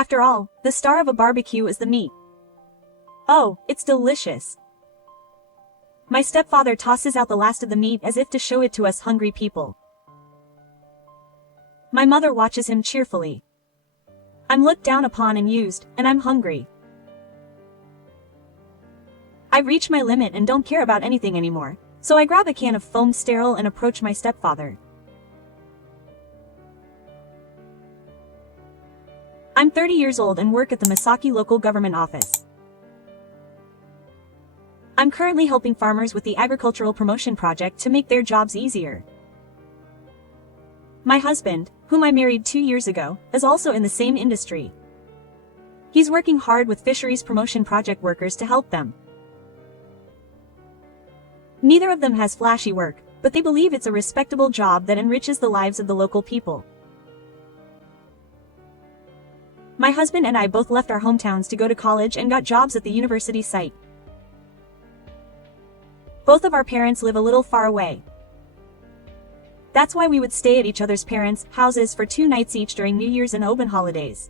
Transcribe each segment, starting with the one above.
After all, the star of a barbecue is the meat. Oh, it's delicious. My stepfather tosses out the last of the meat as if to show it to us hungry people. My mother watches him cheerfully. I'm looked down upon and used, and I'm hungry. I've reached my limit and don't care about anything anymore, so I grab a can of foam sterile and approach my stepfather. I'm 30 years old and work at the Misaki local government office. I'm currently helping farmers with the agricultural promotion project to make their jobs easier. My husband, whom I married 2 years ago, is also in the same industry. He's working hard with fisheries promotion project workers to help them. Neither of them has flashy work, but they believe it's a respectable job that enriches the lives of the local people. My husband and I both left our hometowns to go to college and got jobs at the university site. Both of our parents live a little far away. That's why we would stay at each other's parents' houses for 2 nights each during New Year's and open holidays.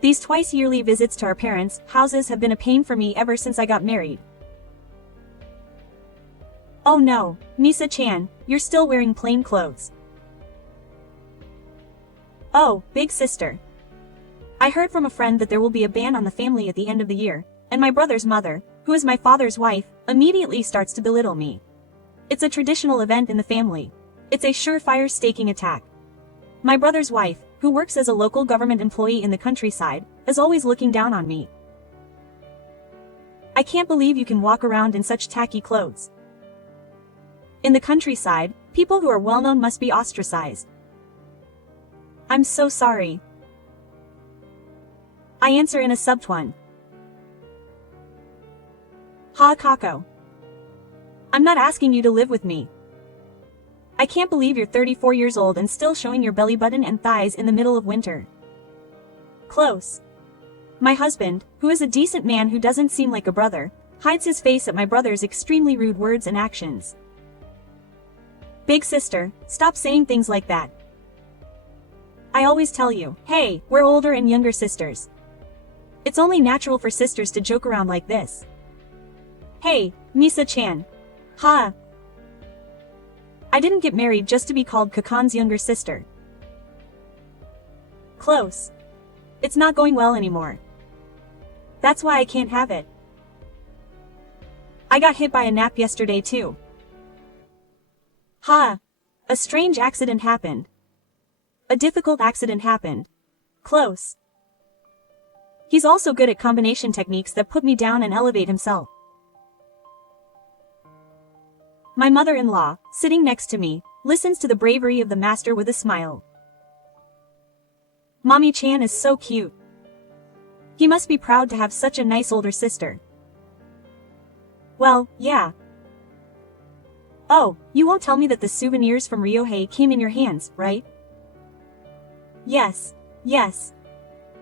These twice-yearly visits to our parents' houses have been a pain for me ever since I got married. Oh no, Misa-chan, you're still wearing plain clothes. Oh, big sister. I heard from a friend that there will be a ban on the family at the end of the year, and my brother's mother, who is my father's wife, immediately starts to belittle me. It's a traditional event in the family. It's a surefire staking attack. My brother's wife, who works as a local government employee in the countryside, is always looking down on me. I can't believe you can walk around in such tacky clothes. In the countryside, people who are well-known must be ostracized. I'm so sorry. I answer in a subtone. Ha Kako. I'm not asking you to live with me. I can't believe you're 34 years old and still showing your belly button and thighs in the middle of winter. Close. My husband, who is a decent man who doesn't seem like a brother, hides his face at my brother's extremely rude words and actions. Big sister, stop saying things like that. I always tell you, hey, we're older and younger sisters. It's only natural for sisters to joke around like this. Hey, Misa-chan. Ha. I didn't get married just to be called Kakan's younger sister. Close. It's not going well anymore. That's why I can't have it. I got hit by a nap yesterday too. Ha. A strange accident happened. A difficult accident happened. Close. He's also good at combination techniques that put me down and elevate himself. My mother-in-law, sitting next to me, listens to the bravery of the master with a smile. Mommy-chan is so cute. He must be proud to have such a nice older sister. Well, yeah. Oh, you won't tell me that the souvenirs from Ryohei came in your hands, right? Yes. Yes.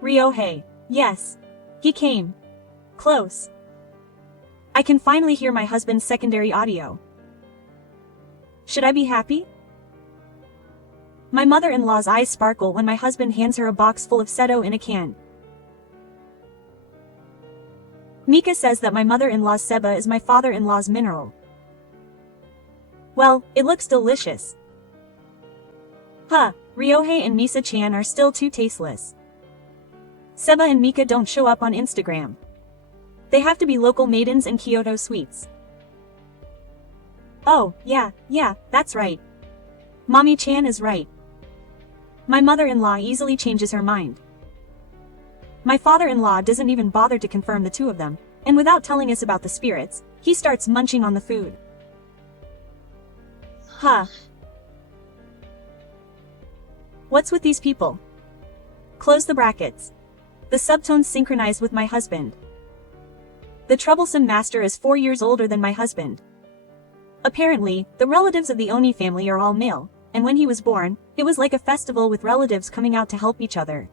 Ryohei. Yes. He came. Close. I can finally hear my husband's secondary audio. Should I be happy? My mother-in-law's eyes sparkle when my husband hands her a box full of seto in a can. Mika says that my mother-in-law's seba is my father-in-law's mineral. Well, it looks delicious. Huh, Ryohei and Misa-chan are still too tasteless. Seba and Mika don't show up on Instagram. They have to be local maidens and Kyoto sweets. Oh, yeah, that's right. Mommy-chan is right. My mother-in-law easily changes her mind. My father-in-law doesn't even bother to confirm the two of them, and without telling us about the spirits, he starts munching on the food. Huh. What's with these people? Close the brackets. The subtones synchronize with my husband. The troublesome master is 4 years older than my husband. Apparently, the relatives of the Oni family are all male, and when he was born, it was like a festival with relatives coming out to help each other.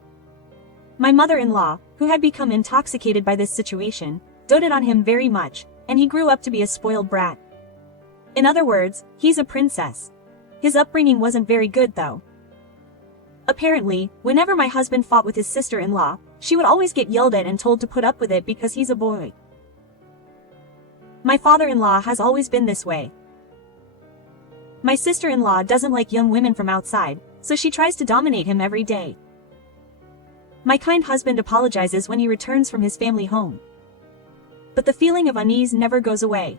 My mother-in-law, who had become intoxicated by this situation, doted on him very much, and he grew up to be a spoiled brat. In other words, he's a princess. His upbringing wasn't very good though. Apparently, whenever my husband fought with his sister-in-law, she would always get yelled at and told to put up with it because he's a boy. My father-in-law has always been this way. My sister-in-law doesn't like young women from outside, so she tries to dominate him every day. My kind husband apologizes when he returns from his family home. But the feeling of unease never goes away.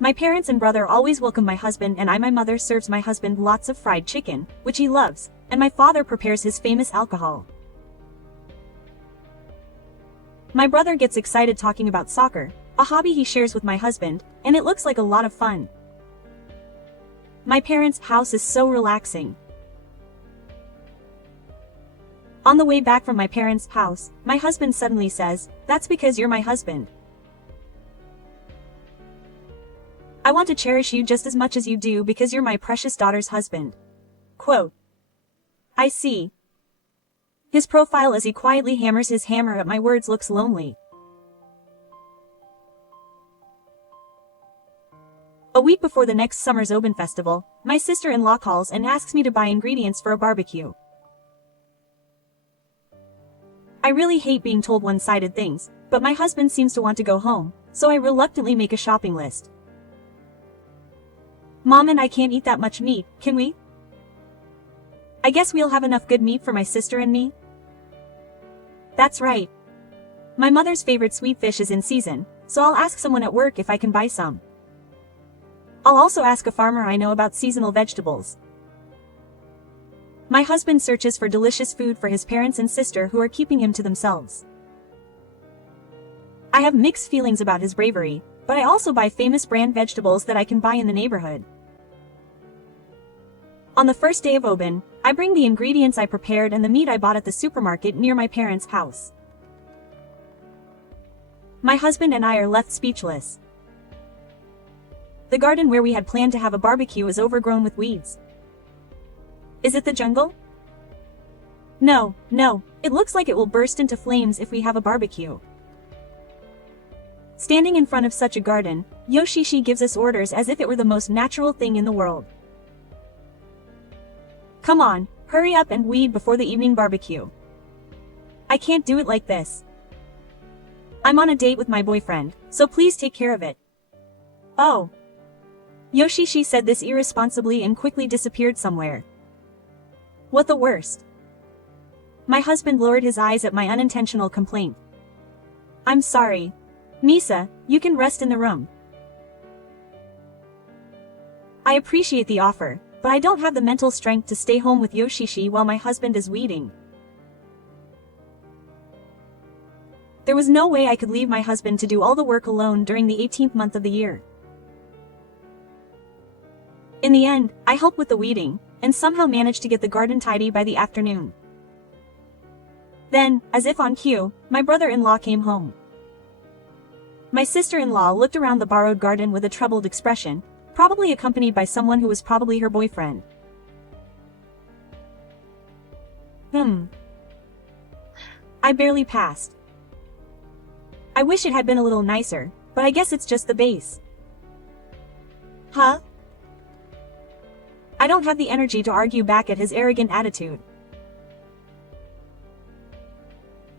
My parents and brother always welcome my husband, and my mother serves my husband lots of fried chicken, which he loves, and my father prepares his famous alcohol. My brother gets excited talking about soccer, a hobby he shares with my husband, and it looks like a lot of fun. My parents' house is so relaxing. On the way back from my parents' house, my husband suddenly says, "That's because you're my husband. I want to cherish you just as much as you do because you're my precious daughter's husband." Quote. I see. His profile as he quietly hammers his hammer at my words looks lonely. A week before the next summer's Open Festival, my sister-in-law calls and asks me to buy ingredients for a barbecue. I really hate being told one-sided things, but my husband seems to want to go home, so I reluctantly make a shopping list. Mom and I can't eat that much meat, can we? I guess we'll have enough good meat for my sister and me? That's right. My mother's favorite sweet fish is in season, so I'll ask someone at work if I can buy some. I'll also ask a farmer I know about seasonal vegetables. My husband searches for delicious food for his parents and sister who are keeping him to themselves. I have mixed feelings about his bravery, but I also buy famous brand vegetables that I can buy in the neighborhood. On the first day of Open, I bring the ingredients I prepared and the meat I bought at the supermarket near my parents' house. My husband and I are left speechless. The garden where we had planned to have a barbecue is overgrown with weeds. Is it the jungle? No, it looks like it will burst into flames if we have a barbecue. Standing in front of such a garden, Yoshishi gives us orders as if it were the most natural thing in the world. Come on, hurry up and weed before the evening barbecue. I can't do it like this. I'm on a date with my boyfriend, so please take care of it. Oh. Yoshishi said this irresponsibly and quickly disappeared somewhere. What the worst? My husband lowered his eyes at my unintentional complaint. I'm sorry. Misa, you can rest in the room. I appreciate the offer, but I don't have the mental strength to stay home with Yoshishi while my husband is weeding. There was no way I could leave my husband to do all the work alone during the 18th month of the year. In the end, I helped with the weeding, and somehow managed to get the garden tidy by the afternoon. Then, as if on cue, my brother-in-law came home. My sister-in-law looked around the borrowed garden with a troubled expression, probably accompanied by someone who was probably her boyfriend. I barely passed. I wish it had been a little nicer, but I guess it's just the base. Huh? I don't have the energy to argue back at his arrogant attitude.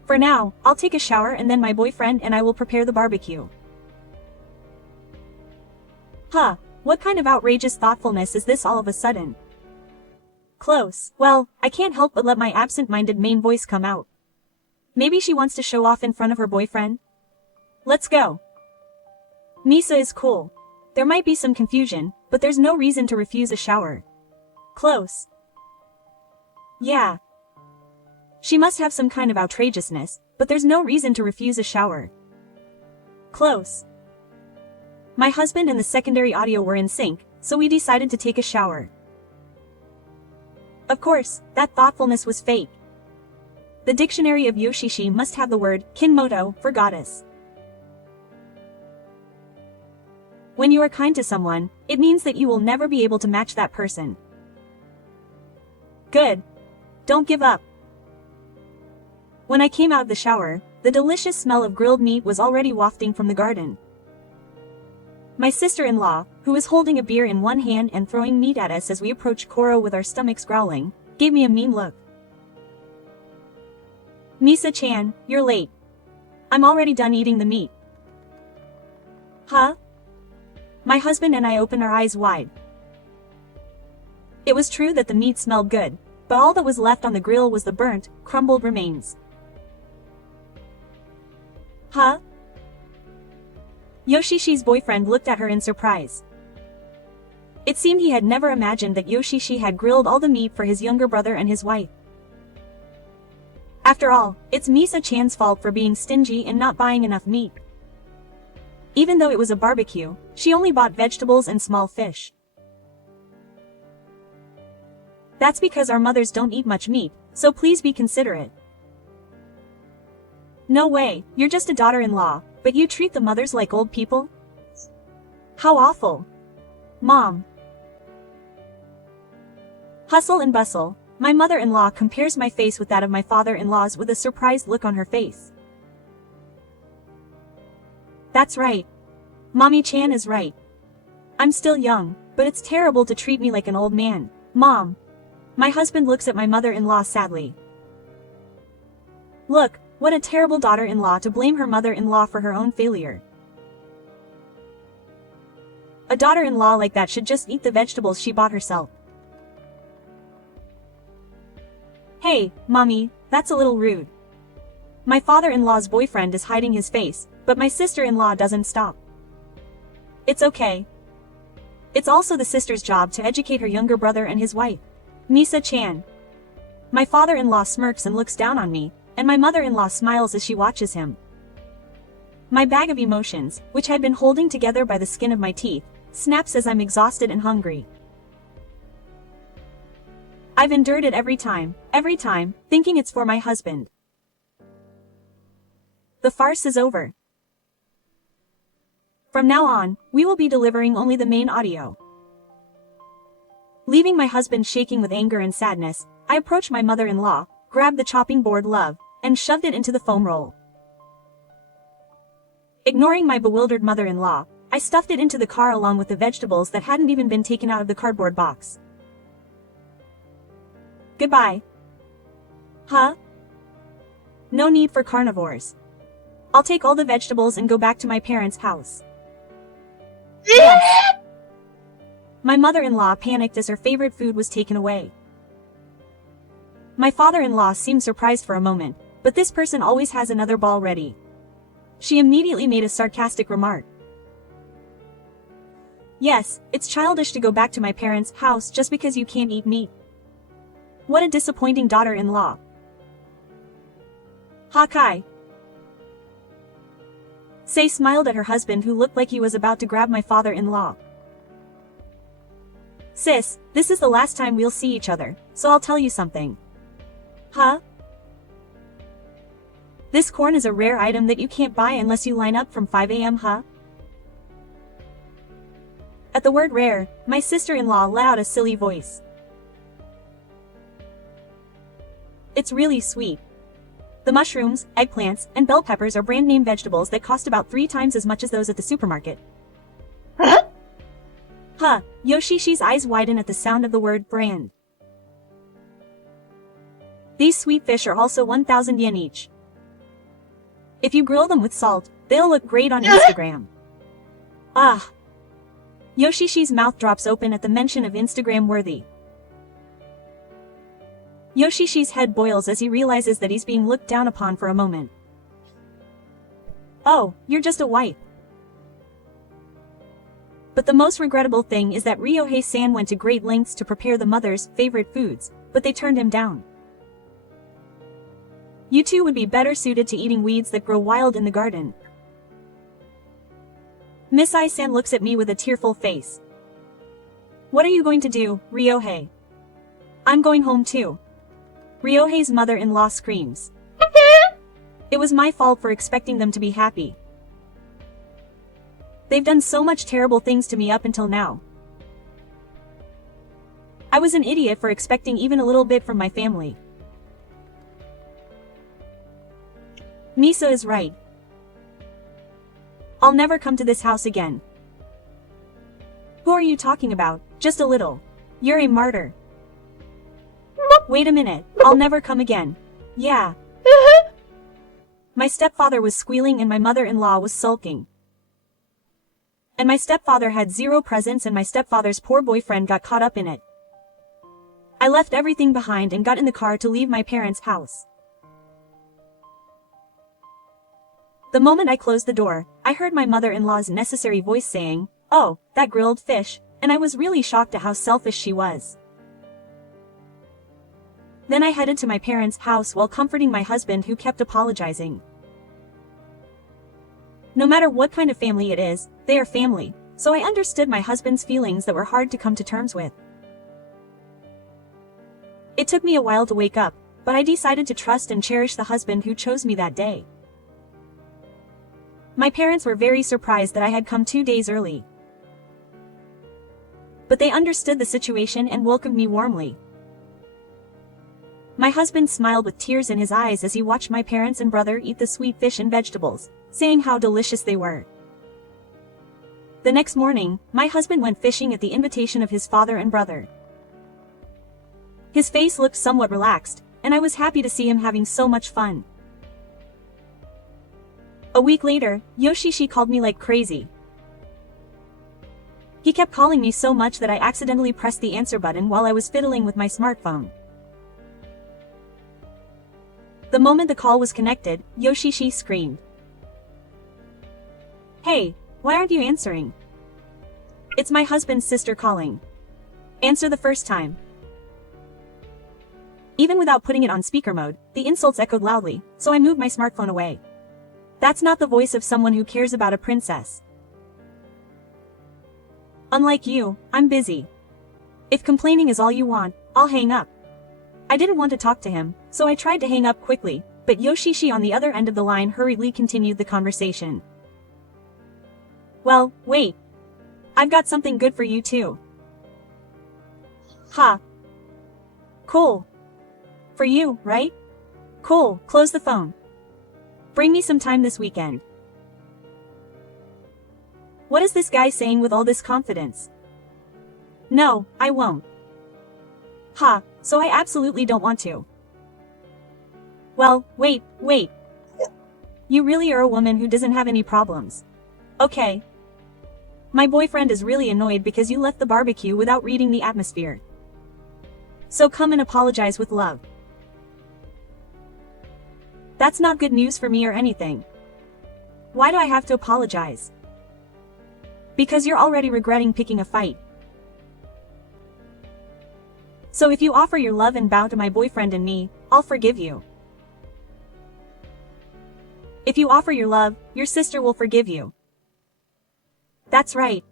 For now, I'll take a shower and then my boyfriend and I will prepare the barbecue. Huh, what kind of outrageous thoughtfulness is this all of a sudden? Close. Well, I can't help but let my absent-minded main voice come out. Maybe she wants to show off in front of her boyfriend? Let's go. Misa is cool. There might be some confusion, but there's no reason to refuse a shower. Close. Yeah. She must have some kind of outrageousness, but there's no reason to refuse a shower. Close. My husband and the secondary audio were in sync, so we decided to take a shower. Of course, that thoughtfulness was fake. The dictionary of Yoshishi must have the word kinmoto for goddess. When you are kind to someone, it means that you will never be able to match that person. Good. Don't give up. When I came out of the shower, the delicious smell of grilled meat was already wafting from the garden. My sister-in-law, who was holding a beer in one hand and throwing meat at us as we approached Koro with our stomachs growling, gave me a mean look. Misa-chan, you're late. I'm already done eating the meat. Huh? My husband and I opened our eyes wide. It was true that the meat smelled good, but all that was left on the grill was the burnt, crumbled remains. Huh? Yoshishi's boyfriend looked at her in surprise. It seemed he had never imagined that Yoshishi had grilled all the meat for his younger brother and his wife. After all, it's Misa-chan's fault for being stingy and not buying enough meat. Even though it was a barbecue, she only bought vegetables and small fish. That's because our mothers don't eat much meat, so please be considerate. No way, you're just a daughter-in-law, but you treat the mothers like old people? How awful. Mom. Hustle and bustle, my mother-in-law compares my face with that of my father-in-law's with a surprised look on her face. That's right. Mommy-chan is right. I'm still young, but it's terrible to treat me like an old man, Mom. My husband looks at my mother-in-law sadly. Look, what a terrible daughter-in-law to blame her mother-in-law for her own failure. A daughter-in-law like that should just eat the vegetables she bought herself. Hey, Mommy, that's a little rude. My father-in-law's boyfriend is hiding his face, but my sister-in-law doesn't stop. It's okay. It's also the sister's job to educate her younger brother and his wife. Misa-chan. My father-in-law smirks and looks down on me, and my mother-in-law smiles as she watches him. My bag of emotions, which had been holding together by the skin of my teeth, snaps as I'm exhausted and hungry. I've endured it every time, thinking it's for my husband. The farce is over. From now on, we will be delivering only the main audio. Leaving my husband shaking with anger and sadness, I approached my mother-in-law, grabbed the chopping board Love, and shoved it into the foam roll. Ignoring my bewildered mother-in-law, I stuffed it into the car along with the vegetables that hadn't even been taken out of the cardboard box. Goodbye. Huh? No need for carnivores. I'll take all the vegetables and go back to my parents' house. Yes. My mother-in-law panicked as her favorite food was taken away. My father-in-law seemed surprised for a moment, but this person always has another ball ready. She immediately made a sarcastic remark. Yes, it's childish to go back to my parents' house just because you can't eat meat. What a disappointing daughter-in-law. Hakai. Sei smiled at her husband who looked like he was about to grab my father-in-law. Sis, this is the last time we'll see each other, so I'll tell you something. Huh? This corn is a rare item that you can't buy unless you line up from 5 a.m. Huh? At the word rare, my sister-in-law let out a silly voice. It's really sweet. The mushrooms, eggplants, and bell peppers are brand-name vegetables that cost about 3 times as much as those at the supermarket. Huh? Huh, Yoshishi's eyes widen at the sound of the word brand. These sweet fish are also 1,000 yen each. If you grill them with salt, they'll look great on Instagram. Ah. Yoshishi's mouth drops open at the mention of Instagram-worthy. Yoshishi's head boils as he realizes that he's being looked down upon for a moment. Oh, you're just a wife. But the most regrettable thing is that Ryohei-san went to great lengths to prepare the mother's favorite foods, but they turned him down. You two would be better suited to eating weeds that grow wild in the garden. Miss Ai-san looks at me with a tearful face. What are you going to do, Ryohei? I'm going home too. Ryohei's mother-in-law screams. It was my fault for expecting them to be happy. They've done so much terrible things to me up until now. I was an idiot for expecting even a little bit from my family. Misa is right. I'll never come to this house again. Who are you talking about? Just a little. You're a martyr. Wait a minute, I'll never come again. Yeah. My stepfather was squealing and my mother-in-law was sulking. And my stepfather had zero presence and my stepfather's poor boyfriend got caught up in it. I left everything behind and got in the car to leave my parents' house. The moment I closed the door, I heard my mother-in-law's necessary voice saying, "Oh, that grilled fish," and I was really shocked at how selfish she was. Then I headed to my parents' house while comforting my husband who kept apologizing. No matter what kind of family it is, they are family, so I understood my husband's feelings that were hard to come to terms with. It took me a while to wake up, but I decided to trust and cherish the husband who chose me that day. My parents were very surprised that I had come 2 days early. But they understood the situation and welcomed me warmly. My husband smiled with tears in his eyes as he watched my parents and brother eat the sweet fish and vegetables, saying how delicious they were. The next morning, my husband went fishing at the invitation of his father and brother. His face looked somewhat relaxed, and I was happy to see him having so much fun. A week later, Yoshishi called me like crazy. He kept calling me so much that I accidentally pressed the answer button while I was fiddling with my smartphone. The moment the call was connected, Yoshishi screamed. "Hey, why aren't you answering? It's my husband's sister calling. Answer the first time." Even without putting it on speaker mode, the insults echoed loudly, so I moved my smartphone away. That's not the voice of someone who cares about a princess. Unlike you, I'm busy. If complaining is all you want, I'll hang up. I didn't want to talk to him, so I tried to hang up quickly, but Yoshishi on the other end of the line hurriedly continued the conversation. "Well, wait. I've got something good for you too." "Ha. Cool. For you, right? Cool, close the phone. Bring me some time this weekend." What is this guy saying with all this confidence? No, I won't. Ha, so I absolutely don't want to. Well, wait. You really are a woman who doesn't have any problems. Okay. My boyfriend is really annoyed because you left the barbecue without reading the atmosphere. So come and apologize with love. That's not good news for me or anything. Why do I have to apologize? Because you're already regretting picking a fight. So if you offer your love and bow to my boyfriend and me, I'll forgive you. If you offer your love, your sister will forgive you. That's right.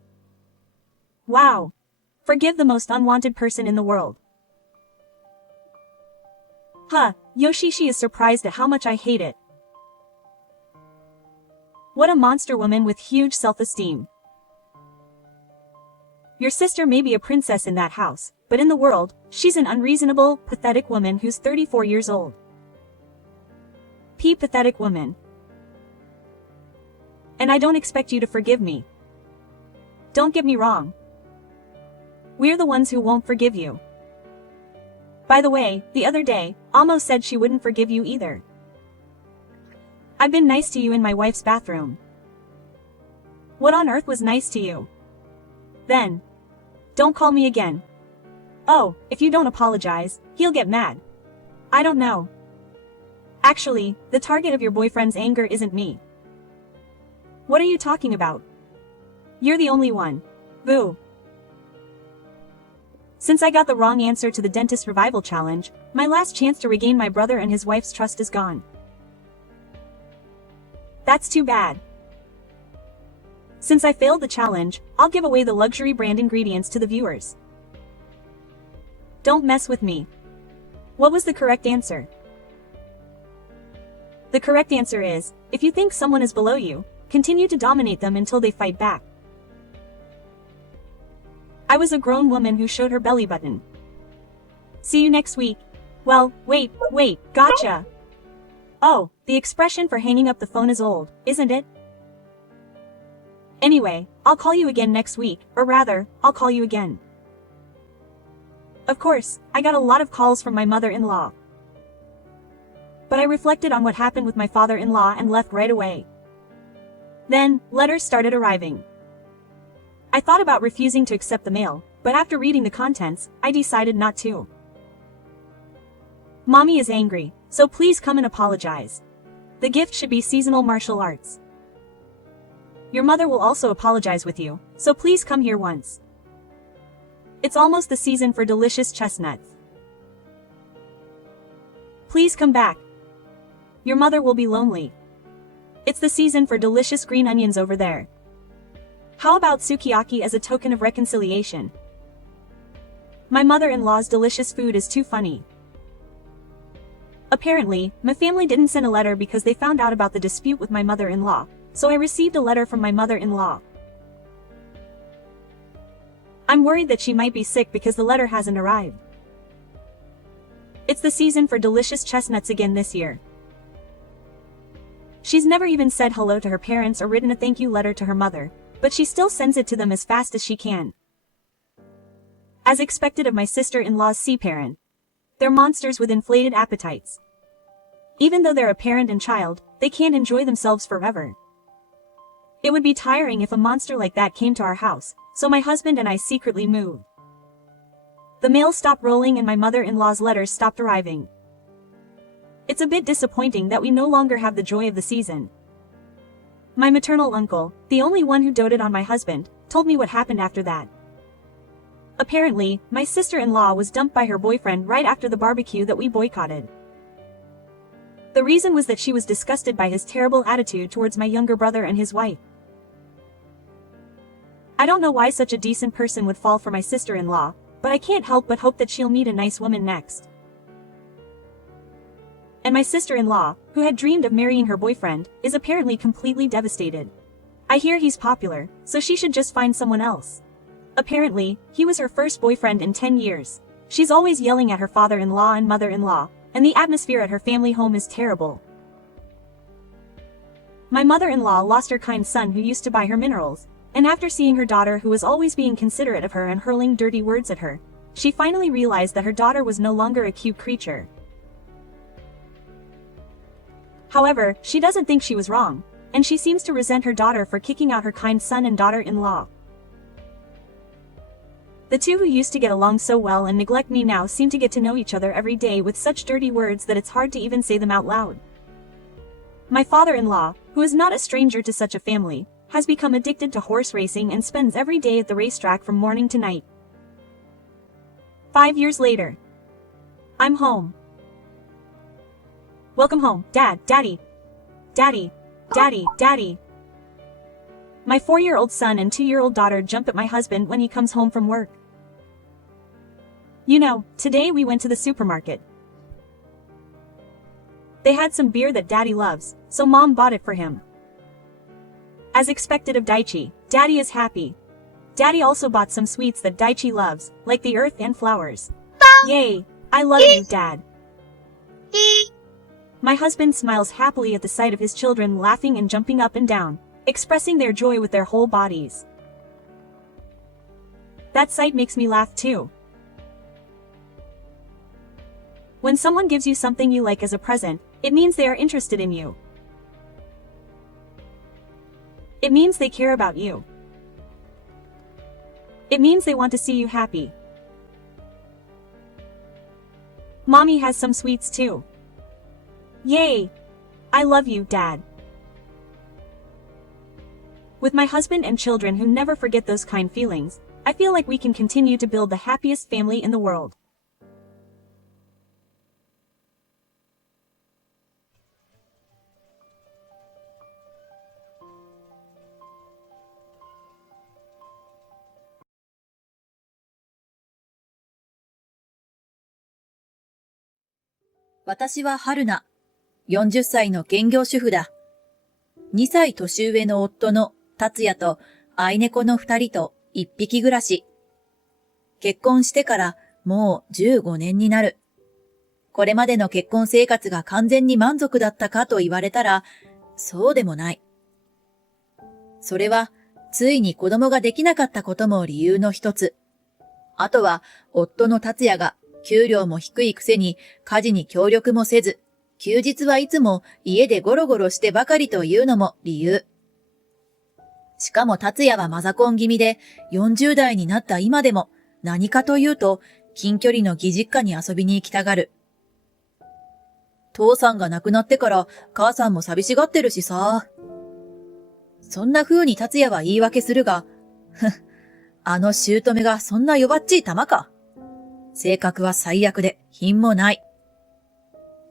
Wow. Forgive the most unwanted person in the world. Huh, Yoshishi is surprised at how much I hate it. What a monster woman with huge self-esteem. Your sister may be a princess in that house, but in the world, she's an unreasonable, pathetic woman who's 34 years old. Pathetic woman. And I don't expect you to forgive me. Don't get me wrong. We're the ones who won't forgive you. By the way, the other day, Amo said she wouldn't forgive you either. I've been nice to you in my wife's bathroom. What on earth was nice to you? Then. Don't call me again. Oh, if you don't apologize, he'll get mad. I don't know. Actually, the target of your boyfriend's anger isn't me. What are you talking about? You're the only one. Boo. Since I got the wrong answer to the dentist revival challenge, my last chance to regain my brother and his wife's trust is gone. That's too bad. Since I failed the challenge, I'll give away the luxury brand ingredients to the viewers. Don't mess with me. What was the correct answer? The correct answer is, if you think someone is below you, continue to dominate them until they fight back. I was a grown woman who showed her belly button. See you next week. Well, wait, gotcha. Oh, the expression for hanging up the phone is old, isn't it? Anyway, I'll call you again next week, or rather, I'll call you again. Of course, I got a lot of calls from my mother-in-law. But I reflected on what happened with my father-in-law and left right away. Then, letters started arriving. I thought about refusing to accept the mail, but after reading the contents, I decided not to. Mommy is angry, so please come and apologize. The gift should be seasonal martial arts. Your mother will also apologize with you, so please come here once. It's almost the season for delicious chestnuts. Please come back. Your mother will be lonely. It's the season for delicious green onions over there. How about sukiyaki as a token of reconciliation? My mother-in-law's delicious food is too funny. Apparently, my family didn't send a letter because they found out about the dispute with my mother-in-law, so I received a letter from my mother-in-law. I'm worried that she might be sick because the letter hasn't arrived. It's the season for delicious chestnuts again this year. She's never even said hello to her parents or written a thank you letter to her mother, but she still sends it to them as fast as she can. As expected of my sister-in-law's sea parent. They're monsters with inflated appetites. Even though they're a parent and child, they can't enjoy themselves forever. It would be tiring if a monster like that came to our house, so my husband and I secretly moved. The mail stopped rolling and my mother-in-law's letters stopped arriving. It's a bit disappointing that we no longer have the joy of the season. My maternal uncle, the only one who doted on my husband, told me what happened after that. Apparently, my sister-in-law was dumped by her boyfriend right after the barbecue that we boycotted. The reason was that she was disgusted by his terrible attitude towards my younger brother and his wife. I don't know why such a decent person would fall for my sister-in-law, but I can't help but hope that she'll meet a nice woman next. And my sister-in-law, who had dreamed of marrying her boyfriend, is apparently completely devastated. I hear he's popular, so she should just find someone else. Apparently, he was her first boyfriend in 10 years. She's always yelling at her father-in-law and mother-in-law, and the atmosphere at her family home is terrible. My mother-in-law lost her kind son who used to buy her minerals, and after seeing her daughter who was always being considerate of her and hurling dirty words at her, she finally realized that her daughter was no longer a cute creature. However, she doesn't think she was wrong, and she seems to resent her daughter for kicking out her kind son and daughter-in-law. The two who used to get along so well and neglect me now seem to get to know each other every day with such dirty words that it's hard to even say them out loud. My father-in-law, who is not a stranger to such a family, has become addicted to horse racing and spends every day at the racetrack from morning to night. 5 years later. I'm home. Welcome home, Dad, Daddy. Daddy, Daddy, Daddy. My 4-year-old son and 2-year-old daughter jump at my husband when he comes home from work. You know, today we went to the supermarket. They had some beer that Daddy loves, so Mom bought it for him. As expected of Daichi, Daddy is happy. Daddy also bought some sweets that Daichi loves, like the earth and flowers. Yay! I love you, Dad. My husband smiles happily at the sight of his children laughing and jumping up and down, expressing their joy with their whole bodies. That sight makes me laugh too. When someone gives you something you like as a present, it means they are interested in you. It means they care about you. It means they want to see you happy. Mommy has some sweets too. Yay! I love you, Dad. With my husband and children who never forget those kind feelings, I feel like we can continue to build the happiest family in the world. 私は春菜、40歳の兼業主婦だ。2歳年上の夫の達也と愛猫の2人と1匹暮らし。結婚してからもう15年になる。これまでの結婚生活が完全に満足だったかと言われたら、そうでもない。それはついに子供ができなかったことも理由の一つ。あとは、夫の達也が給料も低いくせに家事に協力もせず、休日はいつも家でゴロゴロしてばかりというのも理由。しかも達也はマザコン気味で40代になった今でも何かというと近距離の義実家に遊びに行きたがる。父さんが亡くなってから母さんも寂しがってるしさ。そんな風に達也は言い訳するが、あの姑がそんな弱っちい玉か。性格は最悪で品もない。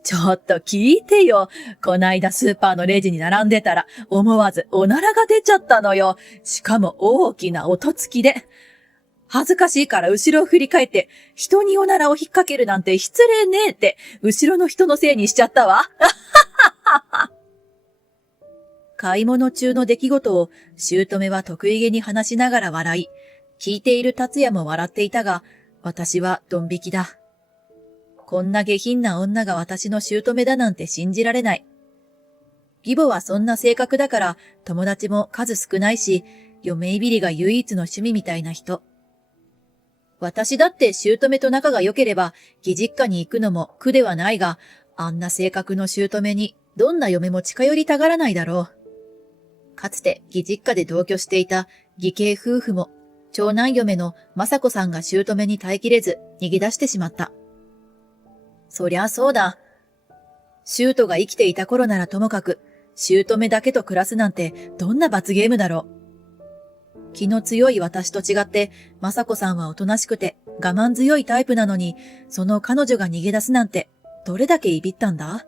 ちょっと聞いてよ。こないだスーパーのレジに並んでたら思わずおならが出ちゃったのよ。しかも大きな音付きで。恥ずかしいから後ろを振り返って人におならを引っ掛けるなんて失礼ねえって後ろの人のせいにしちゃったわ。買い物中の出来事を姑は得意げに話しながら笑い、聞いている達也も笑っていたが、私はドン引きだ。こんな下品な女が私の姑だなんて信じられない。義母はそんな性格だから友達も数少ないし、嫁いびりが唯一の趣味みたいな人。私だって姑と仲が良ければ義実家に行くのも苦ではないが、あんな性格の姑にどんな嫁も近寄りたがらないだろう。かつて義実家で同居していた義兄夫婦も、長男嫁の雅子さんが姑に耐えきれず逃げ出してしまった。そりゃそうだ。姑が生きていた頃ならともかく、姑だけと暮らすなんてどんな罰ゲームだろう。気の強い私と違って、雅子さんはおとなしくて我慢強いタイプなのに、その彼女が逃げ出すなんて、どれだけいびったんだ？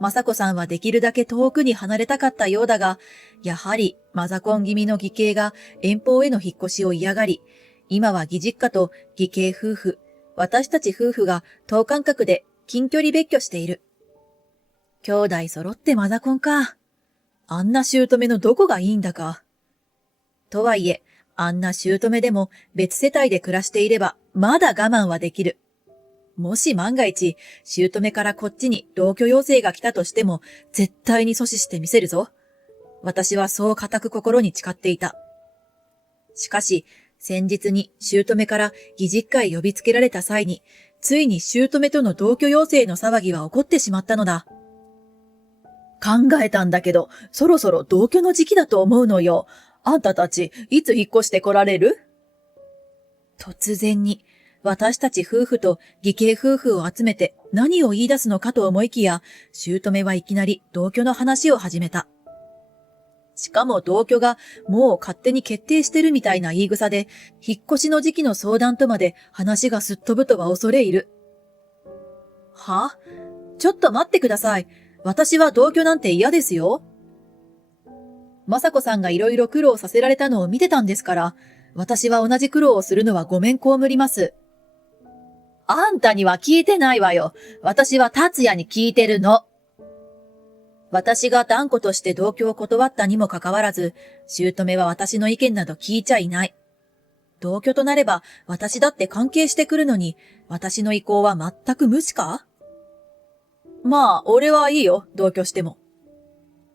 雅子さんはできるだけ遠くに離れたかったようだが、やはりマザコン気味の義兄が遠方への引っ越しを嫌がり、今は義実家と義兄夫婦、私たち夫婦が等間隔で近距離別居している。兄弟揃ってマザコンか。あんな姑のどこがいいんだか。とはいえ、あんな姑でも別世帯で暮らしていればまだ我慢はできる。もし万が一、姑からこっちに同居要請が来たとしても、絶対に阻止してみせるぞ。私はそう固く心に誓っていた。しかし、先日に姑から義実家へ呼びつけられた際に、ついに姑との同居要請の騒ぎは起こってしまったのだ。考えたんだけど、そろそろ同居の時期だと思うのよ。あんたたち、いつ引っ越して来られる？突然に、私たち夫婦と義兄夫婦を集めて何を言い出すのかと思いきや、姑はいきなり同居の話を始めた。しかも同居がもう勝手に決定してるみたいな言い草で、引っ越しの時期の相談とまで話がすっ飛ぶとは恐れ入る。は？ちょっと待ってください。私は同居なんて嫌ですよ。雅子さんがいろいろ苦労させられたのを見てたんですから、私は同じ苦労をするのはごめん被ります。あんたには聞いてないわよ。私は達也に聞いてるの。私が断固として同居を断ったにもかかわらず、姑は私の意見など聞いちゃいない。同居となれば私だって関係してくるのに、私の意向は全く無視か？まあ、俺はいいよ、同居しても。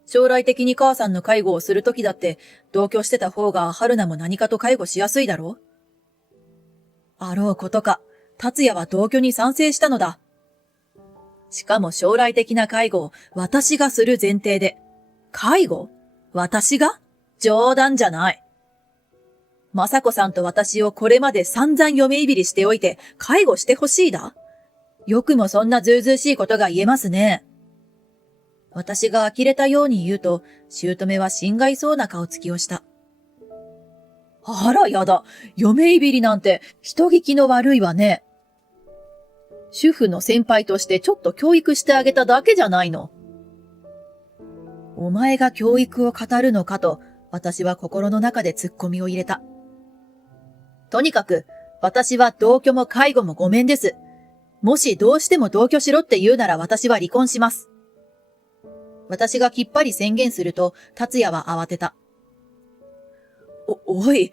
将来的に母さんの介護をするときだって、同居してた方が春菜も何かと介護しやすいだろう？あろうことか、達也は同居に賛成したのだ。しかも将来的な介護を私がする前提で。介護？私が？冗談じゃない。雅子さんと私をこれまで散々嫁いびりしておいて、介護してほしいだ？よくもそんなずうずうしいことが言えますね。私が呆れたように言うと、姑は心外そうな顔つきをした。あらやだ、嫁いびりなんて人聞きの悪いわね。主婦の先輩としてちょっと教育してあげただけじゃないの。お前が教育を語るのかと、私は心の中で突っ込みを入れた。とにかく、私は同居も介護もごめんです。もしどうしても同居しろって言うなら私は離婚します。私がきっぱり宣言すると、達也は慌てた。おい、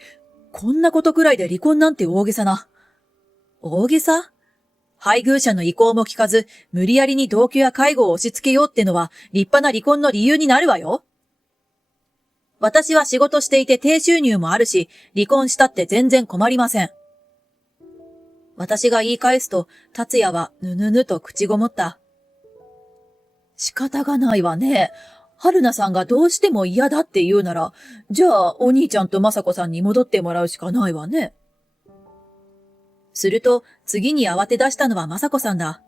こんなことくらいで離婚なんて大げさな。大げさ？配偶者の意向も聞かず、無理やりに同居や介護を押し付けようってのは、立派な離婚の理由になるわよ。私は仕事していて低収入もあるし、離婚したって全然困りません。私が言い返すと、達也はぬぬぬと口ごもった。仕方がないわね。春菜さんがどうしても嫌だって言うなら、じゃあお兄ちゃんと雅子さんに戻ってもらうしかないわね。すると、次に慌て出したのは雅子さんだ。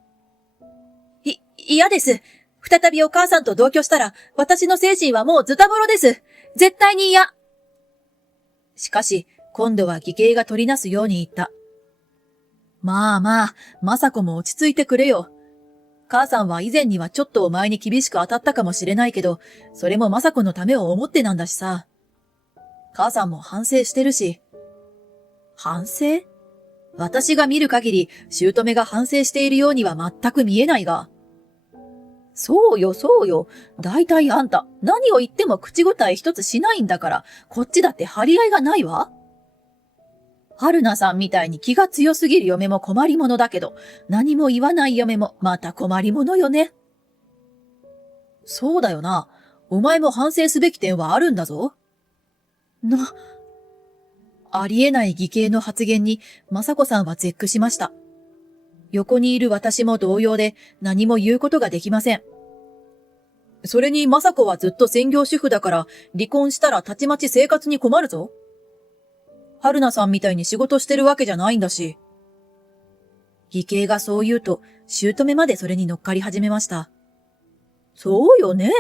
嫌です。再びお母さんと同居したら、私の精神はもうズタボロです。絶対に嫌。しかし、今度は義兄が取りなすように言った。まあまあ、雅子も落ち着いてくれよ。母さんは以前にはちょっとお前に厳しく当たったかもしれないけど、それも雅子のためを思ってなんだしさ。母さんも反省してるし。反省？私が見る限り、姑が反省しているようには全く見えないが。そうよ、そうよ。だいたいあんた、何を言っても口答え一つしないんだから、こっちだって張り合いがないわ。春菜さんみたいに気が強すぎる嫁も困りものだけど、何も言わない嫁もまた困りものよね。そうだよな。お前も反省すべき点はあるんだぞ。ありえない義兄の発言に、雅子さんは絶句しました。横にいる私も同様で何も言うことができません。それに雅子はずっと専業主婦だから離婚したらたちまち生活に困るぞ。春菜さんみたいに仕事してるわけじゃないんだし。義兄がそう言うと姑までそれに乗っかり始めました。そうよね。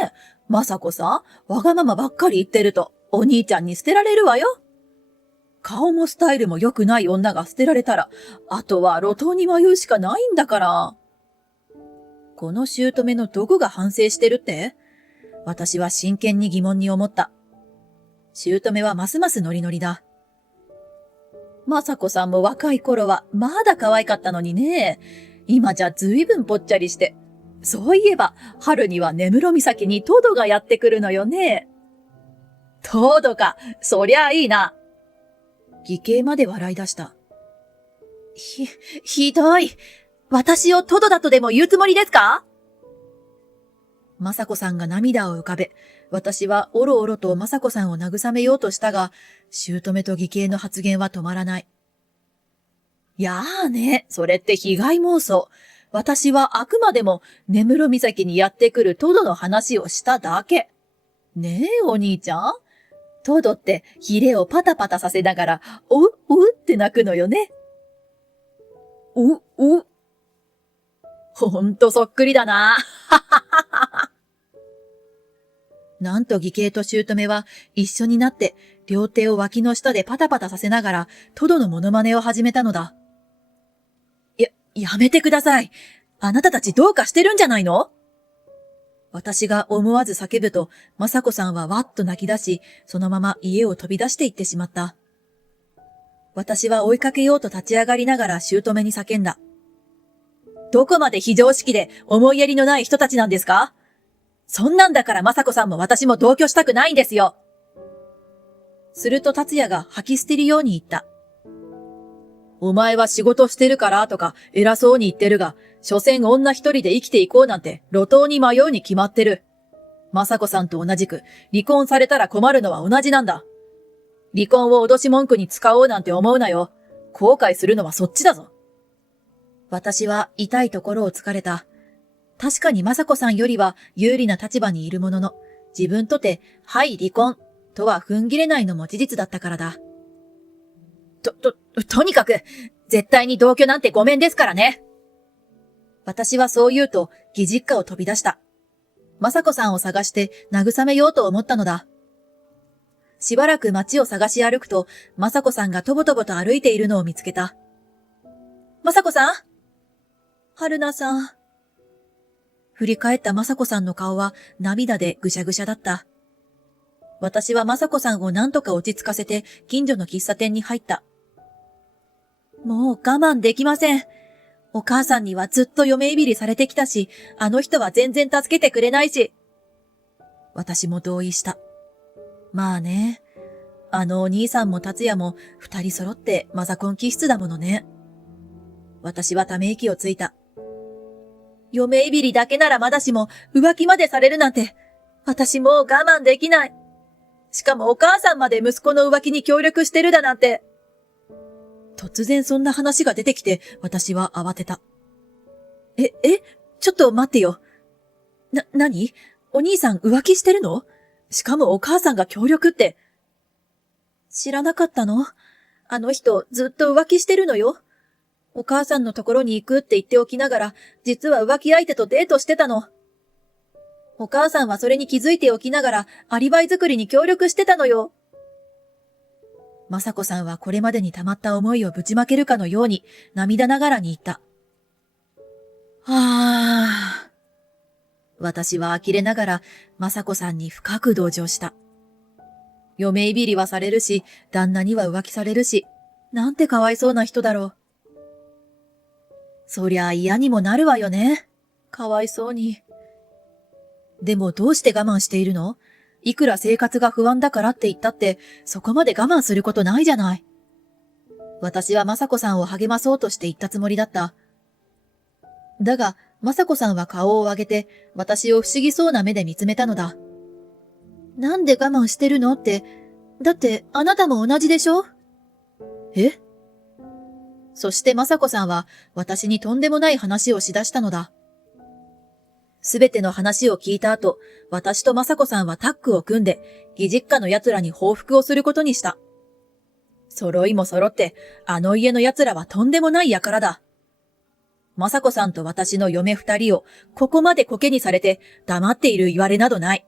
雅子さん、わがままばっかり言ってるとお兄ちゃんに捨てられるわよ。顔もスタイルも良くない女が捨てられたら、あとは路頭に迷うしかないんだから。この姑のどこが反省してるって？私は真剣に疑問に思った。姑はますますノリノリだ。雅子さんも若い頃はまだ可愛かったのにね。今じゃずいぶんぽっちゃりして。そういえば、春には根室岬にトドがやってくるのよね。トドか、そりゃあいいな。義兄まで笑い出した。ひどい。私をトドだとでも言うつもりですか？雅子さんが涙を浮かべ、私はおろおろと雅子さんを慰めようとしたが、姑と義兄の発言は止まらない。やあね、それって被害妄想。私はあくまでも根室岬にやってくるトドの話をしただけ。ねえ、お兄ちゃん。トドってヒレをパタパタさせながら、おうって鳴くのよね。ほんとそっくりだな。なんと義兄と姑は一緒になって両手を脇の下でパタパタさせながらトドのモノマネを始めたのだ。やめてください。あなたたちどうかしてるんじゃないの？私が思わず叫ぶと、雅子さんはわっと泣き出し、そのまま家を飛び出していってしまった。私は追いかけようと立ち上がりながら姑に叫んだ。どこまで非常識で思いやりのない人たちなんですか？そんなんだから雅子さんも私も同居したくないんですよ。すると達也が吐き捨てるように言った。お前は仕事してるからとか偉そうに言ってるが、所詮女一人で生きていこうなんて路頭に迷うに決まってる。雅子さんと同じく離婚されたら困るのは同じなんだ。離婚を脅し文句に使おうなんて思うなよ。後悔するのはそっちだぞ。私は痛いところを突かれた。確かに雅子さんよりは有利な立場にいるものの、自分とて、はい離婚とは踏ん切れないのも事実だったからだ。とにかく、絶対に同居なんてごめんですからね。私はそう言うと、義実家を飛び出した。雅子さんを探して慰めようと思ったのだ。しばらく街を探し歩くと、雅子さんがとぼとぼと歩いているのを見つけた。雅子さん？春菜さん。振り返った雅子さんの顔は涙でぐしゃぐしゃだった。私は雅子さんを何とか落ち着かせて近所の喫茶店に入った。もう我慢できません。お母さんにはずっと嫁いびりされてきたし、あの人は全然助けてくれないし。私も同意した。まあね。あのお兄さんも達也も二人揃ってマザコン気質だものね。私はため息をついた。嫁いびりだけならまだしも浮気までされるなんて、私もう我慢できない。しかもお母さんまで息子の浮気に協力してるだなんて。突然そんな話が出てきて、私は慌てた。ちょっと待ってよ。何？お兄さん浮気してるの？しかもお母さんが協力って。知らなかったの？あの人ずっと浮気してるのよ。お母さんのところに行くって言っておきながら、実は浮気相手とデートしてたの。お母さんはそれに気づいておきながら、アリバイ作りに協力してたのよ。雅子さんはこれまでに溜まった思いをぶちまけるかのように、涙ながらに言った。私は呆れながら、雅子さんに深く同情した。嫁いびりはされるし、旦那には浮気されるし、なんてかわいそうな人だろう。そりゃ嫌にもなるわよね。かわいそうに。でもどうして我慢しているの？いくら生活が不安だからって言ったって、そこまで我慢することないじゃない。私は雅子さんを励まそうとして言ったつもりだった。だが、雅子さんは顔を上げて、私を不思議そうな目で見つめたのだ。なんで我慢してるのって、だってあなたも同じでしょ？そして雅子さんは私にとんでもない話をしだしたのだ。すべての話を聞いた後、私と雅子さんはタッグを組んで、義実家の奴らに報復をすることにした。揃いも揃って、あの家の奴らはとんでもない輩だ。雅子さんと私の嫁二人をここまでコケにされて黙っている言われなどない。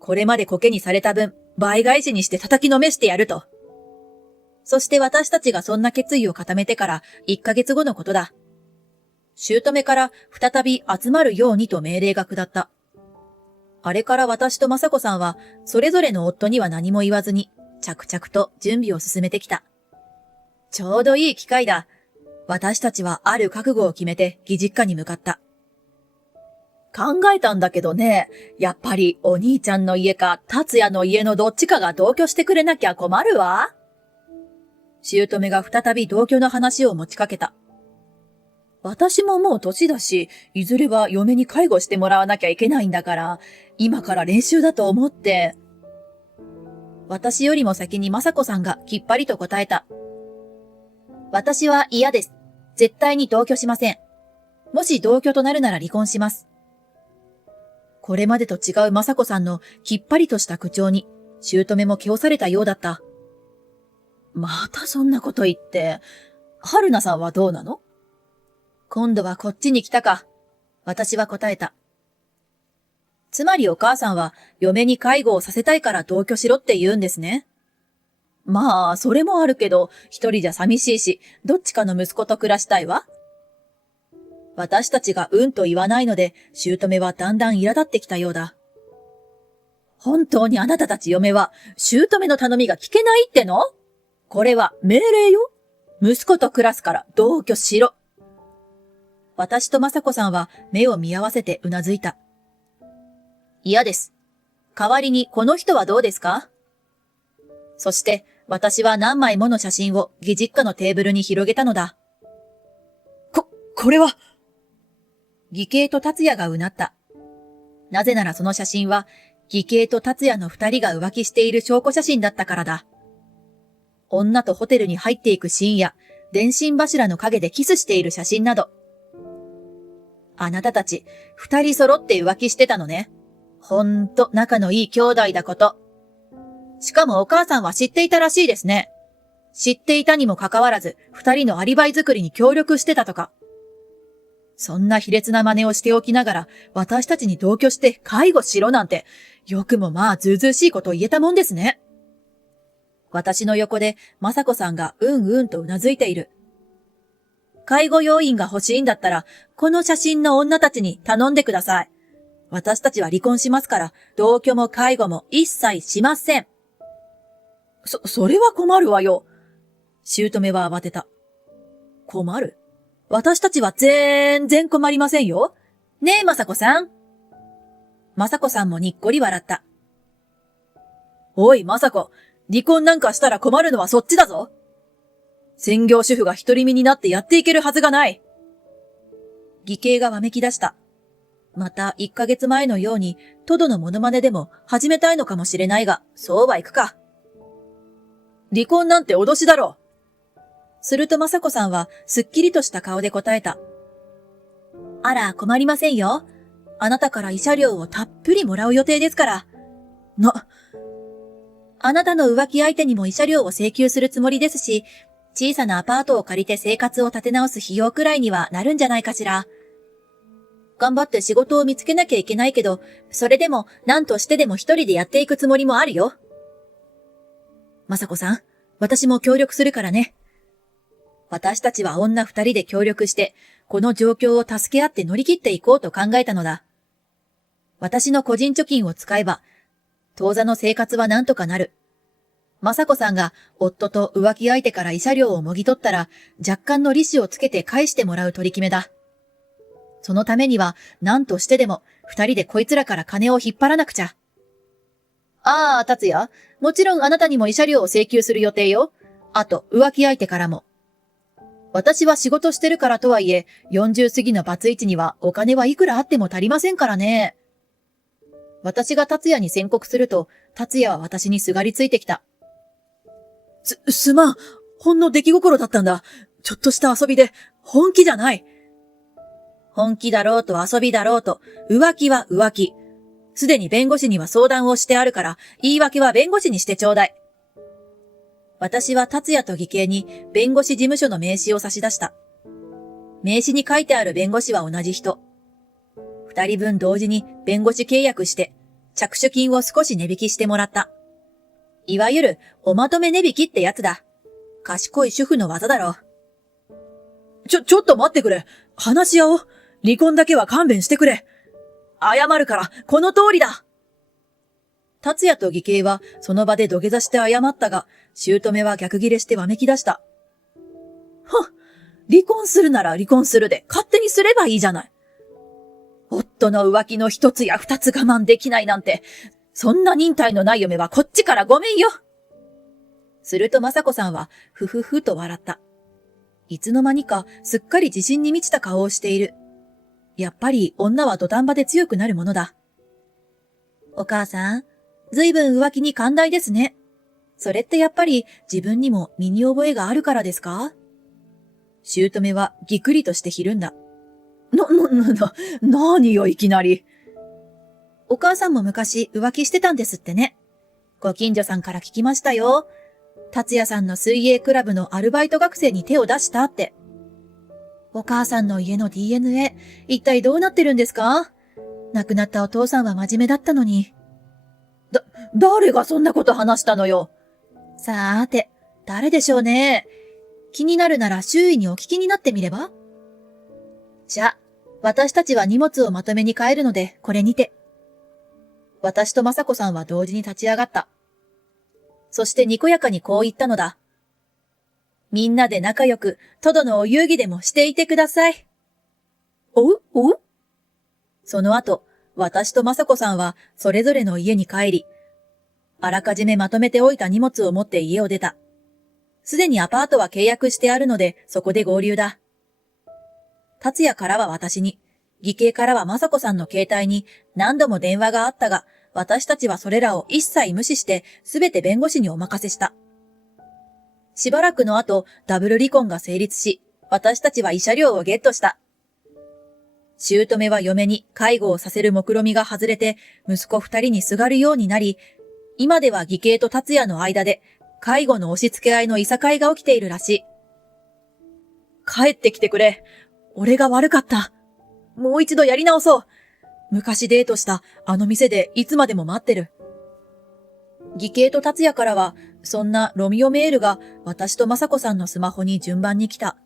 これまでコケにされた分、倍返しにして叩きのめしてやると。そして私たちがそんな決意を固めてから1ヶ月後のことだ。姑から再び集まるようにと命令が下った。あれから私と雅子さんは、それぞれの夫には何も言わずに、着々と準備を進めてきた。ちょうどいい機会だ。私たちはある覚悟を決めて義実家に向かった。考えたんだけどね、やっぱりお兄ちゃんの家か達也の家のどっちかが同居してくれなきゃ困るわ。姑が再び同居の話を持ちかけた。私ももう年だし、いずれは嫁に介護してもらわなきゃいけないんだから、今から練習だと思って。私よりも先に雅子さんがきっぱりと答えた。私は嫌です。絶対に同居しません。もし同居となるなら離婚します。これまでと違う雅子さんのきっぱりとした口調に、姑も気をされたようだった。またそんなこと言って、春菜さんはどうなの？今度はこっちに来たか。私は答えた。つまりお母さんは嫁に介護をさせたいから同居しろって言うんですね。まあ、それもあるけど、一人じゃ寂しいし、どっちかの息子と暮らしたいわ。私たちがうんと言わないので、姑はだんだん苛立ってきたようだ。本当にあなたたち嫁は、姑の頼みが聞けないっての？これは命令よ。息子と暮らすから同居しろ。私と雅子さんは目を見合わせてうなずいた。嫌です。代わりにこの人はどうですか？そして私は何枚もの写真を義実家のテーブルに広げたのだ。これは…義兄と達也がうなった。なぜならその写真は義兄と達也の二人が浮気している証拠写真だったからだ。女とホテルに入っていくシーンや電信柱の陰でキスしている写真など。あなたたち、二人揃って浮気してたのね。ほんと仲のいい兄弟だこと。しかもお母さんは知っていたらしいですね。知っていたにもかかわらず、二人のアリバイ作りに協力してたとか。そんな卑劣な真似をしておきながら、私たちに同居して介護しろなんて、よくもまあずうずうしいことを言えたもんですね。私の横で、雅子さんがうんうんとうなずいている。介護要員が欲しいんだったら、この写真の女たちに頼んでください。私たちは離婚しますから、同居も介護も一切しません。それは困るわよ。姑は慌てた。困る？私たちは全然困りませんよ。ねえ、雅子さん。雅子さんもにっこり笑った。おい、雅子、離婚なんかしたら困るのはそっちだぞ。専業主婦が独り身になってやっていけるはずがない。義兄がわめき出した。また1ヶ月前のようにトドのモノマネでも始めたいのかもしれないが、そうはいくか。離婚なんて脅しだろう。すると雅子さんはすっきりとした顔で答えた。あら、困りませんよ。あなたから慰謝料をたっぷりもらう予定ですから。あなたの浮気相手にも慰謝料を請求するつもりですし、小さなアパートを借りて生活を立て直す費用くらいにはなるんじゃないかしら。頑張って仕事を見つけなきゃいけないけど、それでも何としてでも一人でやっていくつもりもあるよ。雅子さん、私も協力するからね。私たちは女二人で協力して、この状況を助け合って乗り切っていこうと考えたのだ。私の個人貯金を使えば、当座の生活はなんとかなる。雅子さんが夫と浮気相手から慰謝料をもぎ取ったら、若干の利子をつけて返してもらう取り決めだ。そのためには、何としてでも、二人でこいつらから金を引っ張らなくちゃ。ああ、達也。もちろんあなたにも慰謝料を請求する予定よ。あと、浮気相手からも。私は仕事してるからとはいえ、40過ぎのバツイチにはお金はいくらあっても足りませんからね。私が達也に宣告すると、達也は私にすがりついてきた。すまん。ほんの出来心だったんだ。ちょっとした遊びで、本気じゃない。本気だろうと遊びだろうと、浮気は浮気。すでに弁護士には相談をしてあるから、言い訳は弁護士にしてちょうだい。私は達也と義兄に弁護士事務所の名刺を差し出した。名刺に書いてある弁護士は同じ人。二人分同時に弁護士契約して、着手金を少し値引きしてもらった。いわゆるおまとめ値引きってやつだ。賢い主婦の技だろう。ちょっと待ってくれ。話し合おう。離婚だけは勘弁してくれ。謝るから、この通りだ。達也と義兄はその場で土下座して謝ったが、姑は逆ギレしてわめき出した。離婚するなら離婚するで勝手にすればいいじゃない。夫の浮気の一つや二つ我慢できないなんて、そんな忍耐のない嫁はこっちからごめんよ。すると雅子さんはふふふと笑った。いつの間にかすっかり自信に満ちた顔をしている。やっぱり女は土壇場で強くなるものだ。お母さん、ずいぶん浮気に寛大ですね。それってやっぱり自分にも身に覚えがあるからですか？姑はぎくりとしてひるんだ。何よいきなり。お母さんも昔浮気してたんですってね。ご近所さんから聞きましたよ。達也さんの水泳クラブのアルバイト学生に手を出したって。お母さんの家の DNA、一体どうなってるんですか？亡くなったお父さんは真面目だったのに。誰がそんなこと話したのよ。さーて、誰でしょうね。気になるなら周囲にお聞きになってみれば？じゃ、私たちは荷物をまとめに帰るので、これにて。私と雅子さんは同時に立ち上がった。そしてにこやかにこう言ったのだ。みんなで仲良く、トドのお遊戯でもしていてください。おうその後、私と雅子さんはそれぞれの家に帰り、あらかじめまとめておいた荷物を持って家を出た。すでにアパートは契約してあるので、そこで合流だ。達也からは私に、義兄からは雅子さんの携帯に何度も電話があったが、私たちはそれらを一切無視して、すべて弁護士にお任せした。しばらくの後、ダブル離婚が成立し、私たちは慰謝料をゲットした。姑は嫁に介護をさせる目論みが外れて、息子二人にすがるようになり、今では義兄と達也の間で、介護の押し付け合いのいさかいが起きているらしい。帰ってきてくれ。俺が悪かった。もう一度やり直そう。昔デートしたあの店でいつまでも待ってる。義兄と達也からは、そんなロミオメールが私と雅子さんのスマホに順番に来た。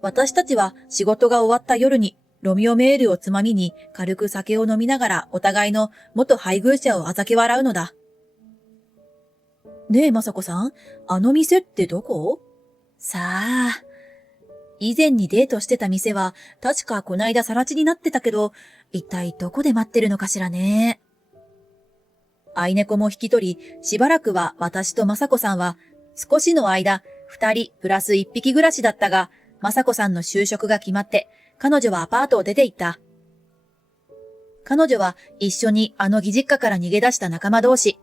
私たちは仕事が終わった夜にロミオメールをつまみに軽く酒を飲みながらお互いの元配偶者をあざけ笑うのだ。ねえ、雅子さん、あの店ってどこ？さあ。以前にデートしてた店は確かこないだ更地になってたけど、一体どこで待ってるのかしらね。愛猫も引き取り、しばらくは私と雅子さんは少しの間、二人プラス一匹暮らしだったが、雅子さんの就職が決まって、彼女はアパートを出て行った。彼女は一緒にあの義実家から逃げ出した仲間同士。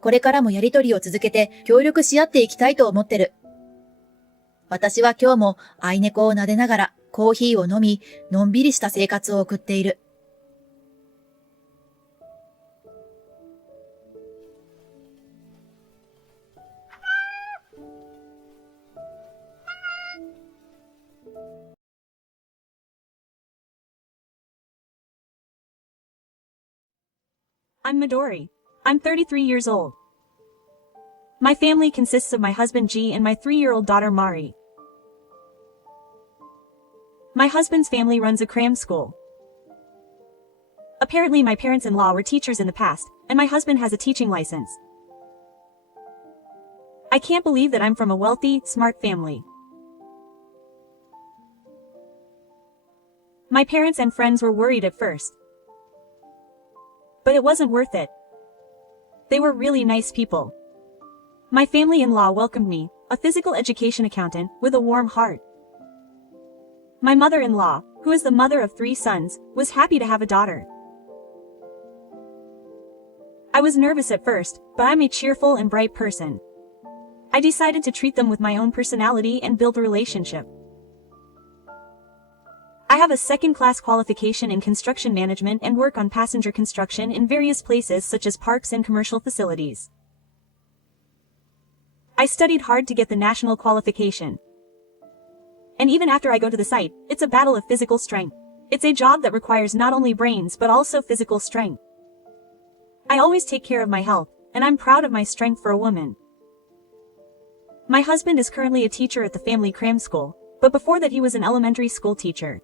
これからもやりとりを続けて協力し合っていきたいと思ってる。私は今日も愛猫を撫でながらコーヒーを飲み、のんびりした生活を送っている。I'm Midori. I'm 33 years old. My family consists of my husband G and my 3-year-old daughter Mari. My husband's family runs a cram school. Apparently my parents-in-law were teachers in the past, and my husband has a teaching license. I can't believe that I'm from a wealthy, smart family. My parents and friends were worried at first. But it wasn't worth it. They were really nice people. My family-in-law welcomed me, a physical education accountant, with a warm heart. My mother-in-law, who is the mother of 3 sons, was happy to have a daughter. I was nervous at first, but I'm a cheerful and bright person. I decided to treat them with my own personality and build a relationship. I have a second-class qualification in construction management and work on passenger construction in various places such as parks and commercial facilities. I studied hard to get the national qualification. And even after I go to the site, it's a battle of physical strength. It's a job that requires not only brains but also physical strength. I always take care of my health, and I'm proud of my strength for a woman. My husband is currently a teacher at the family cram school, but before that he was an elementary school teacher.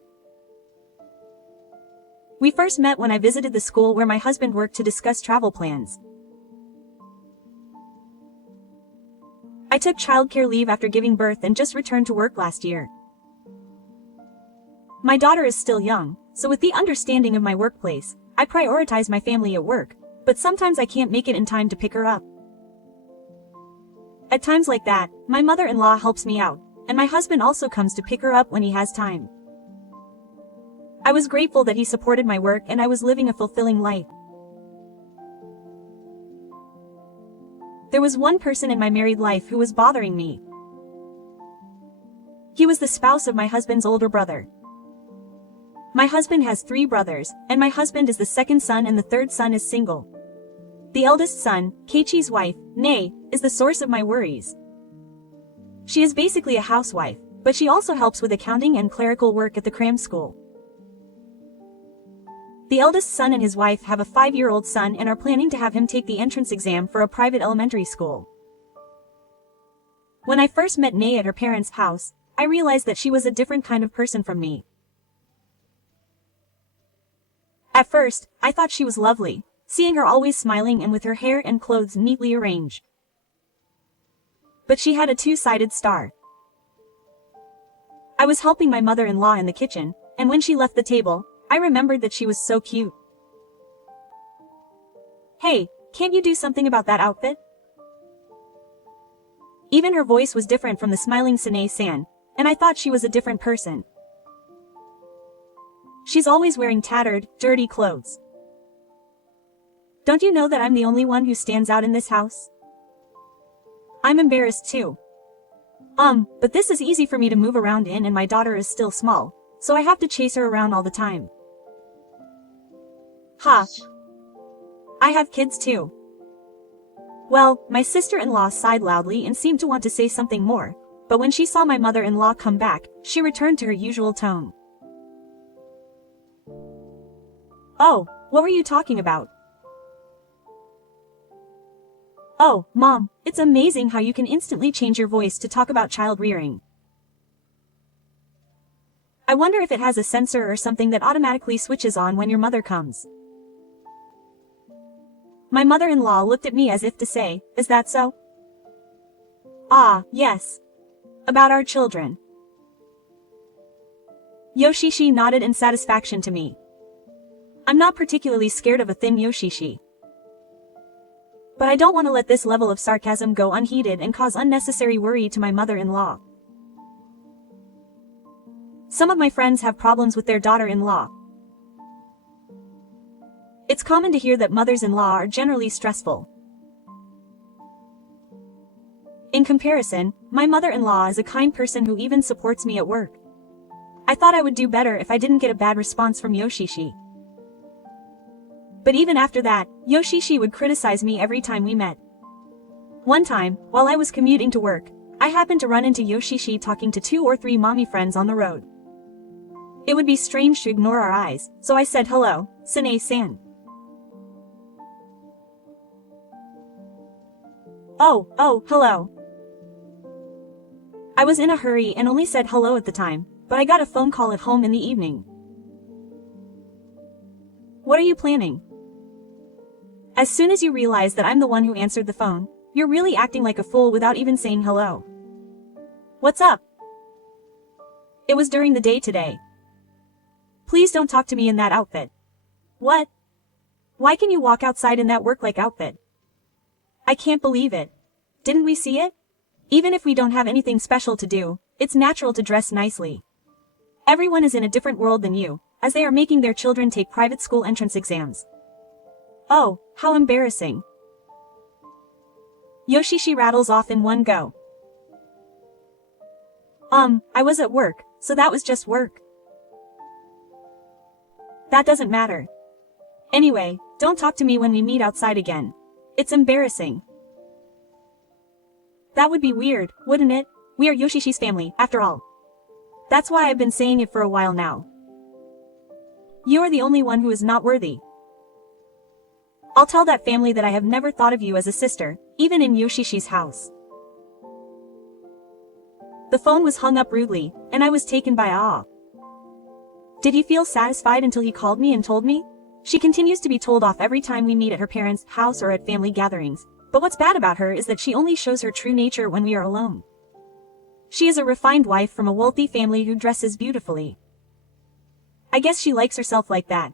We first met when I visited the school where my husband worked to discuss travel plans. I took childcare leave after giving birth and just returned to work last year. My daughter is still young, so with the understanding of my workplace, I prioritize my family at work, but sometimes I can't make it in time to pick her up. At times like that, my mother-in-law helps me out, and my husband also comes to pick her up when he has time. I was grateful that he supported my work and I was living a fulfilling life. There was one person in my married life who was bothering me. He was the spouse of my husband's older brother. My husband has 3 brothers, and my husband is the second son and the third son is single. The eldest son, Keiichi's wife, Nei, is the source of my worries. She is basically a housewife, but she also helps with accounting and clerical work at the cram school. The eldest son and his wife have a 5-year-old son and are planning to have him take the entrance exam for a private elementary school. When I first met Nei at her parents' house, I realized that she was a different kind of person from me. At first, I thought she was lovely, seeing her always smiling and with her hair and clothes neatly arranged. But she had a 2-sided star. I was helping my mother-in-law in the kitchen, and when she left the table, I remembered that she was so cute. Hey, can't you do something about that outfit? Even her voice was different from the smiling Sanae-san, and I thought she was a different person. She's always wearing tattered, dirty clothes. Don't you know that I'm the only one who stands out in this house? I'm embarrassed too. But this is easy for me to move around in and my daughter is still small, so I have to chase her around all the time. Ha! I have kids too. Well, my sister-in-law sighed loudly and seemed to want to say something more, but when she saw my mother-in-law come back, she returned to her usual tone. Oh, what were you talking about? Oh, Mom, it's amazing how you can instantly change your voice to talk about child rearing. I wonder if it has a sensor or something that automatically switches on when your mother comes. My mother-in-law looked at me as if to say, is that so? Ah, yes. About our children. Yoshishi nodded in satisfaction to me. I'm not particularly scared of a thin Yoshishi. But I don't want to let this level of sarcasm go unheeded and cause unnecessary worry to my mother-in-law. Some of my friends have problems with their daughter-in-law. It's common to hear that mothers-in-law are generally stressful. In comparison, my mother-in-law is a kind person who even supports me at work. I thought I would do better if I didn't get a bad response from Yoshishi. But even after that, Yoshishi would criticize me every time we met. One time, while I was commuting to work, I happened to run into Yoshishi talking to 2 or 3 mommy friends on the road. It would be strange to ignore our eyes, so I said hello, Sine-san. Oh, hello. I was in a hurry and only said hello at the time, but I got a phone call at home in the evening. What are you planning? As soon as you realize that I'm the one who answered the phone, you're really acting like a fool without even saying hello. What's up? It was during the day today. Please don't talk to me in that outfit. What? Why can you walk outside in that work-like outfit? I can't believe it. Didn't we see it? Even if we don't have anything special to do, it's natural to dress nicely. Everyone is in a different world than you, as they are making their children take private school entrance exams. Oh, how embarrassing. Yoshishi rattles off in one go. I was at work, so that was just work. That doesn't matter. Anyway, don't talk to me when we meet outside again. It's embarrassing. That would be weird, wouldn't it? We are Yoshishi's family, after all. That's why I've been saying it for a while now. You are the only one who is not worthy. I'll tell that family that I have never thought of you as a sister, even in Yoshishi's house. The phone was hung up rudely, and I was taken by awe. Did he feel satisfied until he called me and told me? She continues to be told off every time we meet at her parents' house or at family gatherings, but what's bad about her is that she only shows her true nature when we are alone. She is a refined wife from a wealthy family who dresses beautifully. I guess she likes herself like that.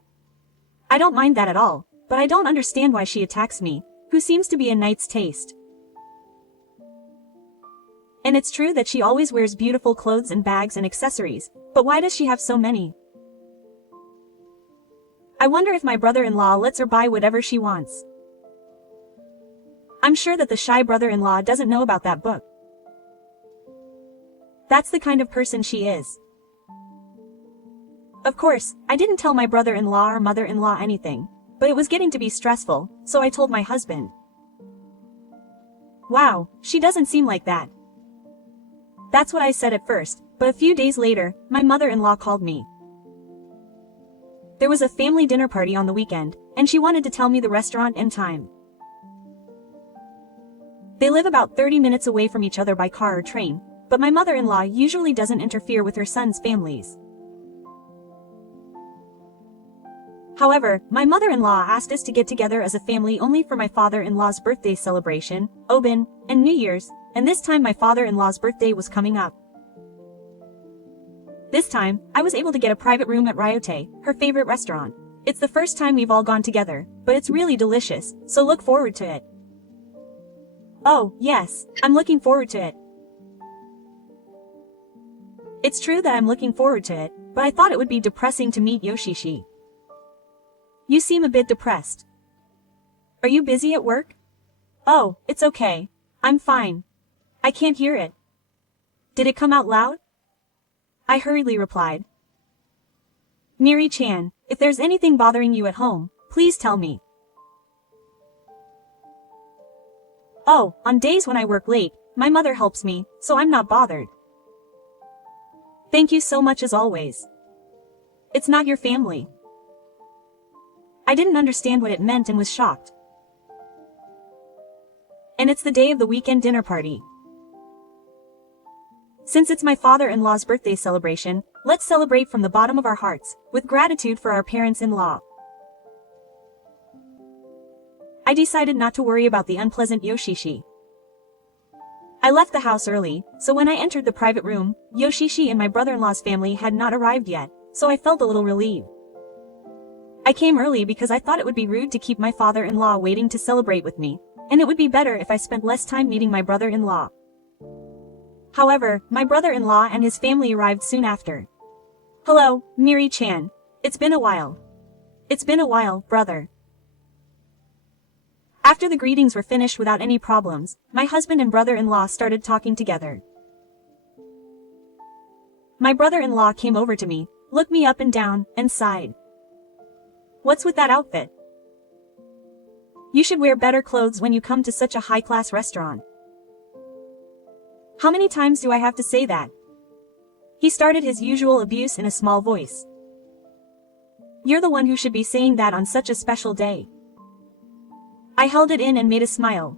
I don't mind that at all, but I don't understand why she attacks me, who seems to be a knight's taste. And it's true that she always wears beautiful clothes and bags and accessories, but why does she have so many? I wonder if my brother-in-law lets her buy whatever she wants. I'm sure that the shy brother-in-law doesn't know about that book. That's the kind of person she is. Of course, I didn't tell my brother-in-law or mother-in-law anything, but it was getting to be stressful, so I told my husband. Wow, she doesn't seem like that. That's what I said at first, but a few days later, my mother-in-law called me. There was a family dinner party on the weekend, and she wanted to tell me the restaurant and time. They live about 30 minutes away from each other by car or train, but my mother-in-law usually doesn't interfere with her sons' families. However, my mother-in-law asked us to get together as a family only for my father-in-law's birthday celebration, Obin, and New Year's, and this time my father-in-law's birthday was coming up. This time, I was able to get a private room at Ryote, her favorite restaurant. It's the first time we've all gone together, but it's really delicious, so look forward to it. Oh, yes, I'm looking forward to it. It's true that I'm looking forward to it, but I thought it would be depressing to meet Yoshishi. You seem a bit depressed. Are you busy at work? Oh, it's okay. I'm fine. I can't hear it. Did it come out loud? I hurriedly replied. Miri-chan, if there's anything bothering you at home, please tell me. Oh, on days when I work late, my mother helps me, so I'm not bothered. Thank you so much as always. It's not your family. I didn't understand what it meant and was shocked. And it's the day of the weekend dinner party. Since it's my father-in-law's birthday celebration, let's celebrate from the bottom of our hearts, with gratitude for our parents-in-law. I decided not to worry about the unpleasant Yoshishi. I left the house early, so when I entered the private room, Yoshishi and my brother-in-law's family had not arrived yet, so I felt a little relieved. I came early because I thought it would be rude to keep my father-in-law waiting to celebrate with me, and it would be better if I spent less time meeting my brother-in-law. However, my brother-in-law and his family arrived soon after. Hello, Miri-chan. It's been a while. It's been a while, brother. After the greetings were finished without any problems, my husband and brother-in-law started talking together. My brother-in-law came over to me, looked me up and down, and sighed. "What's with that outfit? You should wear better clothes when you come to such a high-class restaurant." "How many times do I have to say that?" He started his usual abuse in a small voice. "You're the one who should be saying that on such a special day." I held it in and made a smile.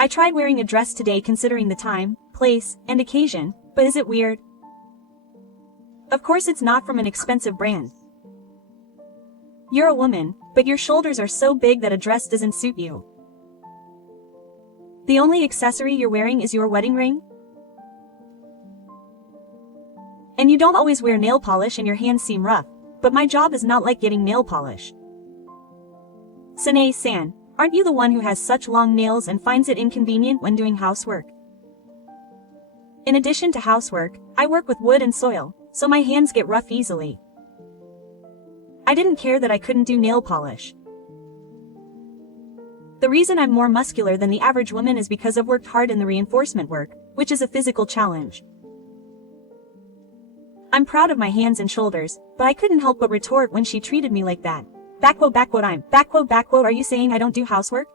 "I tried wearing a dress today considering the time, place, and occasion, but is it weird?" "Of course it's not from an expensive brand. You're a woman, but your shoulders are so big that a dress doesn't suit you. The only accessory you're wearing is your wedding ring? And you don't always wear nail polish and your hands seem rough, but my job is not like getting nail polish. Sanae-san, aren't you the one who has such long nails and finds it inconvenient when doing housework? In addition to housework, I work with wood and soil, so my hands get rough easily. I didn't care that I couldn't do nail polish. The reason I'm more muscular than the average woman is because I've worked hard in the reinforcement work, which is a physical challenge. I'm proud of my hands and shoulders, but I couldn't help but retort when she treated me like that. Are you saying I don't do housework?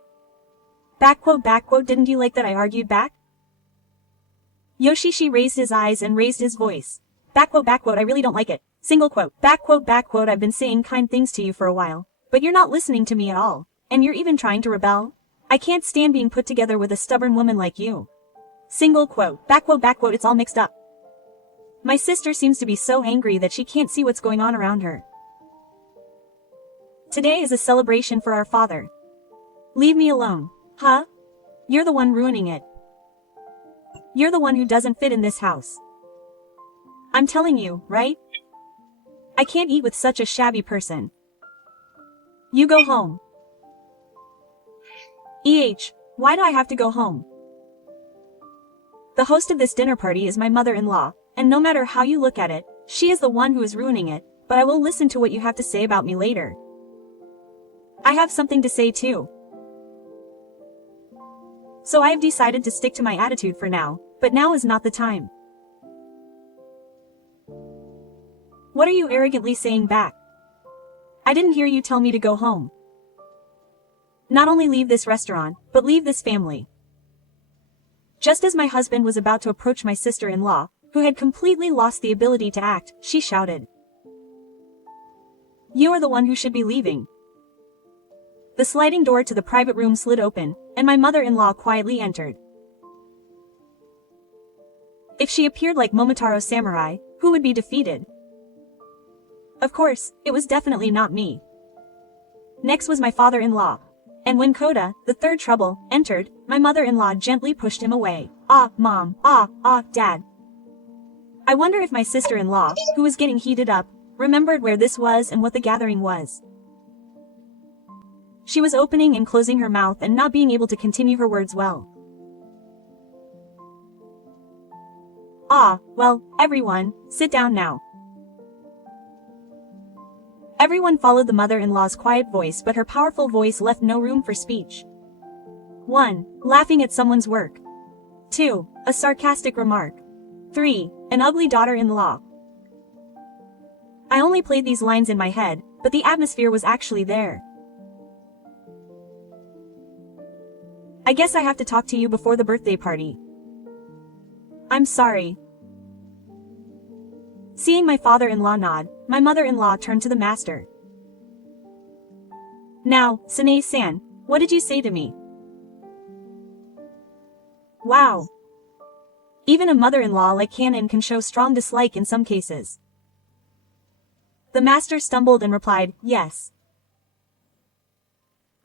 Didn't you like that I argued back? Yoshishi raised his eyes and raised his voice. I really don't like it. I've been saying kind things to you for a while, but you're not listening to me at all, and you're even trying to rebel. I can't stand being put together with a stubborn woman like you. It's all mixed up. My sister seems to be so angry that she can't see what's going on around her. Today is a celebration for our father. Leave me alone. Huh? You're the one ruining it. You're the one who doesn't fit in this house. I'm telling you, right? I can't eat with such a shabby person. You go home. Why do I have to go home? The host of this dinner party is my mother-in-law, and no matter how you look at it, she is the one who is ruining it, but I will listen to what you have to say about me later. I have something to say too. So I have decided to stick to my attitude for now, but now is not the time. What are you arrogantly saying back? I didn't hear you tell me to go home. Not only leave this restaurant, but leave this family. Just as my husband was about to approach my sister-in-law, who had completely lost the ability to act, she shouted. You are the one who should be leaving. The sliding door to the private room slid open, and my mother-in-law quietly entered. If she appeared like Momotaro Samurai, who would be defeated? Of course, it was definitely not me. Next was my father-in-law. And when Koda, the third trouble, entered, my mother-in-law gently pushed him away. Mom, Dad. I wonder if my sister-in-law, who was getting heated up, remembered where this was and what the gathering was. She was opening and closing her mouth and not being able to continue her words well. Well, everyone, sit down now. Everyone followed the mother-in-law's quiet voice, but her powerful voice left no room for speech. 1. Laughing at someone's work. 2. A sarcastic remark. 3. An ugly daughter-in-law. I only played these lines in my head, but the atmosphere was actually there. I guess I have to talk to you before the birthday party. I'm sorry. Seeing my father-in-law nod, my mother-in-law turned to the master. Now, Sanae-san, what did you say to me? Wow. Even a mother-in-law like Kanon can show strong dislike in some cases. The master stumbled and replied, yes.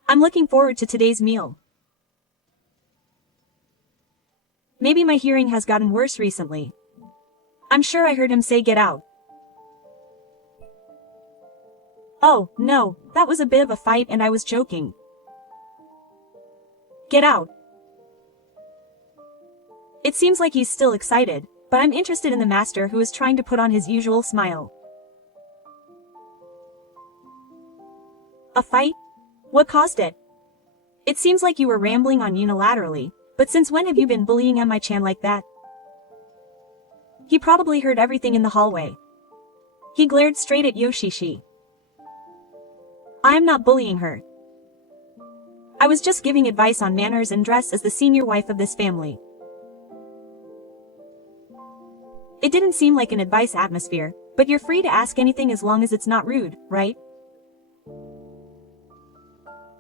I'm looking forward to today's meal. Maybe my hearing has gotten worse recently. I'm sure I heard him say get out. Oh, no, that was a bit of a fight and I was joking. Get out. It seems like he's still excited, but I'm interested in the master who is trying to put on his usual smile. A fight? What caused it? It seems like you were rambling on unilaterally, but since when have you been bullying Mi-chan like that? He probably heard everything in the hallway. He glared straight at Yoshishi. I am not bullying her. I was just giving advice on manners and dress as the senior wife of this family. It didn't seem like an advice atmosphere, but you're free to ask anything as long as it's not rude, right?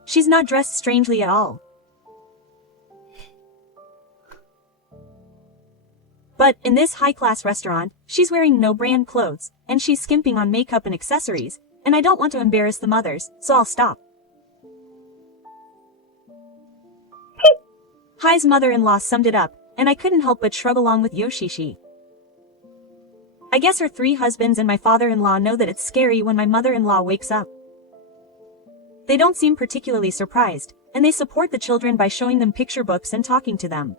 She's not dressed strangely at all. But, in this high-class restaurant, she's wearing no-brand clothes, and she's skimping on makeup and accessories, and I don't want to embarrass the mothers, so I'll stop. Hai's mother-in-law summed it up, and I couldn't help but shrug along with Yoshishi. I guess her 3 husbands and my father-in-law know that it's scary when my mother-in-law wakes up. They don't seem particularly surprised, and they support the children by showing them picture books and talking to them.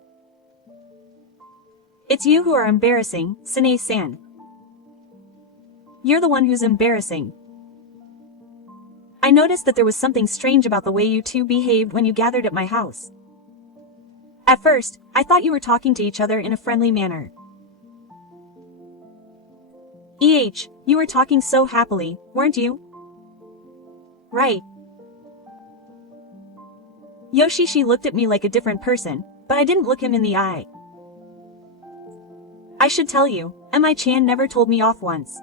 It's you who are embarrassing, Sine-san. You're the one who's embarrassing. I noticed that there was something strange about the way you two behaved when you gathered at my house. At first, I thought you were talking to each other in a friendly manner. You were talking so happily, weren't you? Right. Yoshishi looked at me like a different person, but I didn't look him in the eye. I should tell you, Mi-chan never told me off once.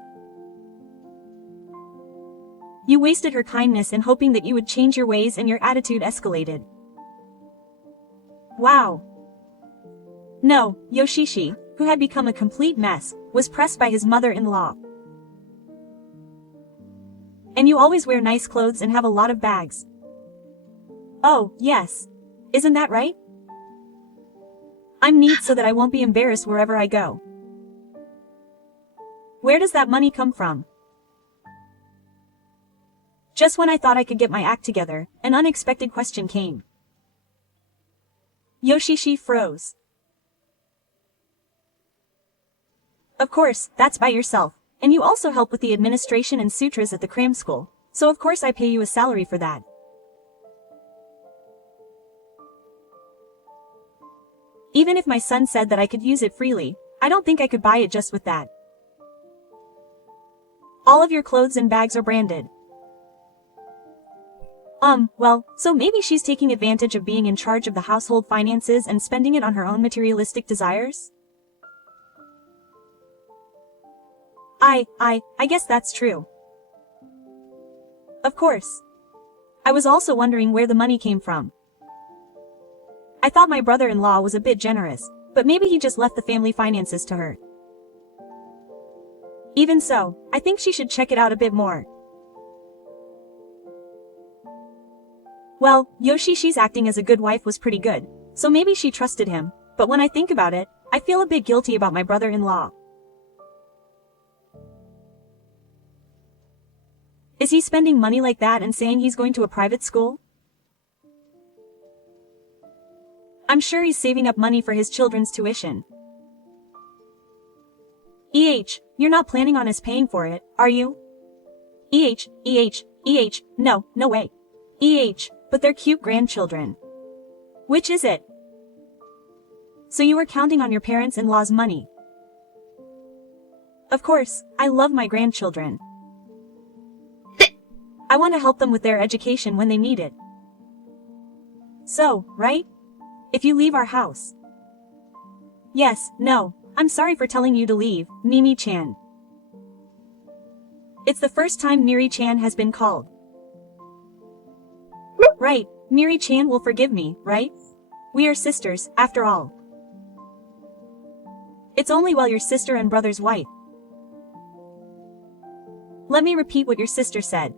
You wasted her kindness in hoping that you would change your ways and your attitude escalated. Wow. No, Yoshishi, who had become a complete mess, was pressed by his mother-in-law. And you always wear nice clothes and have a lot of bags. Oh, yes. Isn't that right? I'm neat so that I won't be embarrassed wherever I go. Where does that money come from? Just when I thought I could get my act together, an unexpected question came. Yoshishi froze. Of course, that's by yourself, and you also help with the administration and sutras at the cram school, so of course I pay you a salary for that. Even if my son said that I could use it freely, I don't think I could buy it just with that. All of your clothes and bags are branded. Well, so maybe she's taking advantage of being in charge of the household finances and spending it on her own materialistic desires? I guess that's true. Of course. I was also wondering where the money came from. I thought my brother-in-law was a bit generous, but maybe he just left the family finances to her. Even so, I think she should check it out a bit more. Well, Yoshishi's acting as a good wife was pretty good, so maybe she trusted him, but when I think about it, I feel a bit guilty about my brother-in-law. Is he spending money like that and saying he's going to a private school? I'm sure he's saving up money for his children's tuition. You're not planning on us paying for it, are you? No way. But they're cute grandchildren. Which is it? So you were counting on your parents-in-law's money. Of course, I love my grandchildren. I want to help them with their education when they need it. So, right? If you leave our house. Yes, no, I'm sorry for telling you to leave, Mimi-chan. It's the first time Miri-chan has been called. Right, Miri-chan will forgive me, right? We are sisters, after all. It's only while your sister and brother's wife. Let me repeat what your sister said.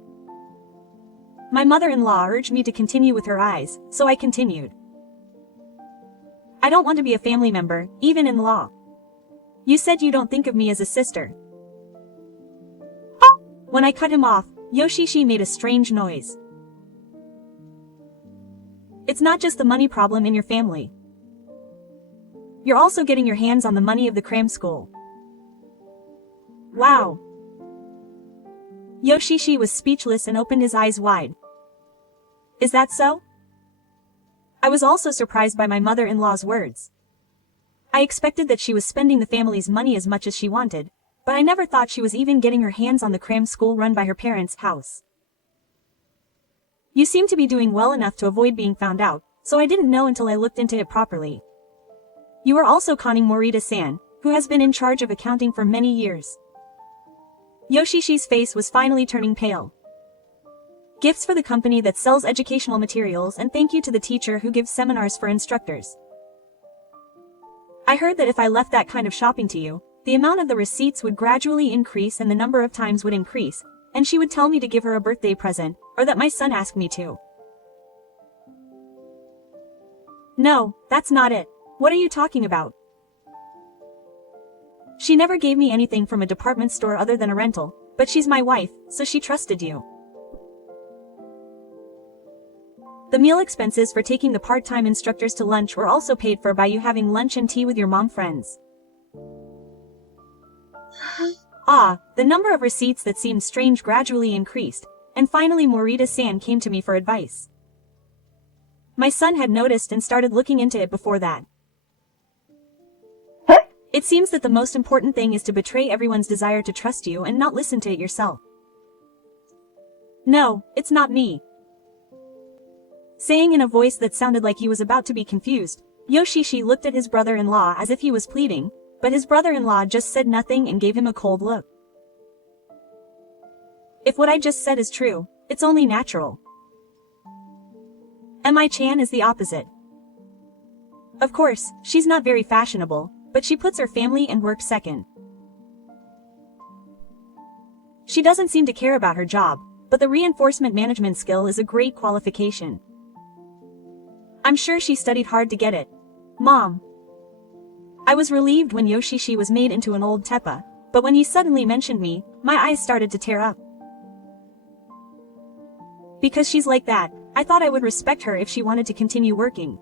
My mother-in-law urged me to continue with her eyes, so I continued. I don't want to be a family member, even in law. You said you don't think of me as a sister. When I cut him off, Yoshishi made a strange noise. It's not just the money problem in your family. You're also getting your hands on the money of the cram school. Wow. Yoshishi was speechless and opened his eyes wide. Is that so? I was also surprised by my mother-in-law's words. I expected that she was spending the family's money as much as she wanted, but I never thought she was even getting her hands on the cram school run by her parents' house. You seem to be doing well enough to avoid being found out, so I didn't know until I looked into it properly. You are also conning Morita-san, who has been in charge of accounting for many years. Yoshishi's face was finally turning pale. Gifts for the company that sells educational materials, and thank you to the teacher who gives seminars for instructors. I heard that if I left that kind of shopping to you, the amount of the receipts would gradually increase and the number of times would increase, and she would tell me to give her a birthday present, or that my son asked me to. No, that's not it. What are you talking about? She never gave me anything from a department store other than a rental, but she's my wife, so she trusted you. The meal expenses for taking the part-time instructors to lunch were also paid for by you having lunch and tea with your mom friends. The number of receipts that seemed strange gradually increased, and finally Morita-san came to me for advice. My son had noticed and started looking into it before that. It seems that the most important thing is to betray everyone's desire to trust you and not listen to it yourself. No, it's not me. Saying in a voice that sounded like he was about to be confused, Yoshishi looked at his brother-in-law as if he was pleading, but his brother-in-law just said nothing and gave him a cold look. If what I just said is true, it's only natural. Mi-chan is the opposite. Of course, she's not very fashionable, but she puts her family and work second. She doesn't seem to care about her job, but the reinforcement management skill is a great qualification. I'm sure she studied hard to get it. Mom. I was relieved when Yoshishi was made into an old teppa, but when he suddenly mentioned me, my eyes started to tear up. Because she's like that, I thought I would respect her if she wanted to continue working.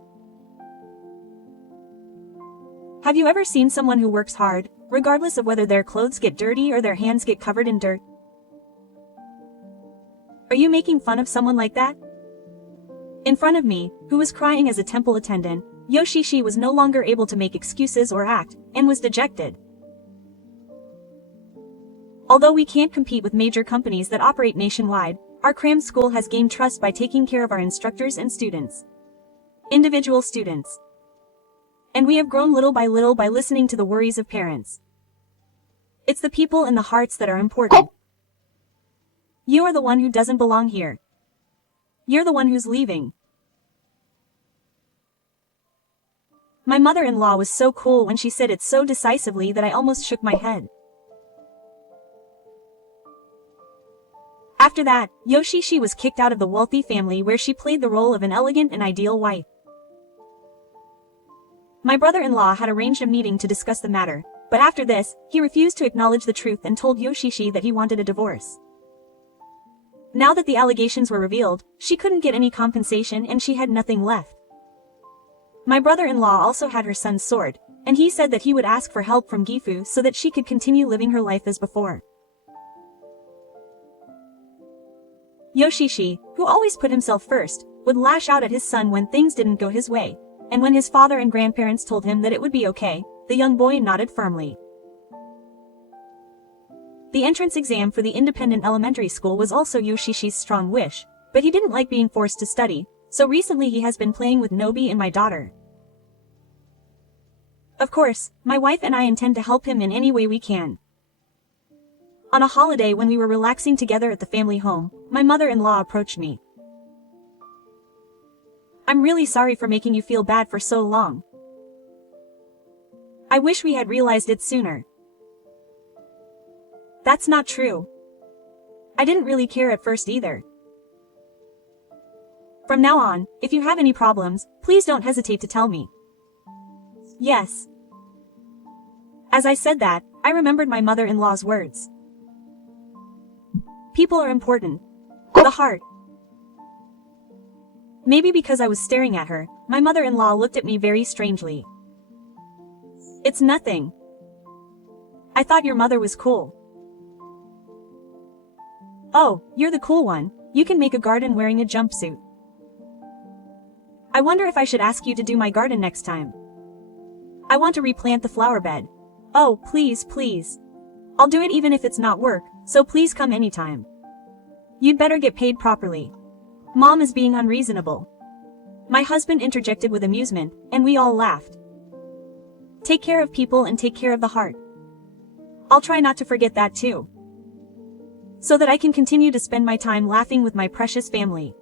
Have you ever seen someone who works hard, regardless of whether their clothes get dirty or their hands get covered in dirt? Are you making fun of someone like that? In front of me, who was crying as a temple attendant, Yoshishi was no longer able to make excuses or act, and was dejected. Although we can't compete with major companies that operate nationwide, our cram school has gained trust by taking care of our instructors and students. Individual students. And we have grown little by listening to the worries of parents. It's the people and the hearts that are important. You are the one who doesn't belong here. You're the one who's leaving. My mother-in-law was so cool when she said it so decisively that I almost shook my head. After that, Yoshishi was kicked out of the wealthy family where she played the role of an elegant and ideal wife. My brother-in-law had arranged a meeting to discuss the matter, but after this, he refused to acknowledge the truth and told Yoshishi that he wanted a divorce. Now that the allegations were revealed, she couldn't get any compensation and she had nothing left. My brother-in-law also had her son's sword, and he said that he would ask for help from Gifu so that she could continue living her life as before. Yoshishi, who always put himself first, would lash out at his son when things didn't go his way, and when his father and grandparents told him that it would be okay, the young boy nodded firmly. The entrance exam for the independent elementary school was also Yoshishi's strong wish, but he didn't like being forced to study, so recently he has been playing with Nobi and my daughter. Of course, my wife and I intend to help him in any way we can. On a holiday when we were relaxing together at the family home, my mother-in-law approached me. I'm really sorry for making you feel bad for so long. I wish we had realized it sooner. That's not true. I didn't really care at first either. From now on, if you have any problems, please don't hesitate to tell me. Yes. As I said that, I remembered my mother-in-law's words. People are important. The heart. Maybe because I was staring at her, my mother-in-law looked at me very strangely. It's nothing. I thought your mother was cool. Oh, you're the cool one. You can make a garden wearing a jumpsuit. I wonder if I should ask you to do my garden next time. I want to replant the flower bed. Oh, please, please. I'll do it even if it's not work, so please come anytime. You'd better get paid properly. Mom is being unreasonable. My husband interjected with amusement, and we all laughed. Take care of people and take care of the heart. I'll try not to forget that too. So that I can continue to spend my time laughing with my precious family.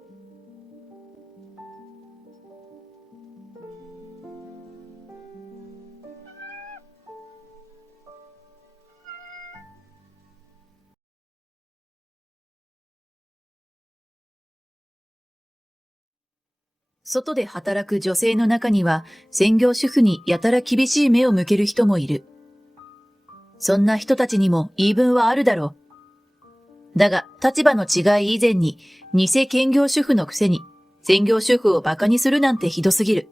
外で働く女性の中には、専業主婦にやたら厳しい目を向ける人もいる。そんな人たちにも言い分はあるだろう。だが、立場の違い以前に、偽兼業主婦のくせに、専業主婦を馬鹿にするなんてひどすぎる。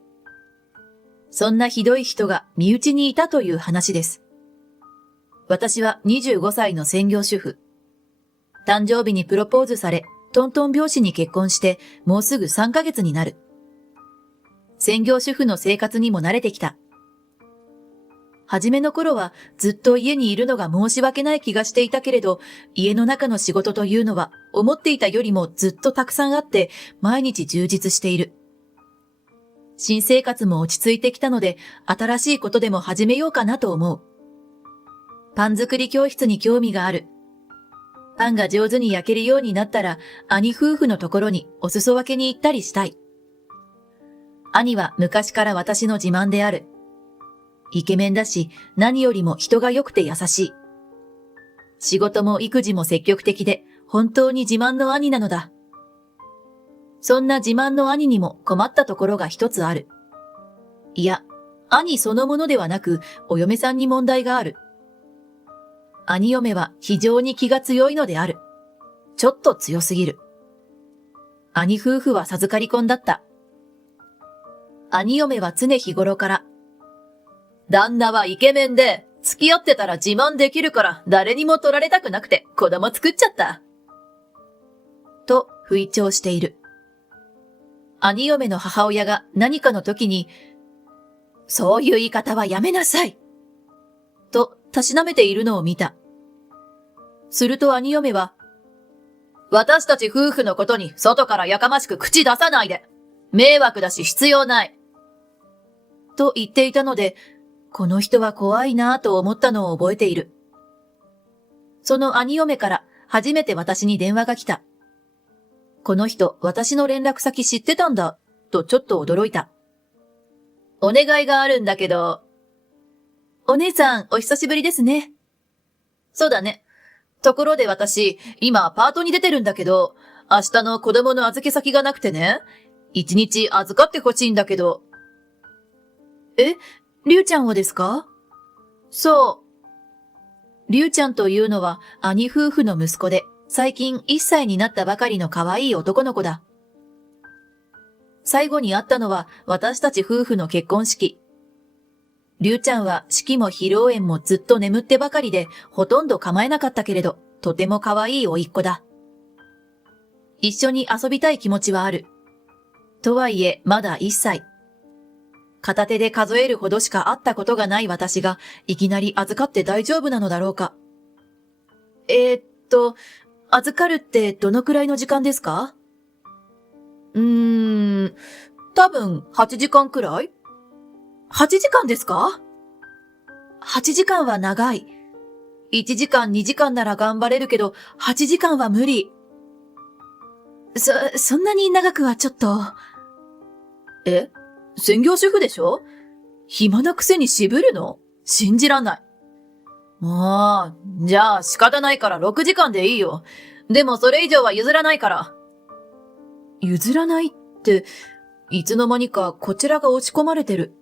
そんなひどい人が身内にいたという話です。私は25歳の専業主婦。誕生日にプロポーズされ、トントン拍子に結婚して、もうすぐ3ヶ月になる。専業主婦の生活にも慣れてきた。初めの頃はずっと家にいるのが申し訳ない気がしていたけれど、家の中の仕事というのは思っていたよりもずっとたくさんあって毎日充実している。新生活も落ち着いてきたので新しいことでも始めようかなと思う。パン作り教室に興味がある。パンが上手に焼けるようになったら兄夫婦のところにお裾分けに行ったりしたい。兄は昔から私の自慢である。イケメンだし、何よりも人が良くて優しい。仕事も育児も積極的で、本当に自慢の兄なのだ。そんな自慢の兄にも困ったところが一つある。いや、兄そのものではなく、お嫁さんに問題がある。兄嫁は非常に気が強いのである。ちょっと強すぎる。兄夫婦は授かり婚だった。兄嫁は常日頃から、旦那はイケメンで、付き合ってたら自慢できるから誰にも取られたくなくて子供作っちゃった。と、吹聴している。兄嫁の母親が何かの時に、そういう言い方はやめなさい。と、たしなめているのを見た。すると兄嫁は、私たち夫婦のことに外からやかましく口出さないで。迷惑だし必要ない。と言っていたので、この人は怖いなぁと思ったのを覚えている。その兄嫁から初めて私に電話が来た。この人、私の連絡先知ってたんだ、とちょっと驚いた。お願いがあるんだけど。お姉さん、お久しぶりですね。そうだね。ところで私、今パートに出てるんだけど、明日の子供の預け先がなくてね、1日預かってほしいんだけど。りゅうちゃんをですか？そう。りゅうちゃんというのは兄夫婦の息子で、最近1歳になったばかりの可愛い男の子だ。最後に会ったのは私たち夫婦の結婚式。りゅうちゃんは式も披露宴もずっと眠ってばかりで、ほとんど構えなかったけれど、とても可愛い甥っ子だ。一緒に遊びたい気持ちはある。とはいえ、まだ1歳。片手で数えるほどしか会ったことがない私が、いきなり預かって大丈夫なのだろうか。預かるってどのくらいの時間ですか？多分8時間くらい？ 8 時間ですか？ 8 時間は長い。1時間2時間なら頑張れるけど、8時間は無理。そんなに長くはちょっと。専業主婦でしょ？暇なくせに渋るの？信じらんない。もう、じゃあ仕方ないから6時間でいいよ。でもそれ以上は譲らないから。譲らないって、いつの間にかこちらが落ち込まれてる。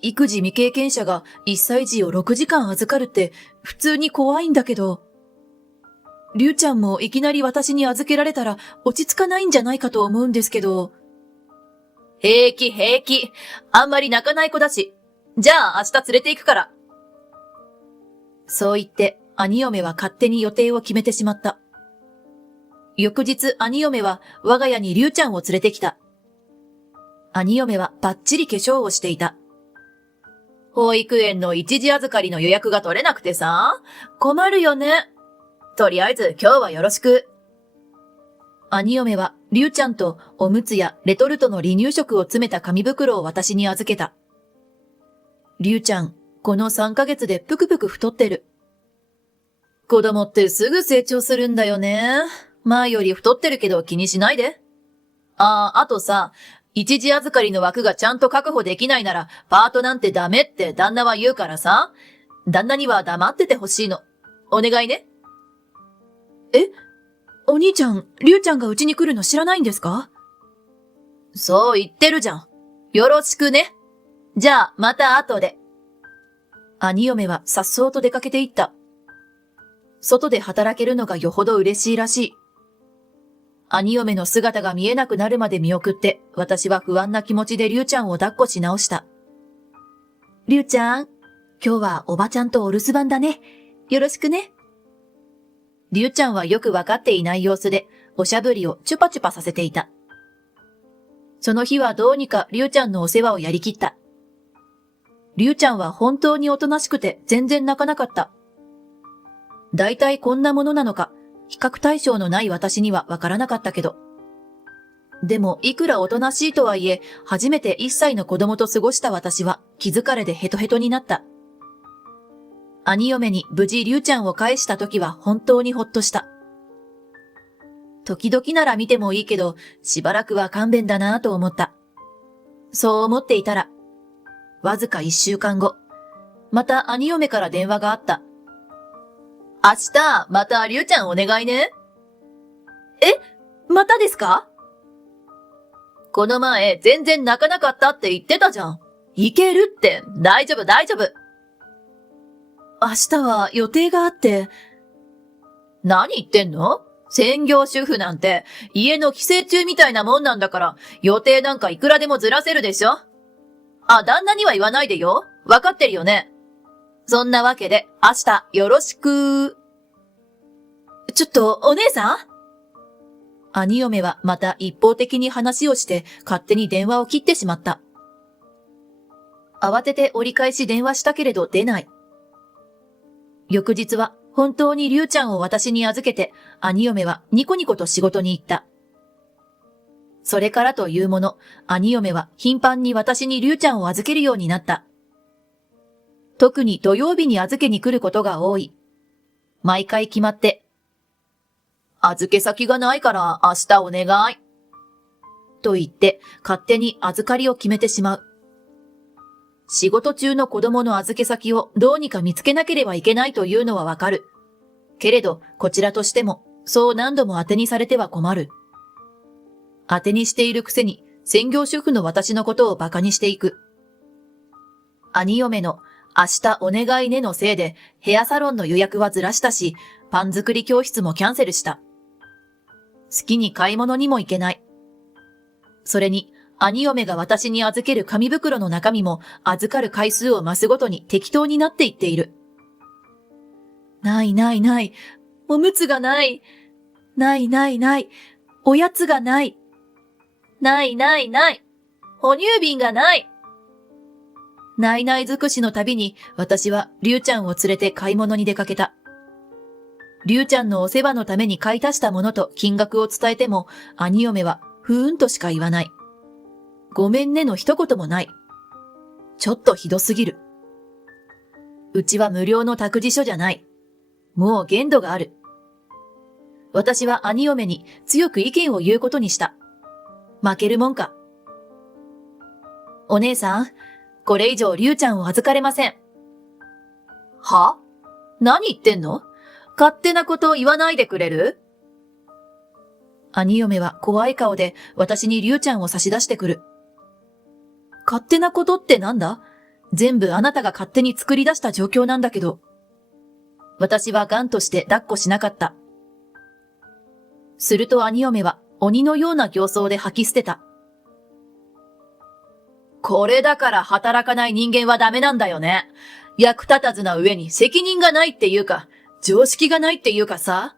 育児未経験者が1歳児を6時間預かるって普通に怖いんだけど。りゅうちゃんもいきなり私に預けられたら落ち着かないんじゃないかと思うんですけど。平気。あんまり泣かない子だし。じゃあ明日連れて行くから。そう言って兄嫁は勝手に予定を決めてしまった。翌日兄嫁は我が家にりゅうちゃんを連れてきた。兄嫁はバッチリ化粧をしていた。保育園の一時預かりの予約が取れなくてさ、困るよね。とりあえず今日はよろしく。兄嫁はりゅうちゃんとおむつやレトルトの離乳食を詰めた紙袋を私に預けた。りゅうちゃん、この3ヶ月でぷくぷく太ってる。子供ってすぐ成長するんだよね。前より太ってるけど気にしないで。あとさ、一時預かりの枠がちゃんと確保できないならパートなんてダメって旦那は言うからさ、旦那には黙っててほしいの。お願いね。お兄ちゃん、りゅうちゃんがうちに来るの知らないんですか？そう言ってるじゃん。よろしくね。じゃあ、また後で。兄嫁は颯爽と出かけていった。外で働けるのがよほど嬉しいらしい。兄嫁の姿が見えなくなるまで見送って、私は不安な気持ちでりゅうちゃんを抱っこし直した。りゅうちゃん、今日はおばちゃんとお留守番だね。よろしくね。りゅうちゃんはよくわかっていない様子で、おしゃぶりをチュパチュパさせていた。その日はどうにかりゅうちゃんのお世話をやりきった。りゅうちゃんは本当におとなしくて全然泣かなかった。だいたいこんなものなのか、比較対象のない私にはわからなかったけど。でもいくらおとなしいとはいえ、初めて1歳の子供と過ごした私は気疲れでヘトヘトになった。兄嫁に無事りゅうちゃんを返した時は本当にほっとした。時々なら見てもいいけど、しばらくは勘弁だなぁと思った。そう思っていたら、わずか1週間後、また兄嫁から電話があった。明日、またりゅうちゃんお願いね。またですか？この前、全然泣かなかったって言ってたじゃん。いけるって、大丈夫大丈夫。明日は予定があって。何言ってんの？専業主婦なんて家の寄生虫みたいなもんなんだから予定なんかいくらでもずらせるでしょ？旦那には言わないでよ。わかってるよね。そんなわけで明日よろしく。ちょっとお姉さん？兄嫁はまた一方的に話をして勝手に電話を切ってしまった。慌てて折り返し電話したけれど出ない。翌日は本当にりゅうちゃんを私に預けて、兄嫁はニコニコと仕事に行った。それからというもの、兄嫁は頻繁に私にりゅうちゃんを預けるようになった。特に土曜日に預けに来ることが多い。毎回決まって、預け先がないから明日お願い。と言って勝手に預かりを決めてしまう。仕事中の子供の預け先をどうにか見つけなければいけないというのはわかる。けれど、こちらとしても、そう何度も当てにされては困る。当てにしているくせに、専業主婦の私のことを馬鹿にしていく。兄嫁の明日お願いねのせいで、ヘアサロンの予約はずらしたし、パン作り教室もキャンセルした。好きに買い物にも行けない。それに、兄嫁が私に預ける紙袋の中身も預かる回数を増すごとに適当になっていっている。ないないない。おむつがない。ないないない。おやつがない。ないないない。哺乳瓶がない。ないない尽くしのたびに私はりゅうちゃんを連れて買い物に出かけた。りゅうちゃんのお世話のために買い足したものと金額を伝えても兄嫁はふーんとしか言わない。ごめんねの一言もない。ちょっとひどすぎる。うちは無料の託児所じゃない。もう限度がある。私は兄嫁に強く意見を言うことにした。負けるもんか。お姉さん、これ以上りゅうちゃんを預かれません。は？何言ってんの？勝手なことを言わないでくれる？兄嫁は怖い顔で私にりゅうちゃんを差し出してくる。勝手なことってなんだ？全部あなたが勝手に作り出した状況なんだけど。私はガンとして抱っこしなかった。すると兄嫁は鬼のような形相で吐き捨てた。これだから働かない人間はダメなんだよね。役立たずな上に責任がないっていうか、常識がないっていうかさ。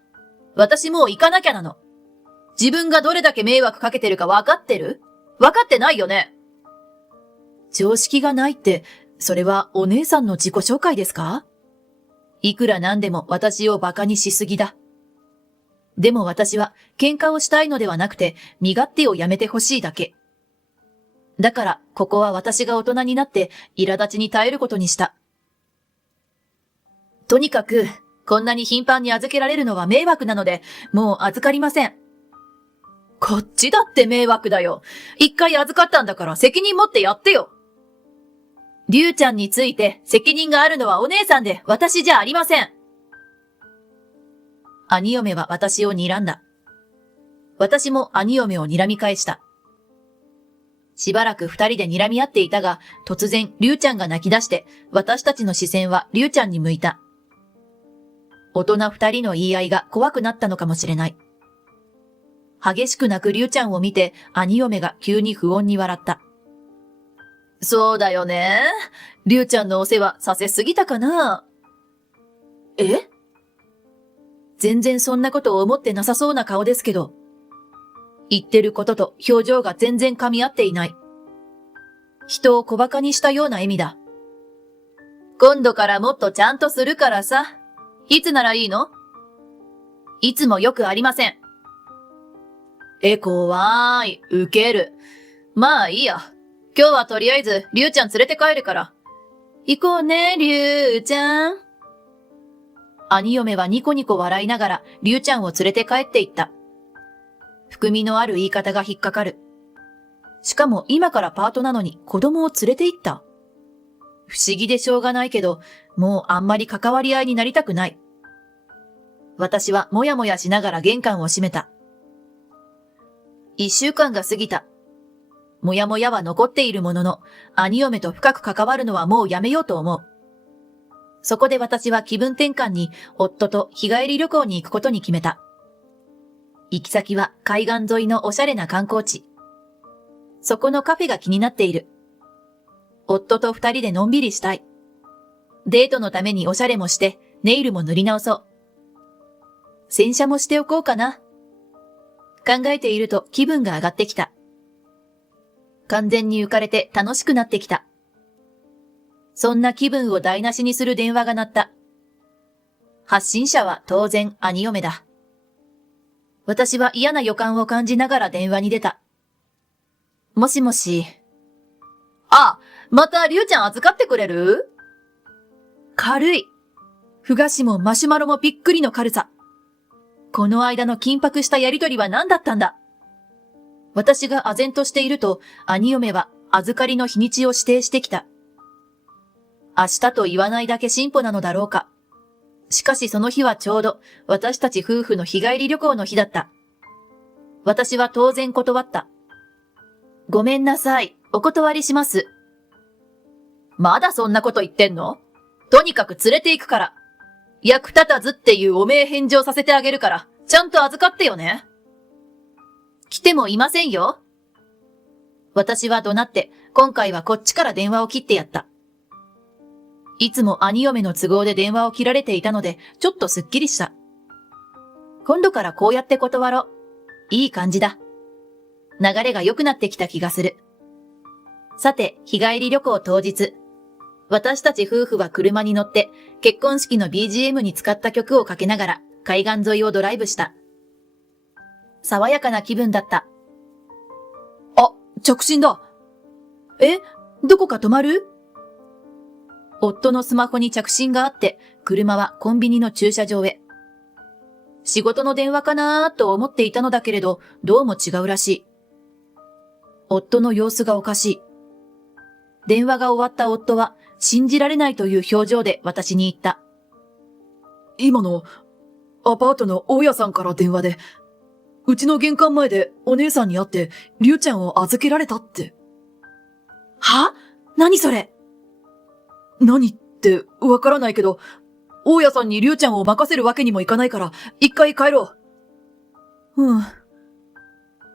私もう行かなきゃなの。自分がどれだけ迷惑かけてるか分かってる？分かってないよね。常識がないって、それはお姉さんの自己紹介ですか？いくらなんでも私を馬鹿にしすぎだ。でも私は喧嘩をしたいのではなくて、身勝手をやめてほしいだけ。だから、ここは私が大人になって苛立ちに耐えることにした。とにかく、こんなに頻繁に預けられるのは迷惑なので、もう預かりません。こっちだって迷惑だよ。一回預かったんだから責任持ってやってよ。りゅうちゃんについて責任があるのはお姉さんで私じゃありません。兄嫁は私を睨んだ。私も兄嫁を睨み返した。しばらく二人で睨み合っていたが、突然りゅうちゃんが泣き出して、私たちの視線はりゅうちゃんに向いた。大人二人の言い合いが怖くなったのかもしれない。激しく泣くりゅうちゃんを見て、兄嫁が急に不穏に笑った。そうだよね。りゅうちゃんのお世話させすぎたかな。え？全然そんなことを思ってなさそうな顔ですけど。言ってることと表情が全然噛み合っていない。人を小馬鹿にしたような笑みだ。今度からもっとちゃんとするからさ。いつならいいの？いつもよくありません。怖い。ウケる。まあいいや。今日はとりあえず、りゅうちゃん連れて帰るから。行こうね、りゅうちゃん。兄嫁はニコニコ笑いながら、りゅうちゃんを連れて帰っていった。含みのある言い方が引っかかる。しかも今からパートなのに子供を連れて行った。不思議でしょうがないけど、もうあんまり関わり合いになりたくない。私はもやもやしながら玄関を閉めた。1週間が過ぎた。もやもやは残っているものの、兄嫁と深く関わるのはもうやめようと思う。そこで私は気分転換に夫と日帰り旅行に行くことに決めた。行き先は海岸沿いのおしゃれな観光地。そこのカフェが気になっている。夫と二人でのんびりしたい。デートのためにおしゃれもして、ネイルも塗り直そう。洗車もしておこうかな。考えていると気分が上がってきた。完全に浮かれて楽しくなってきた。そんな気分を台無しにする電話が鳴った。発信者は当然兄嫁だ。私は嫌な予感を感じながら電話に出た。もしもし。あ、またりゅうちゃん預かってくれる？軽い。ふ菓子もマシュマロもびっくりの軽さ。この間の緊迫したやりとりは何だったんだ。私が唖然としていると、兄嫁は預かりの日にちを指定してきた。明日と言わないだけ進歩なのだろうか。しかしその日はちょうど私たち夫婦の日帰り旅行の日だった。私は当然断った。ごめんなさい、お断りします。まだそんなこと言ってんの？とにかく連れて行くから。役立たずっていう汚名返上させてあげるから、ちゃんと預かってよね。来てもいませんよ。私は怒鳴って、今回はこっちから電話を切ってやった。いつも兄嫁の都合で電話を切られていたので、ちょっとすっきりした。今度からこうやって断ろう。いい感じだ。流れが良くなってきた気がする。さて、日帰り旅行当日。私たち夫婦は車に乗って、結婚式の BGM に使った曲をかけながら、海岸沿いをドライブした。爽やかな気分だった。あ、着信だ。どこか止まる？夫のスマホに着信があって、車はコンビニの駐車場へ。仕事の電話かなーと思っていたのだけれど、どうも違うらしい。夫の様子がおかしい。電話が終わった夫は、信じられないという表情で私に言った。今の、アパートの大家さんから電話で、うちの玄関前でお姉さんに会って、りゅうちゃんを預けられたって。は？何それ？何ってわからないけど、大家さんにりゅうちゃんを任せるわけにもいかないから、一回帰ろう。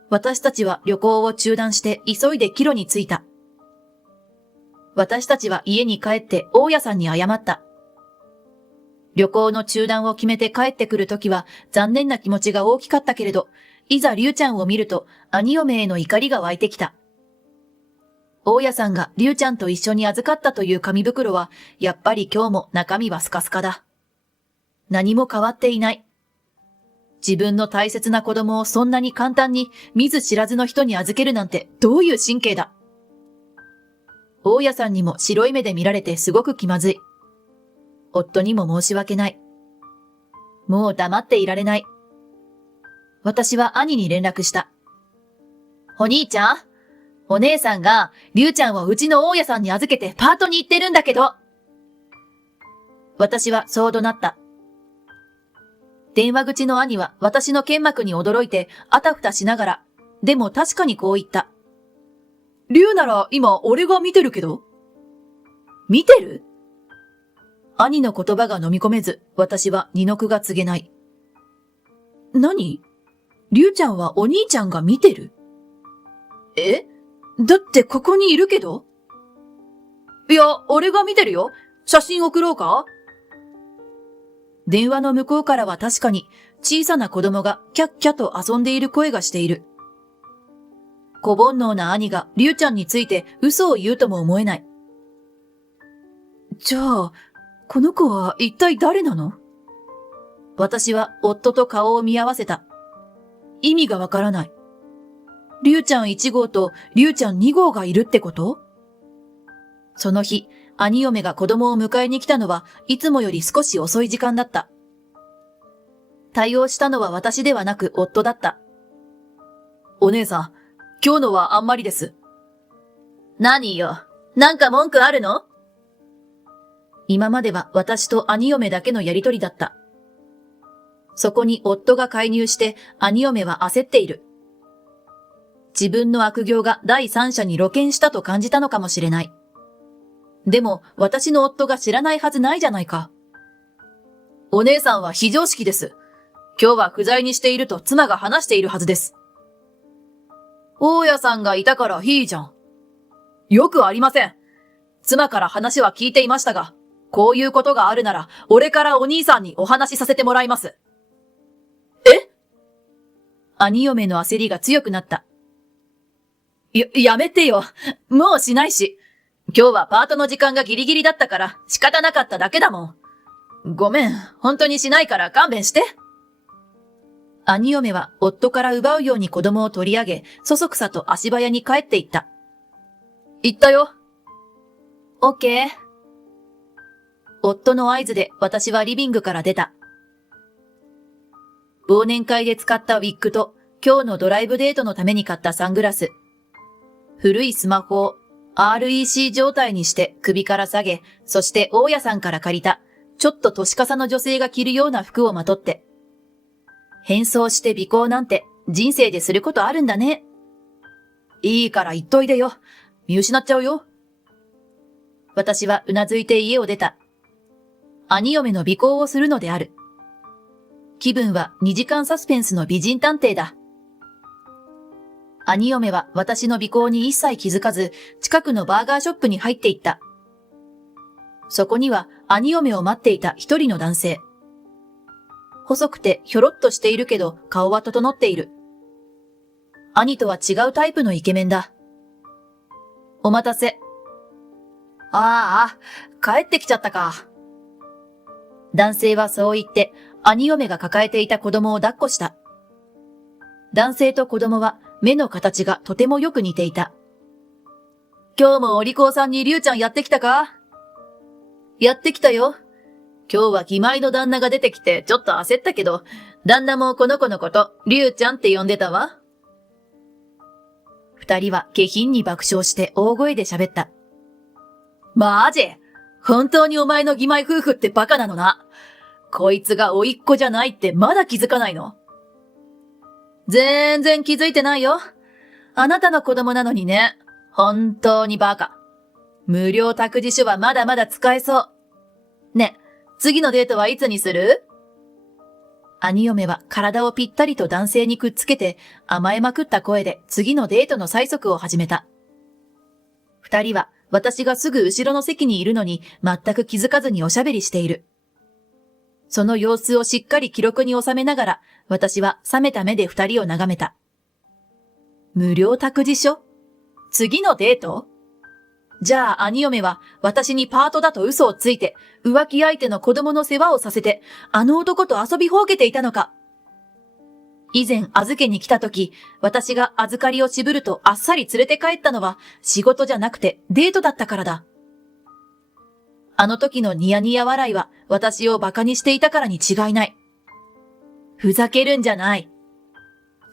私たちは旅行を中断して急いで帰路に着いた。私たちは家に帰って大家さんに謝った。旅行の中断を決めて帰ってくるときは残念な気持ちが大きかったけれど、いざりゅうちゃんを見ると兄嫁への怒りが湧いてきた。大家さんがりゅうちゃんと一緒に預かったという紙袋は、やっぱり今日も中身はスカスカだ。何も変わっていない。自分の大切な子供をそんなに簡単に見ず知らずの人に預けるなんてどういう神経だ。大家さんにも白い目で見られてすごく気まずい。夫にも申し訳ない。もう黙っていられない。私は兄に連絡した。お兄ちゃん、お姉さんがりゅうちゃんをうちの大家さんに預けてパートに行ってるんだけど。私はそう怒鳴った。電話口の兄は私の剣幕に驚いてあたふたしながら、でも確かにこう言った。りゅうなら今俺が見てるけど。見てる？兄の言葉が飲み込めず、私は二の句が告げない。何？りゅうちゃんはお兄ちゃんが見てる？え？だってここにいるけど？いや、俺が見てるよ。写真送ろうか？電話の向こうからは確かに小さな子供がキャッキャと遊んでいる声がしている。小煩悩な兄がりゅうちゃんについて嘘を言うとも思えない。じゃあ、この子は一体誰なの？私は夫と顔を見合わせた。意味がわからない。りゅうちゃん1号とりゅうちゃん2号がいるってこと？その日、兄嫁が子供を迎えに来たのはいつもより少し遅い時間だった。対応したのは私ではなく夫だった。お姉さん、今日のはあんまりです。何よ、なんか文句あるの？今までは私と兄嫁だけのやりとりだった。そこに夫が介入して兄嫁は焦っている。自分の悪行が第三者に露見したと感じたのかもしれない。でも私の夫が知らないはずないじゃないか。お姉さんは非常識です。今日は不在にしていると妻が話しているはずです。大家さんがいたからいいじゃん。よくありません。妻から話は聞いていましたが、こういうことがあるなら俺からお兄さんにお話しさせてもらいます。え？兄嫁の焦りが強くなった。やめてよ。もうしないし。今日はパートの時間がギリギリだったから仕方なかっただけだもん。ごめん、本当にしないから勘弁して。兄嫁は夫から奪うように子供を取り上げ、そそくさと足早に帰っていった。行ったよ。オッケー。夫の合図で私はリビングから出た。忘年会で使ったウィッグと今日のドライブデートのために買ったサングラス。古いスマホをREC 状態にして首から下げ、そして大家さんから借りた、ちょっと年かさの女性が着るような服をまとって。変装して尾行なんて人生ですることあるんだね。いいから言っといでよ。見失っちゃうよ。私はうなずいて家を出た。兄嫁の尾行をするのである。気分は2時間サスペンスの美人探偵だ。兄嫁は私の尾行に一切気づかず、近くのバーガーショップに入っていった。そこには兄嫁を待っていた一人の男性。細くてひょろっとしているけど顔は整っている。兄とは違うタイプのイケメンだ。お待たせ。ああ、帰ってきちゃったか。男性はそう言って兄嫁が抱えていた子供を抱っこした。男性と子供は目の形がとてもよく似ていた。今日もお利口さんにりゅうちゃんやってきたか？やってきたよ。今日は義妹の旦那が出てきてちょっと焦ったけど、旦那もこの子のことりゅうちゃんって呼んでたわ。二人は下品に爆笑して大声で喋った。マジ？本当にお前の義妹夫婦ってバカなのな。こいつが甥っ子じゃないってまだ気づかないの？全然気づいてないよ。あなたの子供なのにね。本当にバカ。無料託児所はまだまだ使えそう。ね、次のデートはいつにする？兄嫁は体をぴったりと男性にくっつけて甘えまくった声で次のデートの催促を始めた。二人は私がすぐ後ろの席にいるのに全く気づかずにおしゃべりしている。その様子をしっかり記録に収めながら、私は冷めた目で二人を眺めた。無料託児所？次のデート？じゃあ兄嫁は私にパートだと嘘をついて、浮気相手の子供の世話をさせて、あの男と遊びほうけていたのか。以前預けに来た時、私が預かりを渋るとあっさり連れて帰ったのは仕事じゃなくてデートだったからだ。あの時のニヤニヤ笑いは私を馬鹿にしていたからに違いない。ふざけるんじゃない。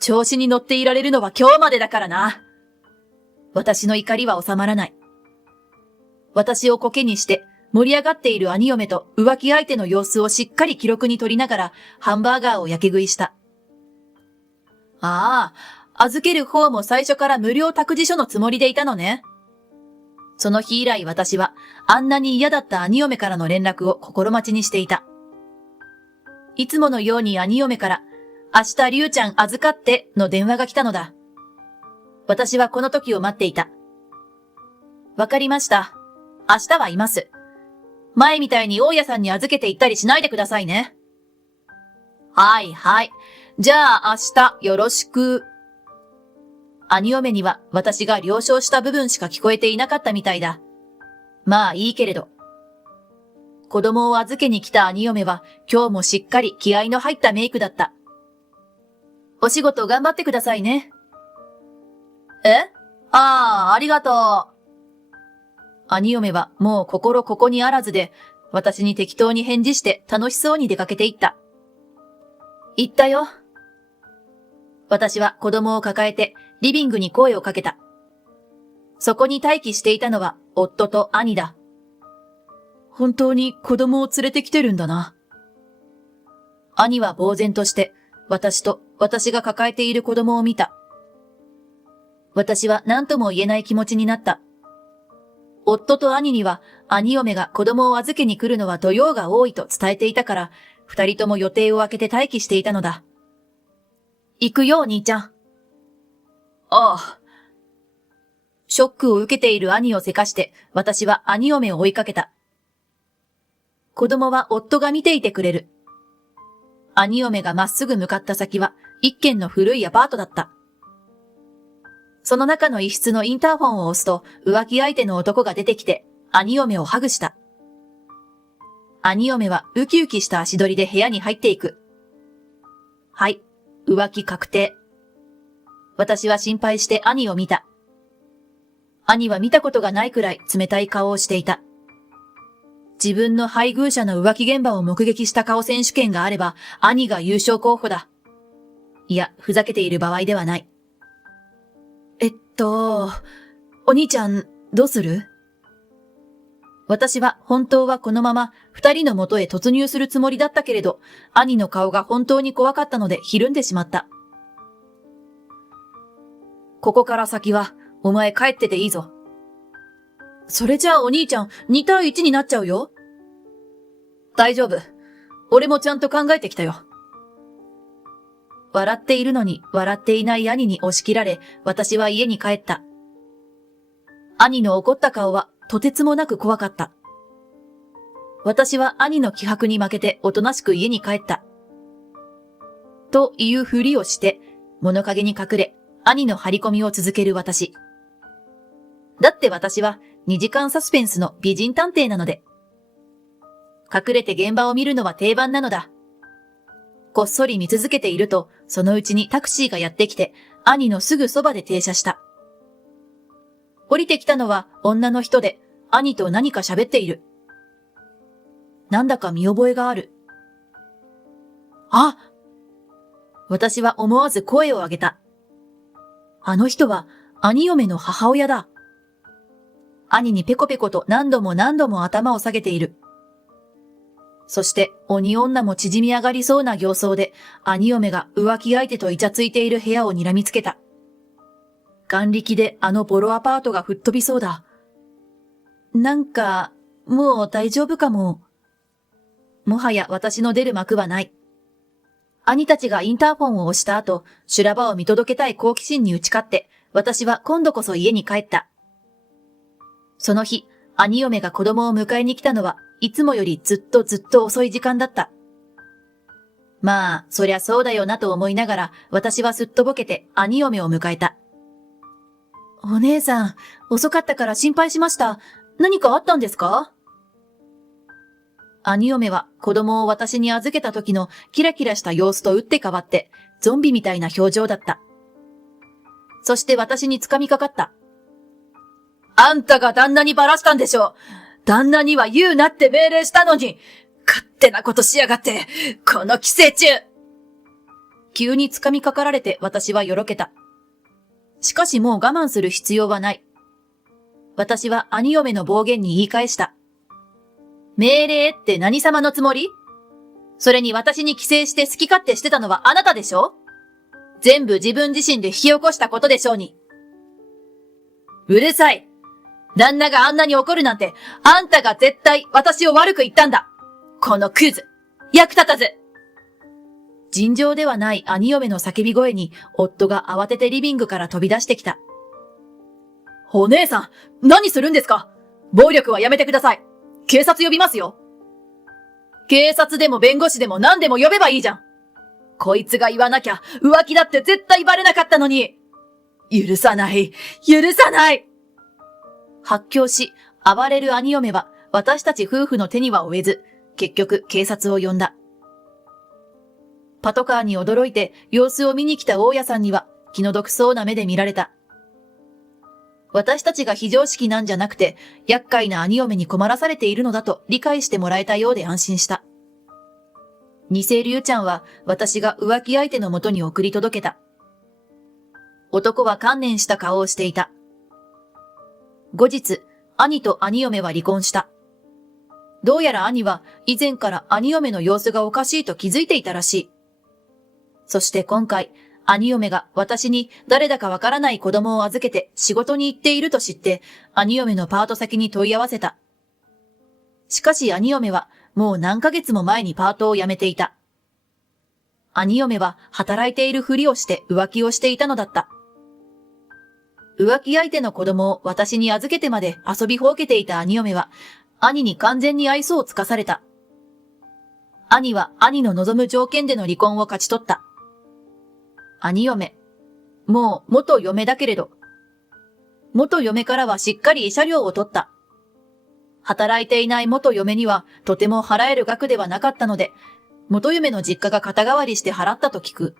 調子に乗っていられるのは今日までだからな。私の怒りは収まらない。私をコケにして盛り上がっている兄嫁と浮気相手の様子をしっかり記録に取りながらハンバーガーを焼き食いした。ああ、預ける方も最初から無料託児所のつもりでいたのね。その日以来私はあんなに嫌だった兄嫁からの連絡を心待ちにしていた。いつものように兄嫁から明日りゅうちゃん預かっての電話が来たのだ。私はこの時を待っていた。わかりました。明日はいます。前みたいに大家さんに預けて行ったりしないでくださいね。はいはい。じゃあ明日よろしく。兄嫁には私が了承した部分しか聞こえていなかったみたいだ。まあいいけれど。子供を預けに来た兄嫁は今日もしっかり気合の入ったメイクだった。お仕事頑張ってくださいね。ありがとう。兄嫁はもう心ここにあらずで、私に適当に返事して楽しそうに出かけていった。行ったよ。私は子供を抱えてリビングに声をかけた。そこに待機していたのは夫と兄だ。本当に子供を連れてきてるんだな。兄は呆然として私と私が抱えている子供を見た。私は何とも言えない気持ちになった。夫と兄には兄嫁が子供を預けに来るのは土曜が多いと伝えていたから、二人とも予定を空けて待機していたのだ。行くよ、兄ちゃん。ああ。ショックを受けている兄をせかして、私は兄嫁を追いかけた。子供は夫が見ていてくれる。兄嫁がまっすぐ向かった先は、一軒の古いアパートだった。その中の一室のインターホンを押すと、浮気相手の男が出てきて、兄嫁をハグした。兄嫁はウキウキした足取りで部屋に入っていく。はい、浮気確定。私は心配して兄を見た。兄は見たことがないくらい冷たい顔をしていた。自分の配偶者の浮気現場を目撃した顔選手権があれば、兄が優勝候補だ。いや、ふざけている場合ではない。お兄ちゃん、どうする？私は本当はこのまま二人の元へ突入するつもりだったけれど、兄の顔が本当に怖かったのでひるんでしまった。ここから先は、お前帰ってていいぞ。それじゃあお兄ちゃん、2対1になっちゃうよ。大丈夫。俺もちゃんと考えてきたよ。笑っているのに笑っていない兄に押し切られ、私は家に帰った。兄の怒った顔はとてつもなく怖かった。私は兄の気迫に負けておとなしく家に帰った。というふりをして、物陰に隠れ、兄の張り込みを続ける私。だって私は2時間サスペンスの美人探偵なので。隠れて現場を見るのは定番なのだ。こっそり見続けていると、そのうちにタクシーがやってきて、兄のすぐそばで停車した。降りてきたのは女の人で、兄と何か喋っている。なんだか見覚えがある。あ！私は思わず声を上げた。あの人は兄嫁の母親だ。兄にペコペコと何度も何度も頭を下げている。そして鬼女も縮み上がりそうな形相で兄嫁が浮気相手とイチャついている部屋を睨みつけた。眼力であのボロアパートが吹っ飛びそうだ。なんか、もう大丈夫かも。もはや私の出る幕はない。兄たちがインターフォンを押した後、修羅場を見届けたい好奇心に打ち勝って、私は今度こそ家に帰った。その日、兄嫁が子供を迎えに来たのはいつもよりずっと遅い時間だった。まあ、そりゃそうだよなと思いながら、私はすっとぼけて兄嫁を迎えた。お姉さん、遅かったから心配しました。何かあったんですか？兄嫁は子供を私に預けた時のキラキラした様子と打って変わって、ゾンビみたいな表情だった。そして私に掴みかかった。あんたが旦那にばらしたんでしょ。旦那には言うなって命令したのに、勝手なことしやがって、この寄生虫。急に掴みかかられて私はよろけた。しかしもう我慢する必要はない。私は兄嫁の暴言に言い返した。命令って何様のつもり？それに私に寄生して好き勝手してたのはあなたでしょ？全部自分自身で引き起こしたことでしょうに。うるさい。旦那があんなに怒るなんて、あんたが絶対私を悪く言ったんだ。このクズ。役立たず。尋常ではない兄嫁の叫び声に、夫が慌ててリビングから飛び出してきた。お姉さん、何するんですか？暴力はやめてください。警察呼びますよ。警察でも弁護士でも何でも呼べばいいじゃん。こいつが言わなきゃ浮気だって絶対バレなかったのに。許さない。許さない。発狂し、暴れる兄嫁は私たち夫婦の手には負えず、結局警察を呼んだ。パトカーに驚いて様子を見に来た大家さんには気の毒そうな目で見られた。私たちが非常識なんじゃなくて、厄介な兄嫁に困らされているのだと理解してもらえたようで安心した。偽龍ちゃんは私が浮気相手のもとに送り届けた。男は観念した顔をしていた。後日、兄と兄嫁は離婚した。どうやら兄は以前から兄嫁の様子がおかしいと気づいていたらしい。そして今回、兄嫁が私に誰だかわからない子供を預けて仕事に行っていると知って、兄嫁のパート先に問い合わせた。しかし兄嫁はもう何ヶ月も前にパートを辞めていた。兄嫁は働いているふりをして浮気をしていたのだった。浮気相手の子供を私に預けてまで遊びほうけていた兄嫁は、兄に完全に愛想をつかされた。兄は兄の望む条件での離婚を勝ち取った。兄嫁。もう元嫁だけれど。元嫁からはしっかり慰謝料を取った。働いていない元嫁にはとても払える額ではなかったので、元嫁の実家が肩代わりして払ったと聞く。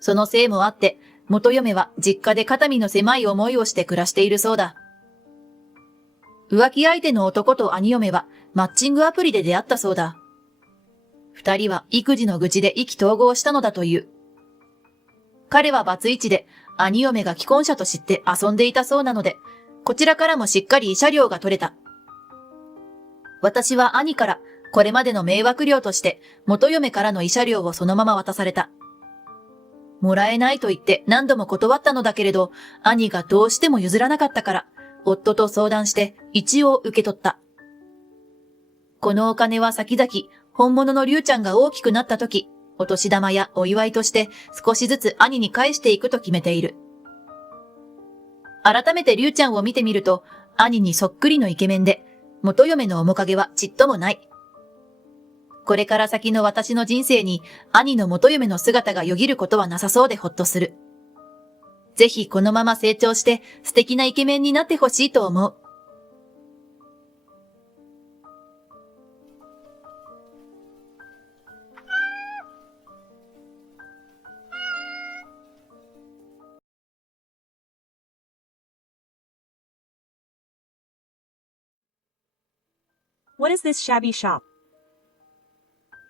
そのせいもあって、元嫁は実家で肩身の狭い思いをして暮らしているそうだ。浮気相手の男と兄嫁はマッチングアプリで出会ったそうだ。二人は育児の愚痴で意気投合したのだという。彼はバツイチで兄嫁が既婚者と知って遊んでいたそうなので、こちらからもしっかり慰謝料が取れた。私は兄からこれまでの迷惑料として元嫁からの慰謝料をそのまま渡された。もらえないと言って何度も断ったのだけれど、兄がどうしても譲らなかったから、夫と相談して一応受け取った。このお金は先々、本物の龍ちゃんが大きくなった時、お年玉やお祝いとして少しずつ兄に返していくと決めている。改めて龍ちゃんを見てみると、兄にそっくりのイケメンで、元嫁の面影はちっともない。これから先の私の人生に兄の元嫁の姿がよぎることはなさそうでほっとする。ぜひこのまま成長して素敵なイケメンになってほしいと思う。What is this shabby shop?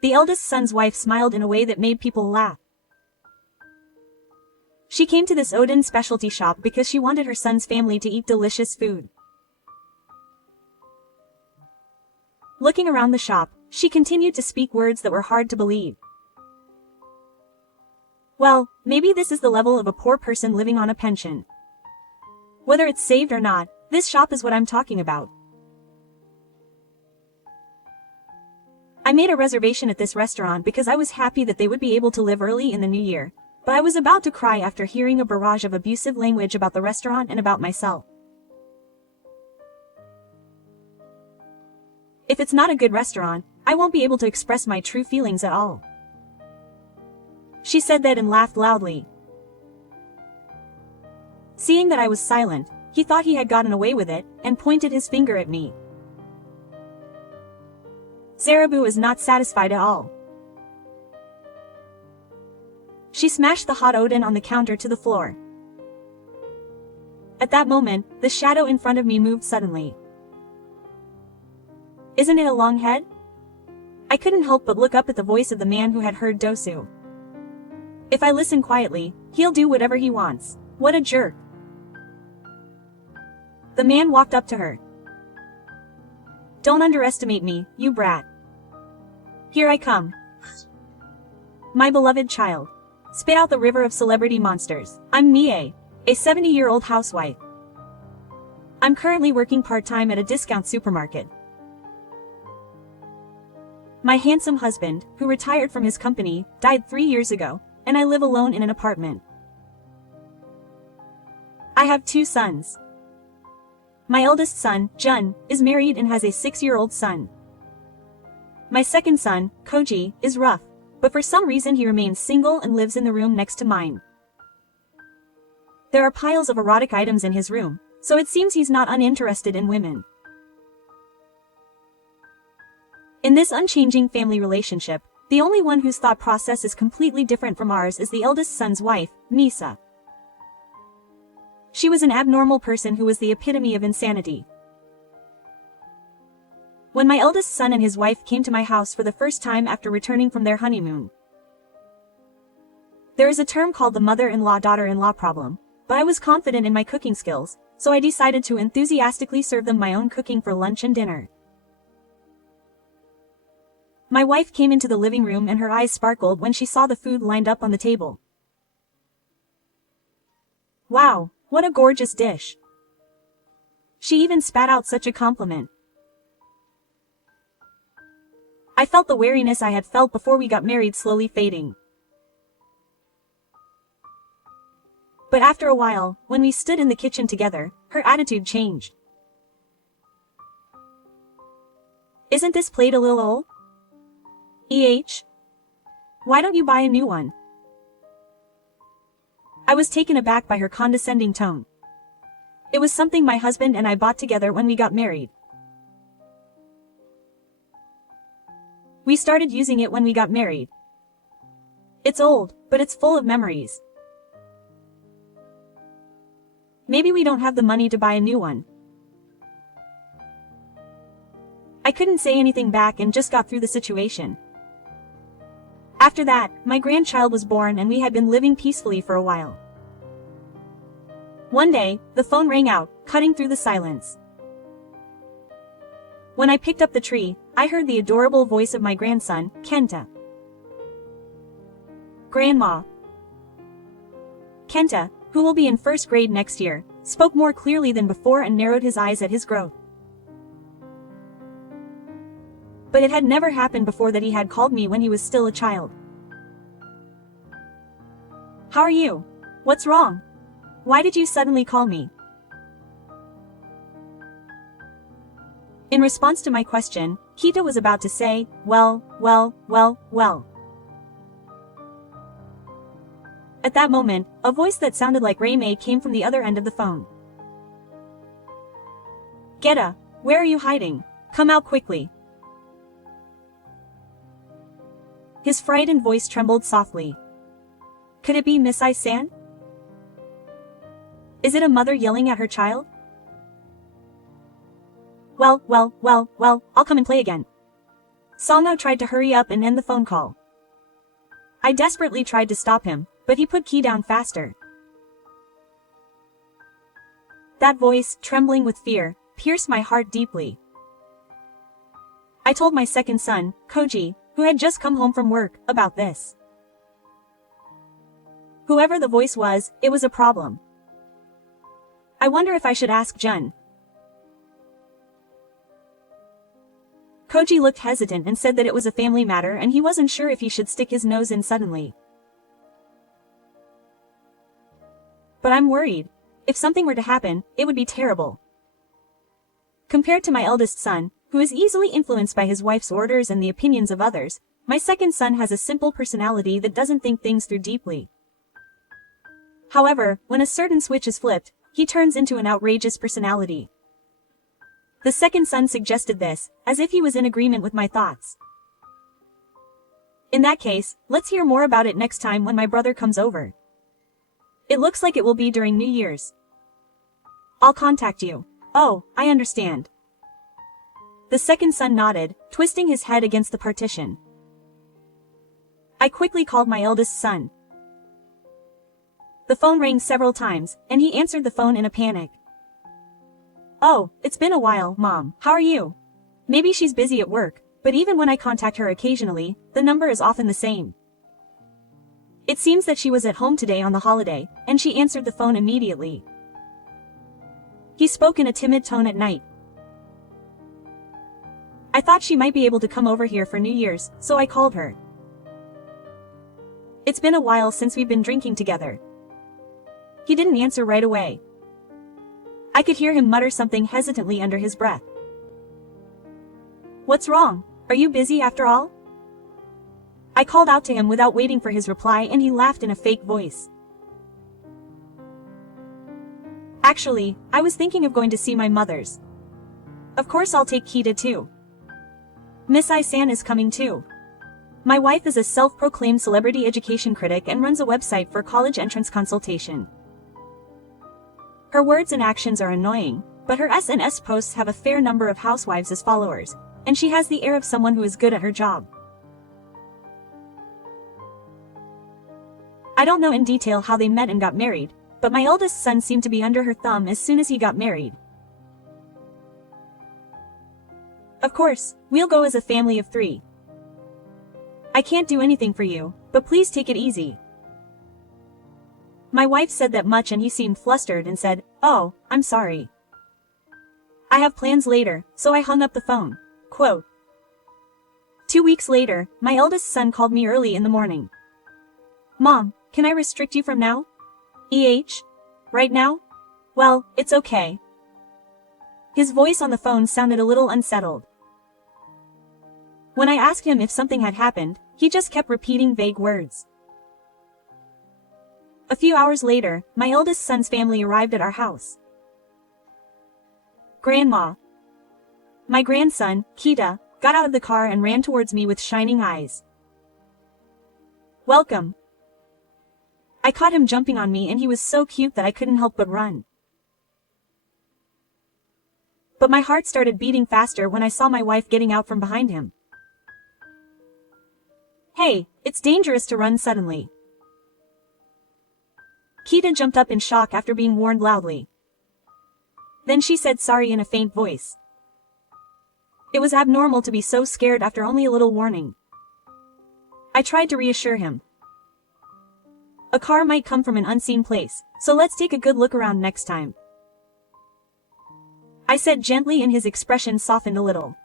The eldest son's wife smiled in a way that made people laugh. She came to this Odin specialty shop because she wanted her son's family to eat delicious food. Looking around the shop, she continued to speak words that were hard to believe. Well, maybe this is the level of a poor person living on a pension. Whether it's saved or not, this shop is what I'm talking about. I made a reservation at this restaurant because I was happy that they would be able to live early in the new year, but I was about to cry after hearing a barrage of abusive language about the restaurant and about myself. If it's not a good restaurant, I won't be able to express my true feelings at all. She said that and laughed loudly. Seeing that I was silent, he thought he had gotten away with it, and pointed his finger at me. Zarabu is not satisfied at all. She smashed the hot oden on the counter to the floor. At that moment, the shadow in front of me moved suddenly. Isn't it a long head? I couldn't help but look up at the voice of the man who had heard Dosu. If I listen quietly, he'll do whatever he wants. What a jerk. The man walked up to her. Don't underestimate me, you brat. Here I come. My beloved child. Spit out the river of celebrity monsters. I'm Mie, a 70-year-old housewife. I'm currently working part-time at a discount supermarket. My handsome husband, who retired from his company, died 3 years ago, and I live alone in an apartment. I have 2 sons. My eldest son, Jun, is married and has a 6-year-old son. My second son, Koji, is rough, but for some reason he remains single and lives in the room next to mine. There are piles of erotic items in his room, so it seems he's not uninterested in women. In this unchanging family relationship, the only one whose thought process is completely different from ours is the eldest son's wife, Nisa. She was an abnormal person who was the epitome of insanity. When my eldest son and his wife came to my house for the first time after returning from their honeymoon, there is a term called the mother-in-law-daughter-in-law problem, but I was confident in my cooking skills, so I decided to enthusiastically serve them my own cooking for lunch and dinner. My wife came into the living room and her eyes sparkled when she saw the food lined up on the table. Wow, what a gorgeous dish. She even spat out such a compliment. I felt the wariness I had felt before we got married slowly fading. But after a while, when we stood in the kitchen together, her attitude changed. Isn't this plate a little old? Why don't you buy a new one? I was taken aback by her condescending tone. It was something my husband and I bought together when we got married. We started using it when we got married. It's old, but it's full of memories. Maybe we don't have the money to buy a new one. I couldn't say anything back and just got through the situation. After that, my grandchild was born and we had been living peacefully for a while. One day, the phone rang out, cutting through the silence. When I picked up the tree, I heard the adorable voice of my grandson, Kenta. Grandma. Kenta, who will be in first grade next year, spoke more clearly than before and narrowed his eyes at his growth. But it had never happened before that he had called me when he was still a child. How are you? What's wrong? Why did you suddenly call me? In response to my question, Kita was about to say, well. At that moment, a voice that sounded like Ray-May came from the other end of the phone. Geta, where are you hiding? Come out quickly. His frightened voice trembled softly. Could it be Miss Ai-san? Is it a mother yelling at her child? Well, I'll come and play again. Songno tried to hurry up and end the phone call. I desperately tried to stop him, but he put key down faster. That voice, trembling with fear, pierced my heart deeply. I told my second son, Koji, who had just come home from work, about this. Whoever the voice was, it was a problem. I wonder if I should ask Jun. Koji looked hesitant and said that it was a family matter and he wasn't sure if he should stick his nose in suddenly. But I'm worried. If something were to happen, it would be terrible. Compared to my eldest son, who is easily influenced by his wife's orders and the opinions of others, my second son has a simple personality that doesn't think things through deeply. However, when a certain switch is flipped, he turns into an outrageous personality. The second son suggested this, as if he was in agreement with my thoughts. In that case, let's hear more about it next time when my brother comes over. It looks like it will be during New Year's. I'll contact you. Oh, I understand. The second son nodded, twisting his head against the partition. I quickly called my eldest son. The phone rang several times, and he answered the phone in a panic. Oh, it's been a while, Mom. How are you? Maybe she's busy at work, but even when I contact her occasionally, the number is often the same. It seems that she was at home today on the holiday, and she answered the phone immediately. He spoke in a timid tone at night. I thought she might be able to come over here for New Year's, so I called her. It's been a while since we've been drinking together. He didn't answer right away. I could hear him mutter something hesitantly under his breath. What's wrong? Are you busy after all? I called out to him without waiting for his reply, and he laughed in a fake voice. Actually, I was thinking of going to see my mother's. Of course I'll take Kita too. Miss I-san is coming too. My wife is a self-proclaimed celebrity education critic and runs a website for college entrance consultation. Her words and actions are annoying, but her SNS posts have a fair number of housewives as followers, and she has the air of someone who is good at her job. I don't know in detail how they met and got married, but my eldest son seemed to be under her thumb as soon as he got married. Of course, we'll go as a family of 3. I can't do anything for you, but please take it easy. My wife said that much and he seemed flustered and said, "Oh, I'm sorry. I have plans later," so I hung up the phone. Quote. 2 weeks later, my eldest son called me early in the morning. Mom, can I restrict you from now? Right now? Well, it's okay. His voice on the phone sounded a little unsettled. When I asked him if something had happened, he just kept repeating vague words. A few hours later, my eldest son's family arrived at our house. Grandma. My grandson, Kita, got out of the car and ran towards me with shining eyes. Welcome. I caught him jumping on me and he was so cute that I couldn't help but run. But my heart started beating faster when I saw my wife getting out from behind him. Hey, it's dangerous to run suddenly. Kita jumped up in shock after being warned loudly. Then she said sorry in a faint voice. It was abnormal to be so scared after only a little warning. I tried to reassure him. A car might come from an unseen place, so let's take a good look around next time. I said gently and his expression softened a little.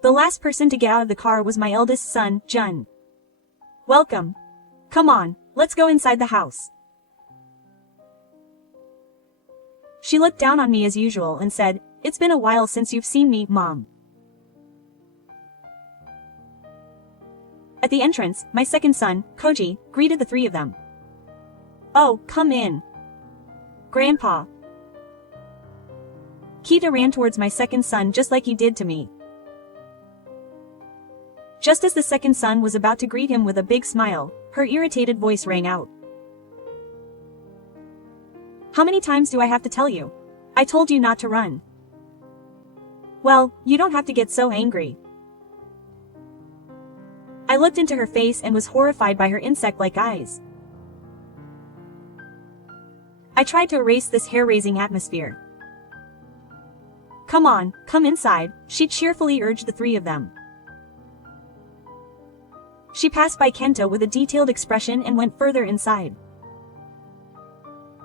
The last person to get out of the car was my eldest son, Jun. Welcome. Come on, let's go inside the house. She looked down on me as usual and said, "It's been a while since you've seen me, Mom." At the entrance, my second son, Koji, greeted the 3 of them. "Oh, come in. Grandpa." Kita ran towards my second son just like he did to me. Just as the second son was about to greet him with a big smile, her irritated voice rang out. "How many times do I have to tell you? I told you not to run." "Well, you don't have to get so angry." I looked into her face and was horrified by her insect-like eyes. I tried to erase this hair-raising atmosphere. "Come on, come inside," she cheerfully urged the 3 of them. She passed by Kento with a detailed expression and went further inside.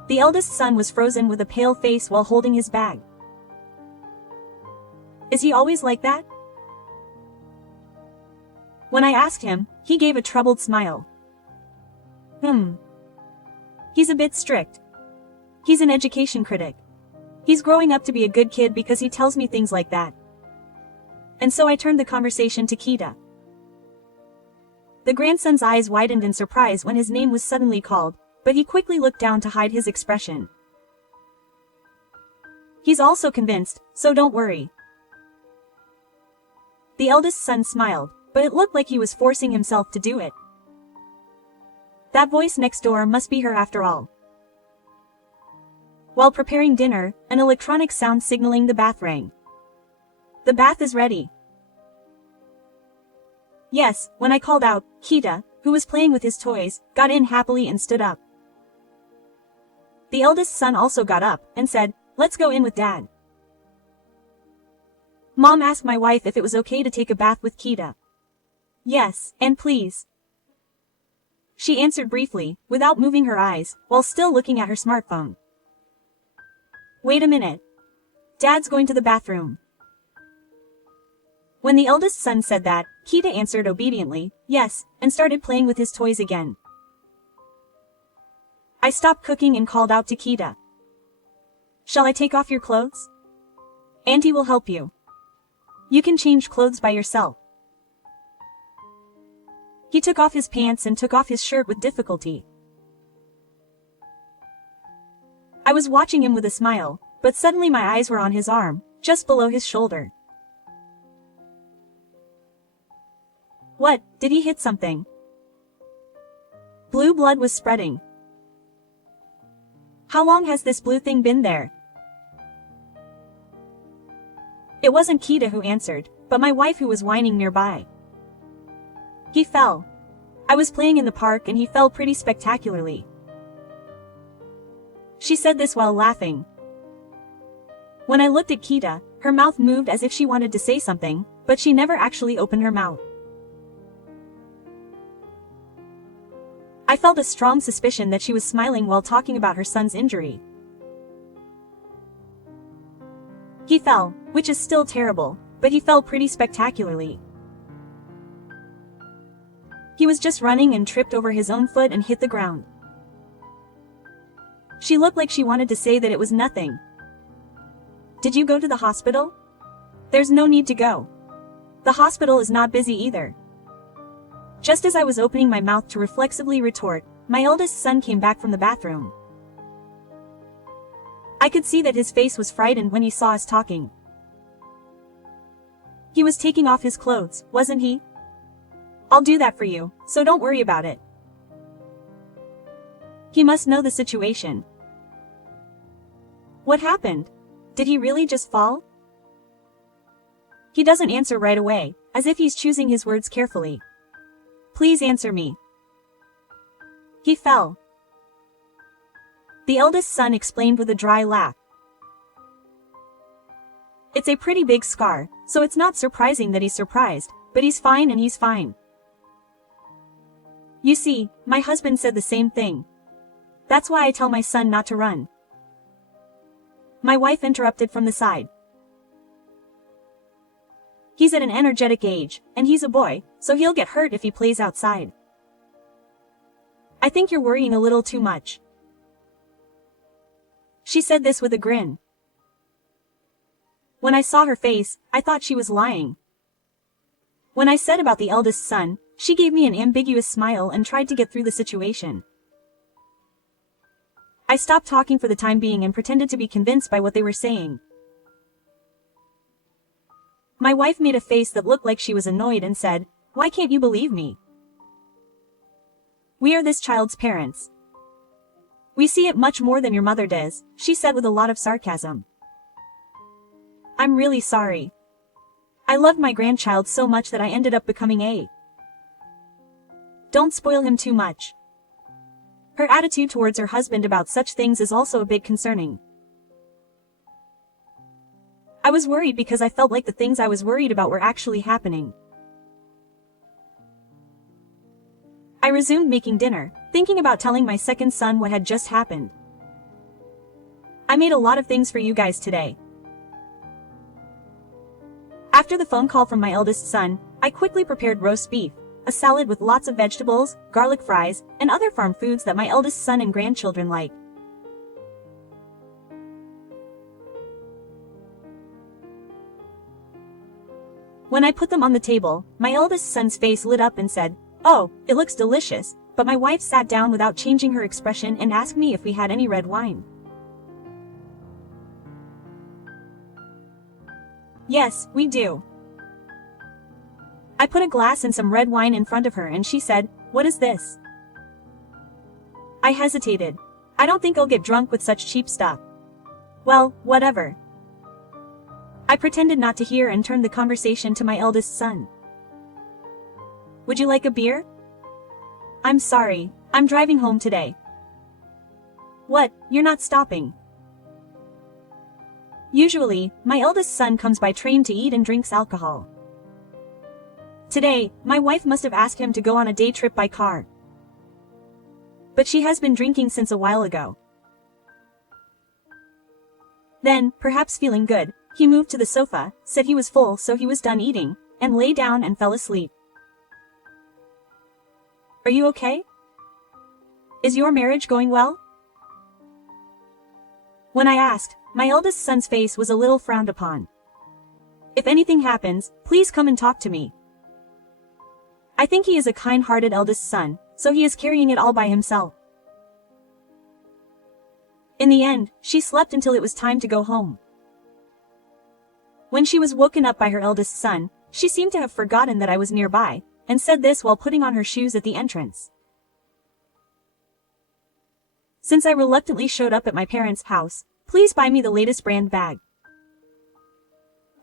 The eldest son was frozen with a pale face while holding his bag. Is he always like that? When I asked him, he gave a troubled smile. He's a bit strict. He's an education critic. He's growing up to be a good kid because he tells me things like that. And so I turned the conversation to Kita. The grandson's eyes widened in surprise when his name was suddenly called, but he quickly looked down to hide his expression. He's also convinced, so don't worry. The eldest son smiled, but it looked like he was forcing himself to do it. That voice next door must be her after all. While preparing dinner, an electronic sound signaling the bath rang. The bath is ready. Yes, when I called out, Kita, who was playing with his toys, got in happily and stood up. The eldest son also got up and said, "Let's go in with Dad." Mom asked my wife if it was okay to take a bath with Kita. Yes, and please. She answered briefly, without moving her eyes, while still looking at her smartphone. Wait a minute. Dad's going to the bathroom. When the eldest son said that, Kita answered obediently, yes, and started playing with his toys again. I stopped cooking and called out to Kita. Shall I take off your clothes? Auntie will help you. You can change clothes by yourself. He took off his pants and took off his shirt with difficulty. I was watching him with a smile, but suddenly my eyes were on his arm, just below his shoulder. What, did he hit something? Blue blood was spreading. How long has this blue thing been there? It wasn't Kita who answered, but my wife who was whining nearby. He fell. I was playing in the park and he fell pretty spectacularly. She said this while laughing. When I looked at Kita, her mouth moved as if she wanted to say something, but she never actually opened her mouth. I felt a strong suspicion that she was smiling while talking about her son's injury. He fell, which is still terrible, but he fell pretty spectacularly. He was just running and tripped over his own foot and hit the ground. She looked like she wanted to say that it was nothing. Did you go to the hospital? There's no need to go. The hospital is not busy either. Just as I was opening my mouth to reflexively retort, my eldest son came back from the bathroom. I could see that his face was frightened when he saw us talking. He was taking off his clothes, wasn't he? I'll do that for you, so don't worry about it. He must know the situation. What happened? Did he really just fall? He doesn't answer right away, as if he's choosing his words carefully. Please answer me. He fell. The eldest son explained with a dry laugh. It's a pretty big scar, so it's not surprising that he's surprised, but he's fine and he's fine. You see, my husband said the same thing. That's why I tell my son not to run. My wife interrupted from the side. He's at an energetic age, and he's a boy, so he'll get hurt if he plays outside. I think you're worrying a little too much. She said this with a grin. When I saw her face, I thought she was lying. When I said about the eldest son, she gave me an ambiguous smile and tried to get through the situation. I stopped talking for the time being and pretended to be convinced by what they were saying. My wife made a face that looked like she was annoyed and said, "Why can't you believe me? We are this child's parents. We see it much more than your mother does," she said with a lot of sarcasm. I'm really sorry. I loved my grandchild so much that I ended up becoming a. Don't spoil him too much. Her attitude towards her husband about such things is also a bit concerning. I was worried because I felt like the things I was worried about were actually happening. I resumed making dinner, thinking about telling my second son what had just happened. I made a lot of things for you guys today. After the phone call from my eldest son, I quickly prepared roast beef, a salad with lots of vegetables, garlic fries, and other farm foods that my eldest son and grandchildren like. When I put them on the table, my eldest son's face lit up and said, "Oh, it looks delicious, but my wife sat down without changing her expression and asked me if we had any red wine. Yes, we do. I put a glass and some red wine in front of her and she said, "What is this?" I hesitated. I don't think I'll get drunk with such cheap stuff. Well, whatever. I pretended not to hear and turned the conversation to my eldest son. Would you like a beer? I'm sorry, I'm driving home today. What, you're not stopping? Usually, my eldest son comes by train to eat and drinks alcohol. Today, my wife must have asked him to go on a day trip by car. But she has been drinking since a while ago. Then, perhaps feeling good, he moved to the sofa, said he was full so he was done eating, and lay down and fell asleep. Are you okay? Is your marriage going well? When I asked, my eldest son's face was a little frowned upon. If anything happens, please come and talk to me. I think he is a kind-hearted eldest son, so he is carrying it all by himself. In the end, she slept until it was time to go home. When she was woken up by her eldest son, she seemed to have forgotten that I was nearby, and said this while putting on her shoes at the entrance. Since I reluctantly showed up at my parents' house, please buy me the latest brand bag.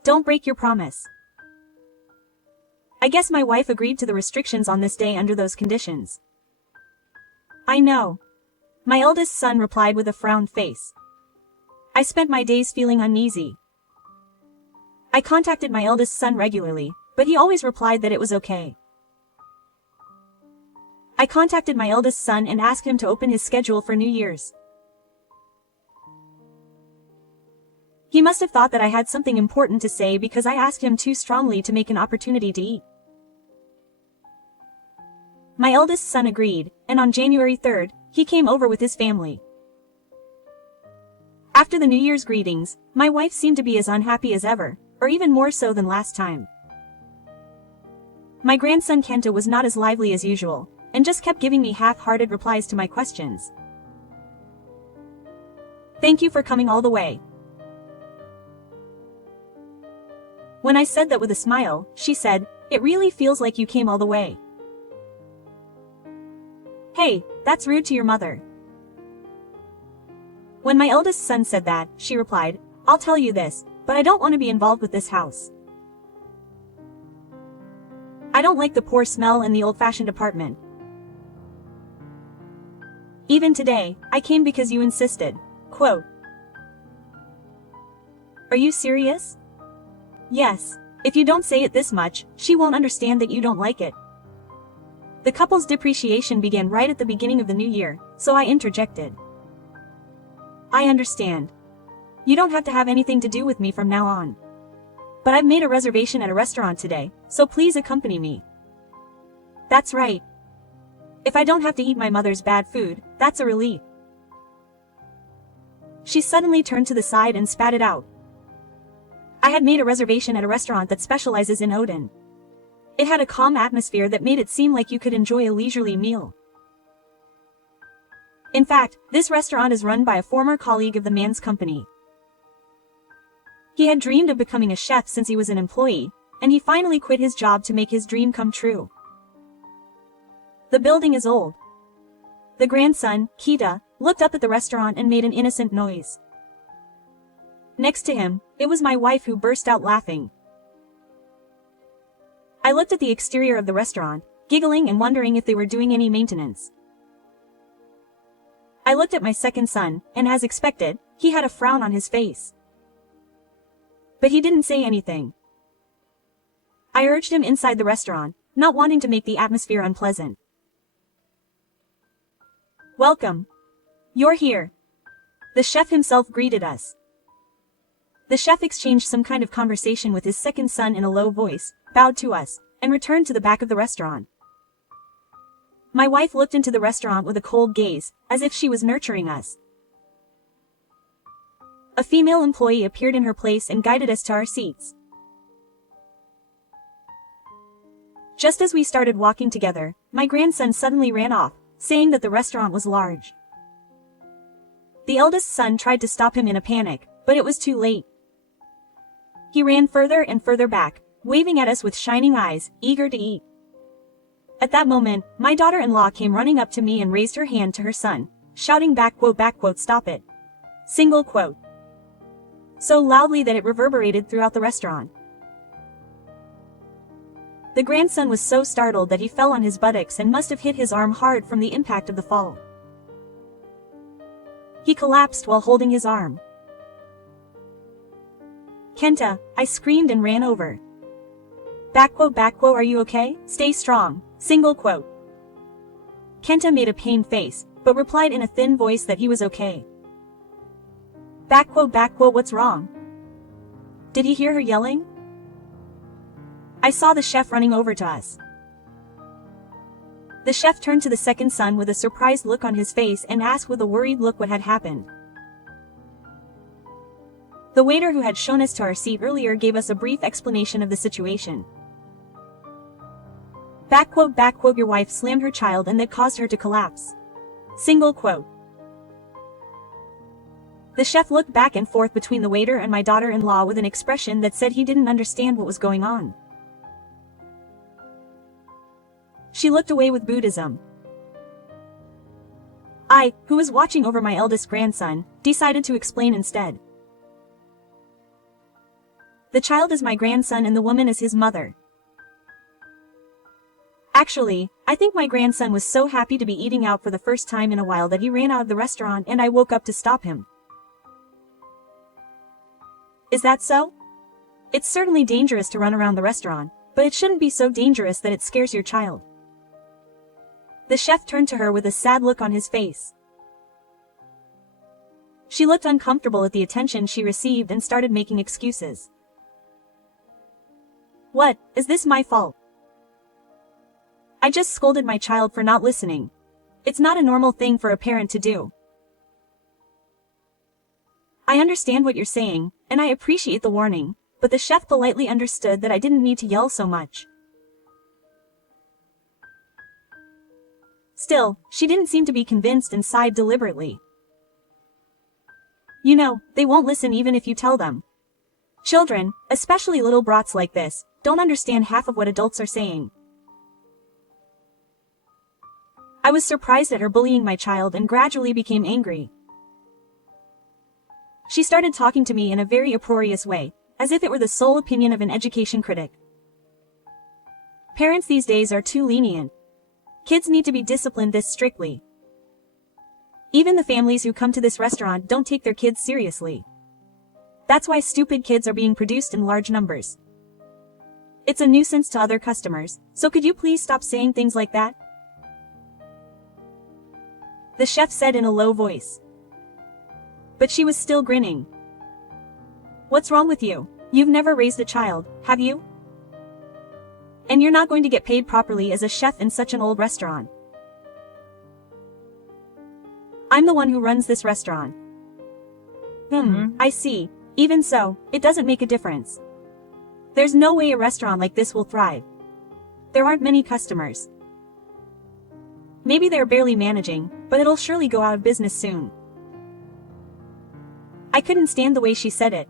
Don't break your promise. I guess my wife agreed to the restrictions on this day under those conditions. I know. My eldest son replied with a frowned face. I spent my days feeling uneasy. I contacted my eldest son regularly, but he always replied that it was okay. I contacted my eldest son and asked him to open his schedule for New Year's. He must have thought that I had something important to say because I asked him too strongly to make an opportunity to eat. My eldest son agreed, and on January 3rd, he came over with his family. After the New Year's greetings, my wife seemed to be as unhappy as ever, or even more so than last time. My grandson Kenta was not as lively as usual, and just kept giving me half-hearted replies to my questions. Thank you for coming all the way. When I said that with a smile, she said, "It really feels like you came all the way." Hey, that's rude to your mother. When my eldest son said that, she replied, "I'll tell you this, but I don't want to be involved with this house. I don't like the poor smell in the old-fashioned apartment. Even today, I came because you insisted." Quote. Are you serious? Yes, if you don't say it this much, she won't understand that you don't like it. The couple's depreciation began right at the beginning of the new year, so I interjected. I understand. You don't have to have anything to do with me from now on. But I've made a reservation at a restaurant today, so please accompany me. That's right. If I don't have to eat my mother's bad food, that's a relief. She suddenly turned to the side and spat it out. I had made a reservation at a restaurant that specializes in Odin. It had a calm atmosphere that made it seem like you could enjoy a leisurely meal. In fact, this restaurant is run by a former colleague of the man's company. He had dreamed of becoming a chef since he was an employee, and he finally quit his job to make his dream come true. The building is old. The grandson, Kita, looked up at the restaurant and made an innocent noise. Next to him, it was my wife who burst out laughing. I looked at the exterior of the restaurant, giggling and wondering if they were doing any maintenance. I looked at my second son, and as expected, he had a frown on his face. But he didn't say anything. I urged him inside the restaurant, not wanting to make the atmosphere unpleasant. Welcome. You're here. The chef himself greeted us. The chef exchanged some kind of conversation with his second son in a low voice, bowed to us, and returned to the back of the restaurant. My wife looked into the restaurant with a cold gaze, as if she was nurturing us. A female employee appeared in her place and guided us to our seats. Just as we started walking together, my grandson suddenly ran off, saying that the restaurant was large. The eldest son tried to stop him in a panic, but it was too late. He ran further and further back, waving at us with shining eyes, eager to eat. At that moment, my daughter-in-law came running up to me and raised her hand to her son, shouting back quote, "Stop it." Single quote. So loudly that it reverberated throughout the restaurant. The grandson was so startled that he fell on his buttocks and must have hit his arm hard from the impact of the fall. He collapsed while holding his arm. "Kenta," I screamed and ran over. Back quote, "Are you okay? Stay strong." Single quote. Kenta made a pained face, but replied in a thin voice that he was okay. Back quote, "What's wrong?" Did he hear her yelling? I saw the chef running over to us. The chef turned to the second son with a surprised look on his face and asked with a worried look what had happened. The waiter who had shown us to our seat earlier gave us a brief explanation of the situation. Back quote, "Your wife slammed her child and that caused her to collapse." Single quote. The chef looked back and forth between the waiter and my daughter-in-law with an expression that said he didn't understand what was going on. She looked away with Buddhism. I, who was watching over my eldest grandson, decided to explain instead. The child is my grandson and the woman is his mother. Actually, I think my grandson was so happy to be eating out for the first time in a while that he ran out of the restaurant and I woke up to stop him. Is that so? It's certainly dangerous to run around the restaurant, but it shouldn't be so dangerous that it scares your child. The chef turned to her with a sad look on his face. She looked uncomfortable at the attention she received and started making excuses. What, is this my fault? I just scolded my child for not listening. It's not a normal thing for a parent to do. I understand what you're saying, and I appreciate the warning, but the chef politely understood that I didn't need to yell so much. Still, she didn't seem to be convinced and sighed deliberately. You know, they won't listen even if you tell them. Children, especially little brats like this, don't understand half of what adults are saying. I was surprised at her bullying my child and gradually became angry. She started talking to me in a very uproarious way, as if it were the sole opinion of an education critic. Parents these days are too lenient. Kids need to be disciplined this strictly. Even the families who come to this restaurant don't take their kids seriously. That's why stupid kids are being produced in large numbers. It's a nuisance to other customers, so could you please stop saying things like that? The chef said in a low voice. But she was still grinning. What's wrong with you? You've never raised a child, have you? And you're not going to get paid properly as a chef in such an old restaurant. I'm the one who runs this restaurant. I see. Even so, it doesn't make a difference. There's no way a restaurant like this will thrive. There aren't many customers. Maybe they're barely managing, but it'll surely go out of business soon. I couldn't stand the way she said it.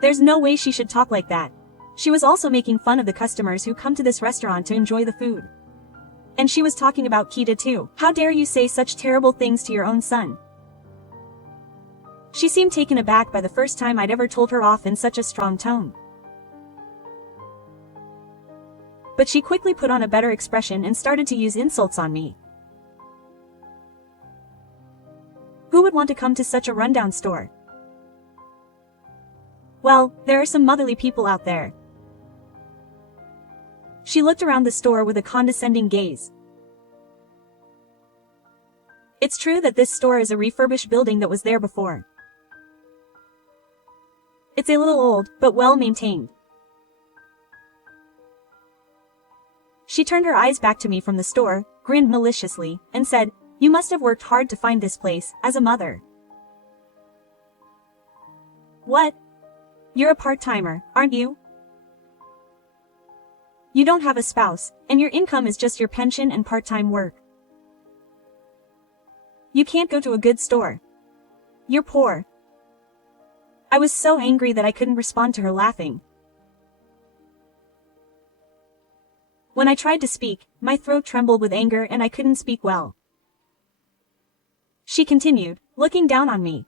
There's no way she should talk like that. She was also making fun of the customers who come to this restaurant to enjoy the food. And she was talking about Kita too. How dare you say such terrible things to your own son? She seemed taken aback by the first time I'd ever told her off in such a strong tone. But she quickly put on a better expression and started to use insults on me. Who would want to come to such a rundown store? Well, there are some motherly people out there. She looked around the store with a condescending gaze. It's true that this store is a refurbished building that was there before. It's a little old, but well maintained. She turned her eyes back to me from the store, grinned maliciously, and said, "You must have worked hard to find this place, as a mother." What? You're a part-timer, aren't you? You don't have a spouse, and your income is just your pension and part-time work. You can't go to a good store. You're poor. I was so angry that I couldn't respond to her laughing. When I tried to speak, my throat trembled with anger and I couldn't speak well. She continued, looking down on me.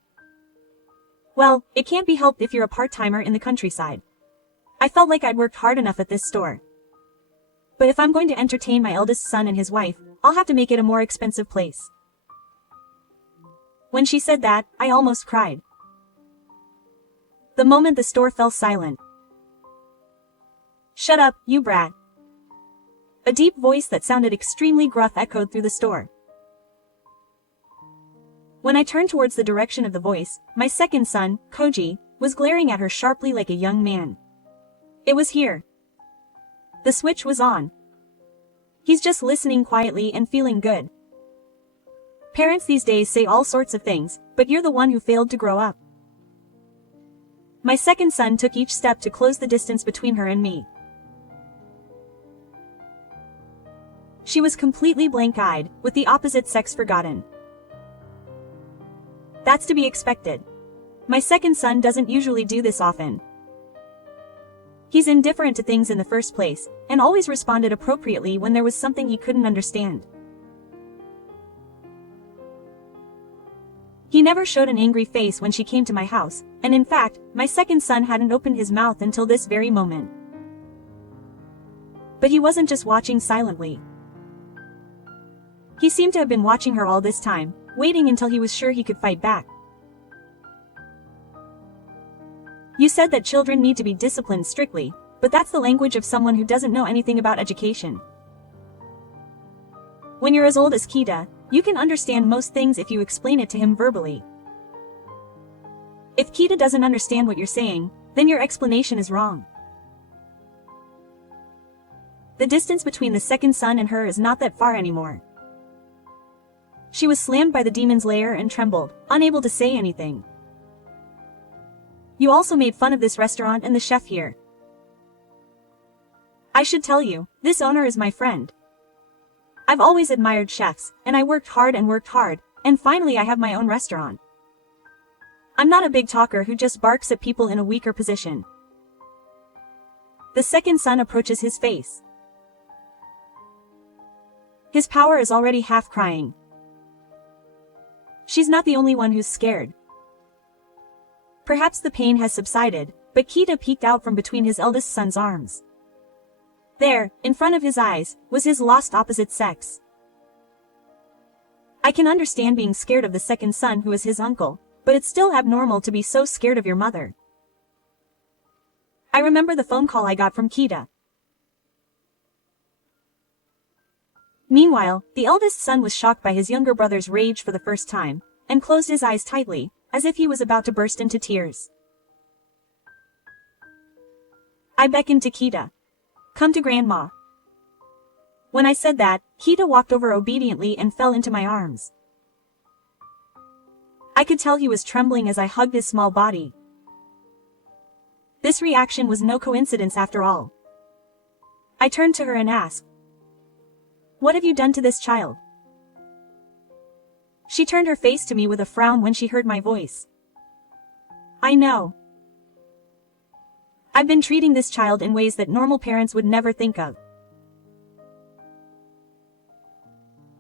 Well, it can't be helped if you're a part-timer in the countryside. I felt like I'd worked hard enough at this store. But if I'm going to entertain my eldest son and his wife, I'll have to make it a more expensive place. When she said that, I almost cried. The moment the store fell silent. Shut up, you brat. A deep voice that sounded extremely gruff echoed through the store. When I turned towards the direction of the voice, my second son, Koji, was glaring at her sharply like a young man. It was here. The switch was on. He's just listening quietly and feeling good. Parents these days say all sorts of things, but you're the one who failed to grow up. My second son took each step to close the distance between her and me. She was completely blank-eyed, with the opposite sex forgotten. That's to be expected. My second son doesn't usually do this often. He's indifferent to things in the first place, and always responded appropriately when there was something he couldn't understand. He never showed an angry face when she came to my house, and in fact, my second son hadn't opened his mouth until this very moment. But he wasn't just watching silently. He seemed to have been watching her all this time, waiting until he was sure he could fight back. You said that children need to be disciplined strictly, but that's the language of someone who doesn't know anything about education. When you're as old as Kita, you can understand most things if you explain it to him verbally. If Kita doesn't understand what you're saying, then your explanation is wrong. The distance between the second son and her is not that far anymore. She was slammed by the demon's lair and trembled, unable to say anything. You also made fun of this restaurant and the chef here. I should tell you, this owner is my friend. I've always admired chefs, and I worked hard, and finally I have my own restaurant. I'm not a big talker who just barks at people in a weaker position. The second son approaches his face. His power is already half crying. She's not the only one who's scared. Perhaps the pain has subsided, but Kita peeked out from between his eldest son's arms. There, in front of his eyes, was his lost opposite sex. I can understand being scared of the second son who is his uncle, but it's still abnormal to be so scared of your mother. I remember the phone call I got from Kita. Meanwhile, the eldest son was shocked by his younger brother's rage for the first time, and closed his eyes tightly, as if he was about to burst into tears. I beckoned to Kita. Come to Grandma. When I said that, Kita walked over obediently and fell into my arms. I could tell he was trembling as I hugged his small body. This reaction was no coincidence after all. I turned to her and asked, "What have you done to this child?" She turned her face to me with a frown when she heard my voice. I know. I've been treating this child in ways that normal parents would never think of.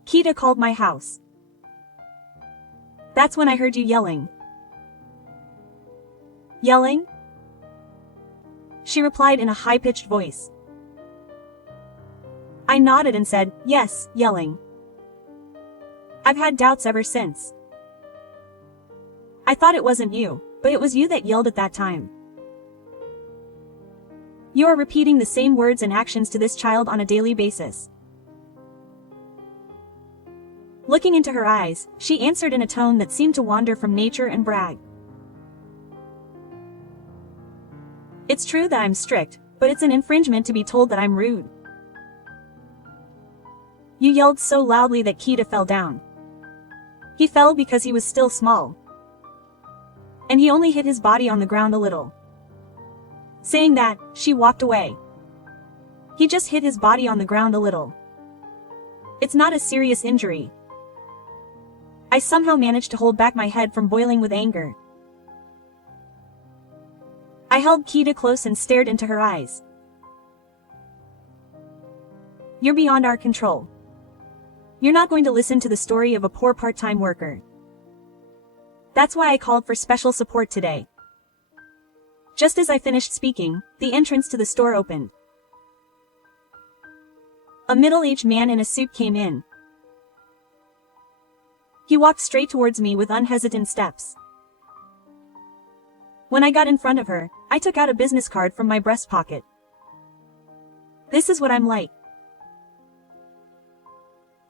Kita called my house. That's when I heard you yelling. Yelling? She replied in a high-pitched voice. I nodded and said, yes, yelling. I've had doubts ever since. I thought it wasn't you, but it was you that yelled at that time. You are repeating the same words and actions to this child on a daily basis. Looking into her eyes, she answered in a tone that seemed to wander from nature and brag. It's true that I'm strict, but it's an infringement to be told that I'm rude. You yelled so loudly that Kita fell down. He fell because he was still small. And he only hit his body on the ground a little. Saying that, she walked away. He just hit his body on the ground a little. It's not a serious injury. I somehow managed to hold back my head from boiling with anger. I held Kita close and stared into her eyes. You're beyond our control. You're not going to listen to the story of a poor part-time worker. That's why I called for special support today. Just as I finished speaking, the entrance to the store opened. A middle-aged man in a suit came in. He walked straight towards me with unhesitant steps. When I got in front of her, I took out a business card from my breast pocket. This is what I'm like.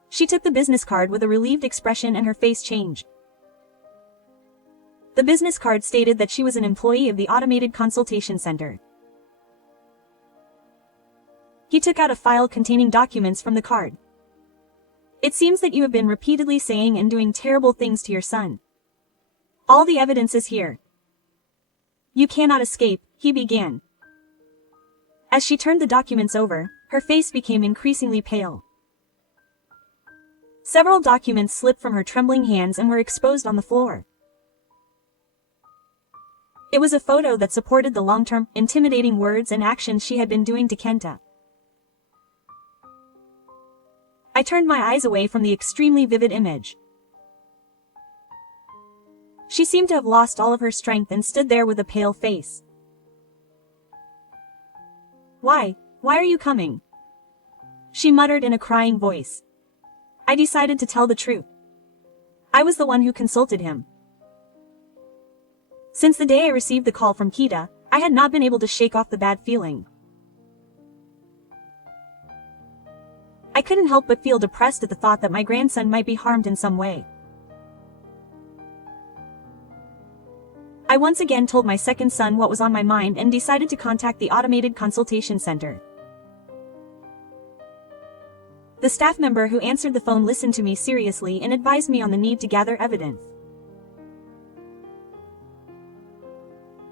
She took the business card with a relieved expression and her face changed. The business card stated that she was an employee of the automated consultation center. He took out a file containing documents from the card. It seems that you have been repeatedly saying and doing terrible things to your son. All the evidence is here. You cannot escape, he began. As she turned the documents over, her face became increasingly pale. Several documents slipped from her trembling hands and were exposed on the floor. It was a photo that supported the long-term, intimidating words and actions she had been doing to Kenta. I turned my eyes away from the extremely vivid image. She seemed to have lost all of her strength and stood there with a pale face. Why are you coming? She muttered in a crying voice. I decided to tell the truth. I was the one who consulted him. Since the day I received the call from Kita, I had not been able to shake off the bad feeling. I couldn't help but feel depressed at the thought that my grandson might be harmed in some way. I once again told my second son what was on my mind and decided to contact the automated consultation center. The staff member who answered the phone listened to me seriously and advised me on the need to gather evidence.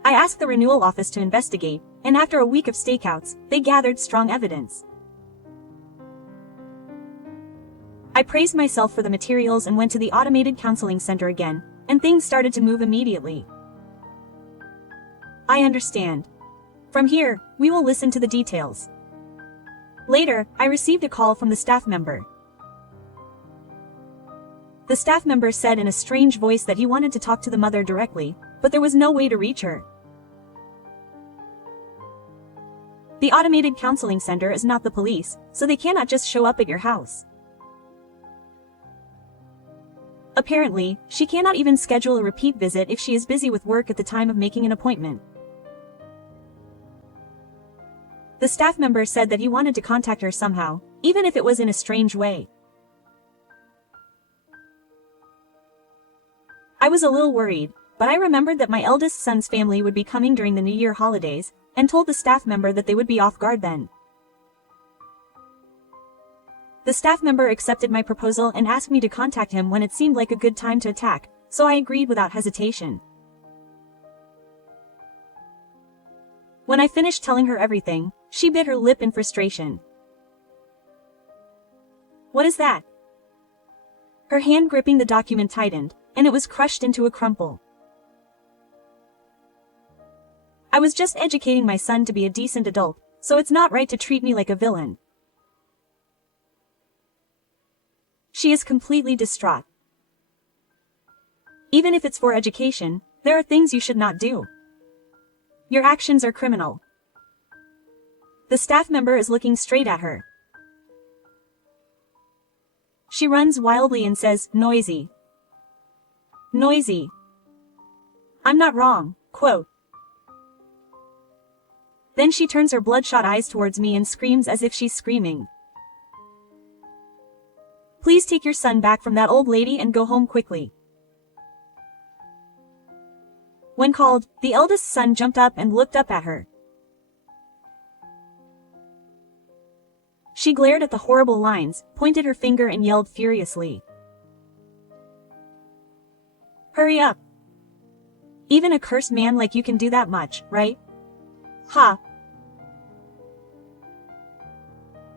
I asked the renewal office to investigate, and after a week of stakeouts, they gathered strong evidence. I praised myself for the materials and went to the automated counseling center again, and things started to move immediately. I understand. From here, we will listen to the details. Later, I received a call from the staff member. The staff member said in a strange voice that he wanted to talk to the mother directly, but there was no way to reach her. The automated counseling center is not the police, so they cannot just show up at your house. Apparently, she cannot even schedule a repeat visit if she is busy with work at the time of making an appointment. The staff member said that he wanted to contact her somehow, even if it was in a strange way. I was a little worried, but I remembered that my eldest son's family would be coming during the New Year holidays, and told the staff member that they would be off guard then. The staff member accepted my proposal and asked me to contact him when it seemed like a good time to attack, so I agreed without hesitation. When I finished telling her everything, she bit her lip in frustration. What is that? Her hand gripping the document tightened, and it was crushed into a crumple. I was just educating my son to be a decent adult, so it's not right to treat me like a villain. She is completely distraught. Even if it's for education, there are things you should not do. Your actions are criminal. The staff member is looking straight at her. She runs wildly and says, noisy. Noisy. I'm not wrong, quote. Then she turns her bloodshot eyes towards me and screams as if she's screaming. Please take your son back from that old lady and go home quickly. When called, the eldest son jumped up and looked up at her. She glared at the horrible lines, pointed her finger and yelled furiously. Hurry up. Even a cursed man like you can do that much, right? Ha.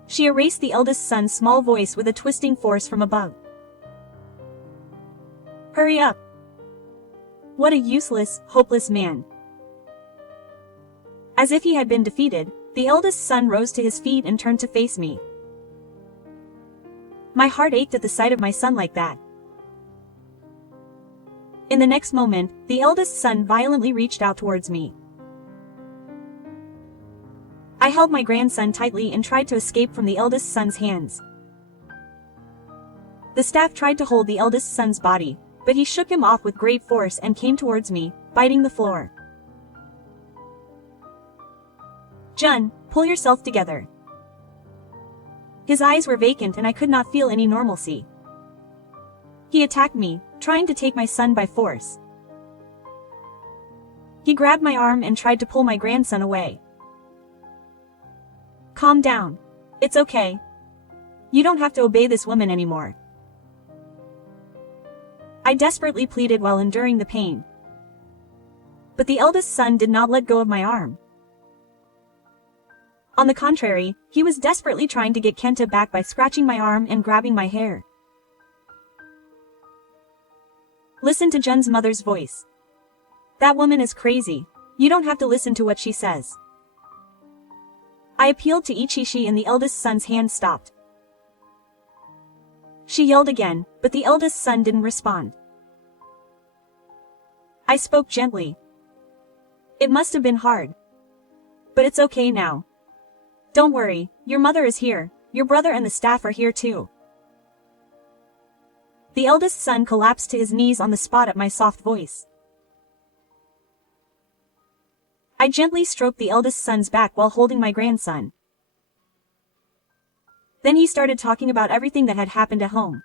She erased the eldest son's small voice with a twisting force from above. Hurry up. What a useless, hopeless man. As if he had been defeated, the eldest son rose to his feet and turned to face me. My heart ached at the sight of my son like that. In the next moment, the eldest son violently reached out towards me. I held my grandson tightly and tried to escape from the eldest son's hands. The staff tried to hold the eldest son's body, but he shook him off with great force and came towards me, biting the floor. Jun, pull yourself together. His eyes were vacant and I could not feel any normalcy. He attacked me, trying to take my son by force. He grabbed my arm and tried to pull my grandson away. Calm down. It's okay. You don't have to obey this woman anymore. I desperately pleaded while enduring the pain. But the eldest son did not let go of my arm. On the contrary, he was desperately trying to get Kenta back by scratching my arm and grabbing my hair. Listen to Jun's mother's voice. That woman is crazy. You don't have to listen to what she says. I appealed to Ichishi and the eldest son's hand stopped. She yelled again, but the eldest son didn't respond. I spoke gently. It must have been hard. But it's okay now. Don't worry, your mother is here, your brother and the staff are here too. The eldest son collapsed to his knees on the spot at my soft voice. I gently stroked the eldest son's back while holding my grandson. Then he started talking about everything that had happened at home.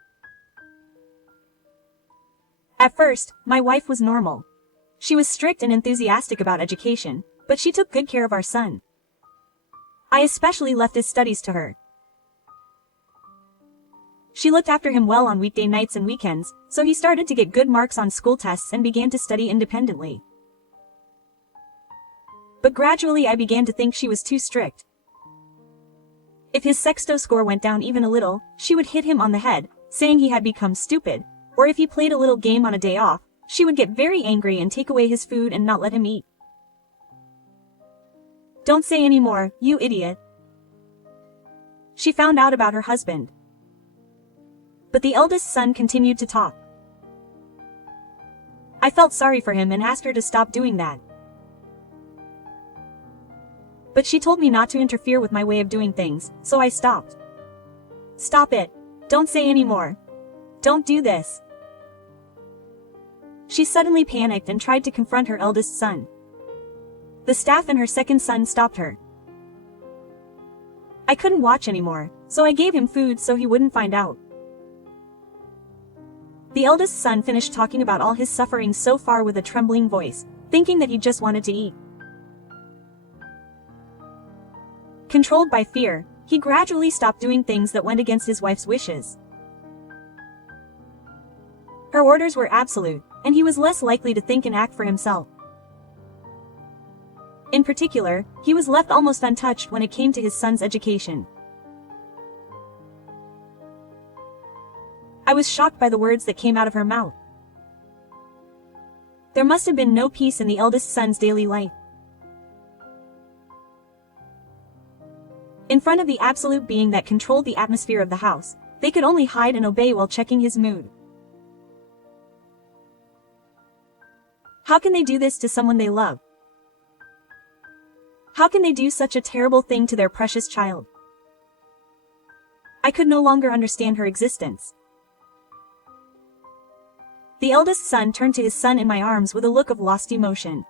At first, my wife was normal. She was strict and enthusiastic about education, but she took good care of our son. I especially left his studies to her. She looked after him well on weekday nights and weekends, so he started to get good marks on school tests and began to study independently. But gradually I began to think she was too strict. If his sexto score went down even a little, she would hit him on the head, saying he had become stupid, or if he played a little game on a day off, she would get very angry and take away his food and not let him eat. Don't say any more, you idiot. She found out about her husband. But the eldest son continued to talk. I felt sorry for him and asked her to stop doing that. But she told me not to interfere with my way of doing things, so I stopped. Stop it. Don't say any more. Don't do this. She suddenly panicked and tried to confront her eldest son. The staff and her second son stopped her. I couldn't watch anymore, so I gave him food so he wouldn't find out. The eldest son finished talking about all his suffering so far with a trembling voice, thinking that he just wanted to eat. Controlled by fear, he gradually stopped doing things that went against his wife's wishes. Her orders were absolute, and he was less likely to think and act for himself. In particular, he was left almost untouched when it came to his son's education. I was shocked by the words that came out of her mouth. There must have been no peace in the eldest son's daily life. In front of the absolute being that controlled the atmosphere of the house, they could only hide and obey while checking his mood. How can they do this to someone they love? How can they do such a terrible thing to their precious child? I could no longer understand her existence. The eldest son turned to his son in my arms with a look of lost emotion.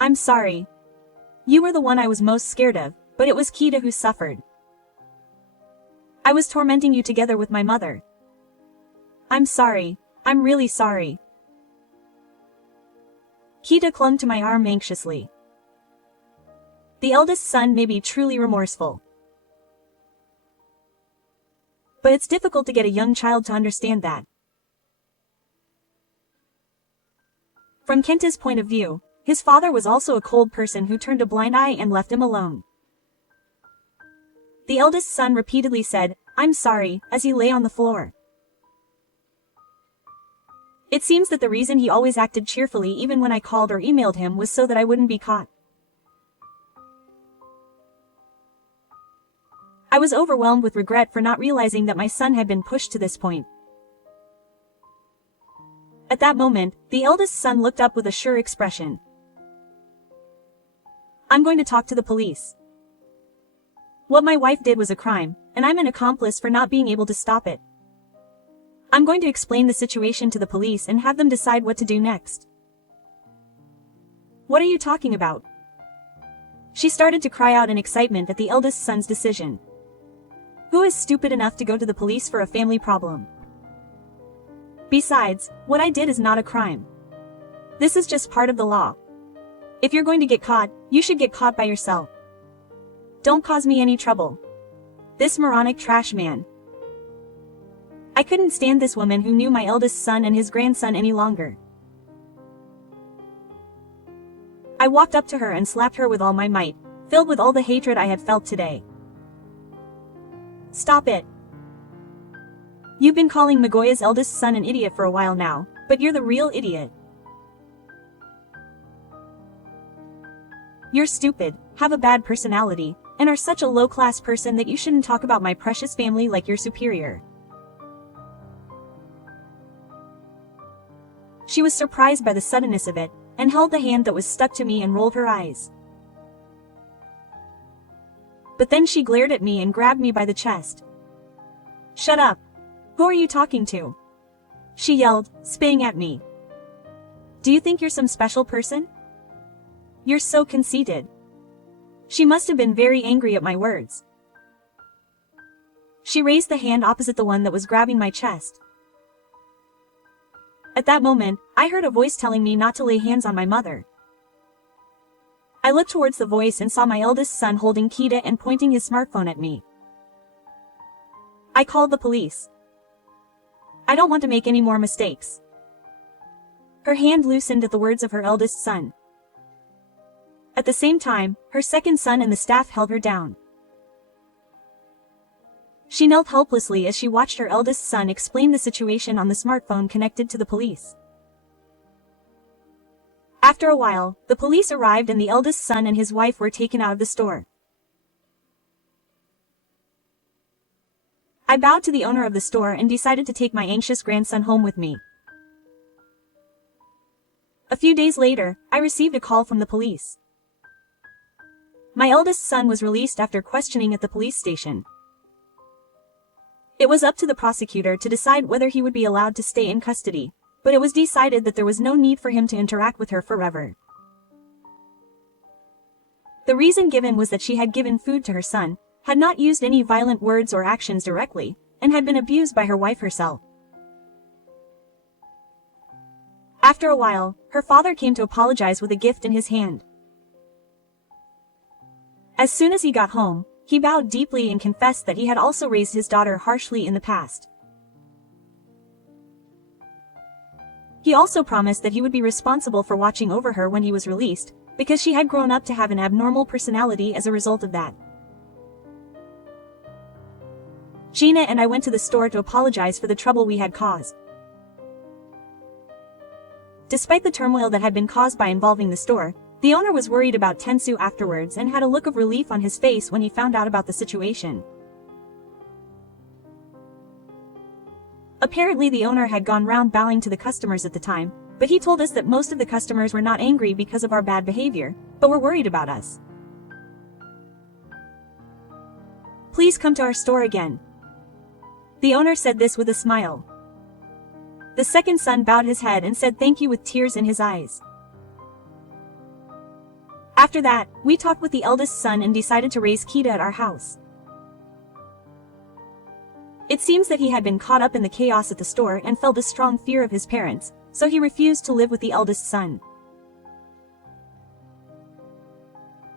I'm sorry. You were the one I was most scared of, but it was Kita who suffered. I was tormenting you together with my mother. I'm sorry. I'm really sorry. Kita clung to my arm anxiously. The eldest son may be truly remorseful. But it's difficult to get a young child to understand that. From Kenta's point of view, his father was also a cold person who turned a blind eye and left him alone. the eldest son repeatedly said, "I'm sorry," as he lay on the floor. It seems that the reason he always acted cheerfully even when I called or emailed him was so that I wouldn't be caught. I was overwhelmed with regret for not realizing that my son had been pushed to this point. At that moment, the eldest son looked up with a sure expression. "I'm going to talk to the police. What my wife did was a crime, and I'm an accomplice for not being able to stop it. I'm going to explain the situation to the police and have them decide what to do next." "What are you talking about?" She started to cry out in excitement at the eldest son's decision. Who is stupid enough to go to the police for a family problem? Besides, what I did is not a crime. This is just part of the law. If you're going to get caught, you should get caught by yourself. Don't cause me any trouble. This moronic trash man. I couldn't stand this woman who knew my eldest son and his grandson any longer. I walked up to her and slapped her with all my might, filled with all the hatred I had felt today. "Stop it. You've been calling Magoya's eldest son an idiot for a while now, but you're the real idiot. You're stupid, have a bad personality, and are such a low-class person that you shouldn't talk about my precious family like your superior." She was surprised by the suddenness of it, and held the hand that was stuck to me and rolled her eyes. But then she glared at me and grabbed me by the chest. "Shut up. Who are you talking to?" she yelled, spitting at me. "Do you think you're some special person? You're so conceited." She must have been very angry at my words. She raised the hand opposite the one that was grabbing my chest. At that moment, I heard a voice telling me not to lay hands on my mother. I looked towards the voice and saw my eldest son holding Kita and pointing his smartphone at me. I called the police. I don't want to make any more mistakes. Her hand loosened at the words of her eldest son. At the same time, her second son and the staff held her down. She knelt helplessly as she watched her eldest son explain the situation on the smartphone connected to the police. After a while, the police arrived and the eldest son and his wife were taken out of the store. I bowed to the owner of the store and decided to take my anxious grandson home with me. A few days later, I received a call from the police. My eldest son was released after questioning at the police station. It was up to the prosecutor to decide whether he would be allowed to stay in custody, but it was decided that there was no need for him to interact with her forever. The reason given was that she had given food to her son, had not used any violent words or actions directly, and had been abused by her wife herself. After a while, her father came to apologize with a gift in his hand. As soon as he got home, he bowed deeply and confessed that he had also raised his daughter harshly in the past. He also promised that he would be responsible for watching over her when he was released, because she had grown up to have an abnormal personality as a result of that. Gina and I went to the store to apologize for the trouble we had caused. Despite the turmoil that had been caused by involving the store, the owner was worried about Tensu afterwards and had a look of relief on his face when he found out about the situation. Apparently the owner had gone round bowing to the customers at the time, but he told us that most of the customers were not angry because of our bad behavior, but were worried about us. "Please come to our store again." The owner said this with a smile. The second son bowed his head and said thank you with tears in his eyes. After that, we talked with the eldest son and decided to raise Kita at our house. It seems that he had been caught up in the chaos at the store and felt a strong fear of his parents, so he refused to live with the eldest son.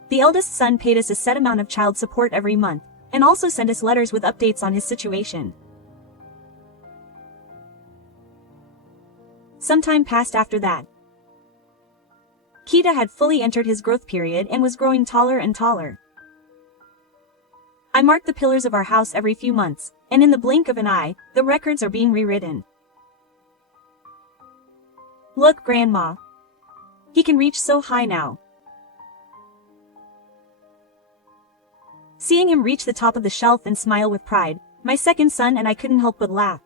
The eldest son paid us a set amount of child support every month, and also sent us letters with updates on his situation. Some time passed after that. Kita had fully entered his growth period and was growing taller and taller. I mark the pillars of our house every few months, and in the blink of an eye, the records are being rewritten. Look, Grandma. He can reach so high now. Seeing him reach the top of the shelf and smile with pride, my second son and I couldn't help but laugh.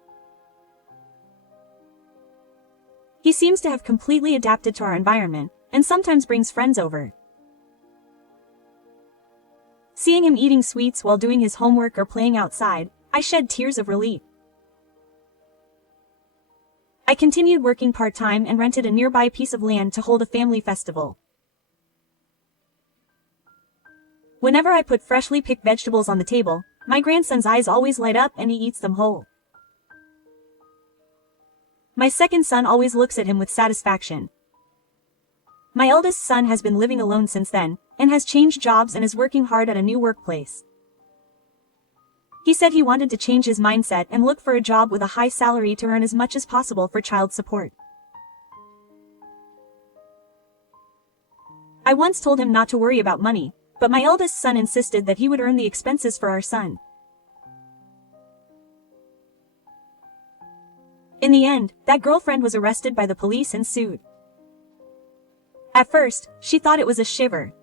He seems to have completely adapted to our environment, and sometimes brings friends over. Seeing him eating sweets while doing his homework or playing outside, I shed tears of relief. I continued working part-time and rented a nearby piece of land to hold a family festival. Whenever I put freshly picked vegetables on the table, my grandson's eyes always light up and he eats them whole. My second son always looks at him with satisfaction. My eldest son has been living alone since then, and has changed jobs and is working hard at a new workplace. He said he wanted to change his mindset and look for a job with a high salary to earn as much as possible for child support. I once told him not to worry about money, but my eldest son insisted that he would earn the expenses for our son. In the end, that girlfriend was arrested by the police and sued. At first, she thought it was a shiver.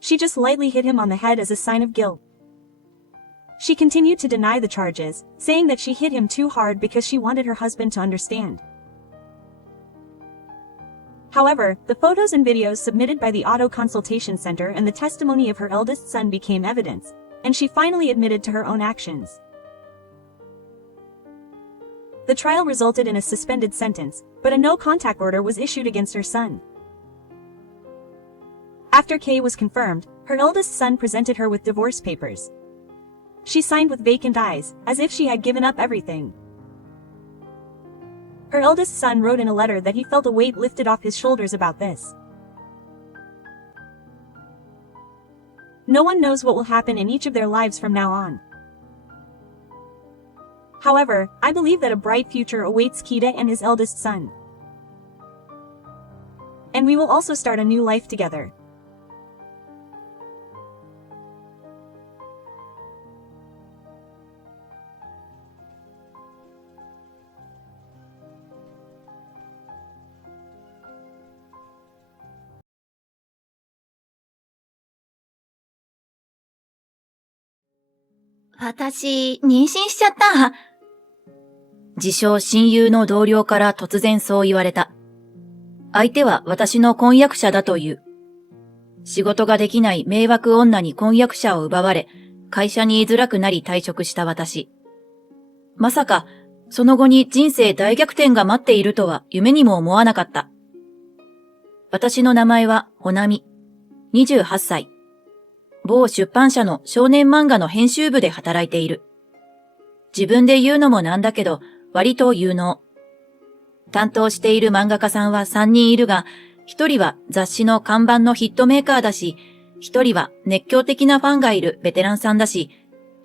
She just lightly hit him on the head as a sign of guilt. She continued to deny the charges, saying that she hit him too hard because she wanted her husband to understand. However, the photos and videos submitted by the Auto Consultation Center and the testimony of her eldest son became evidence, and she finally admitted to her own actions. The trial resulted in a suspended sentence, but a no-contact order was issued against her son. After Kay was confirmed, her eldest son presented her with divorce papers. She signed with vacant eyes, as if she had given up everything. Her eldest son wrote in a letter that he felt a weight lifted off his shoulders about this. No one knows what will happen in each of their lives from now on. However, I believe that a bright future awaits Kita and his eldest son. And we will also start a new life together.私、妊娠しちゃった。自称親友の同僚から突然そう言われた。相手は私の婚約者だという。仕事ができない迷惑女に婚約者を奪われ、会社に居づらくなり退職した私。まさか、その後に人生大逆転が待っているとは夢にも思わなかった。私の名前はほなみ。28歳。某出版社の少年漫画の編集部で働いている。自分で言うのもなんだけど、割と有能。担当している漫画家さんは3人いるが、1人は雑誌の看板のヒットメーカーだし、1人は熱狂的なファンがいるベテランさんだし、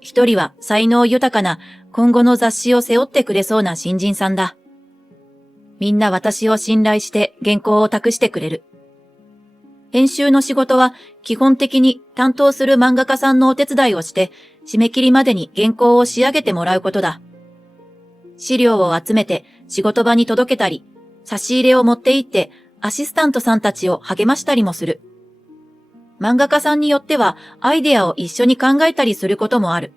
1人は才能豊かな今後の雑誌を背負ってくれそうな新人さんだ。みんな私を信頼して原稿を託してくれる。編集の仕事は基本的に担当する漫画家さんのお手伝いをして締め切りまでに原稿を仕上げてもらうことだ。資料を集めて仕事場に届けたり、差し入れを持って行ってアシスタントさんたちを励ましたりもする。漫画家さんによってはアイデアを一緒に考えたりすることもある。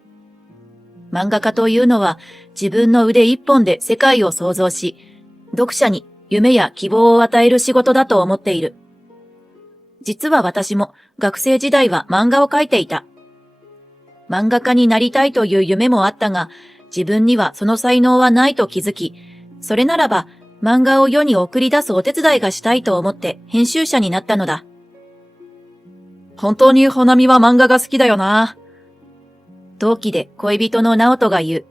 漫画家というのは自分の腕一本で世界を創造し、読者に夢や希望を与える仕事だと思っている。実は私も学生時代は漫画を描いていた。漫画家になりたいという夢もあったが、自分にはその才能はないと気づき、それならば漫画を世に送り出すお手伝いがしたいと思って編集者になったのだ。本当にほなみは漫画が好きだよな。同期で恋人の直人が言う。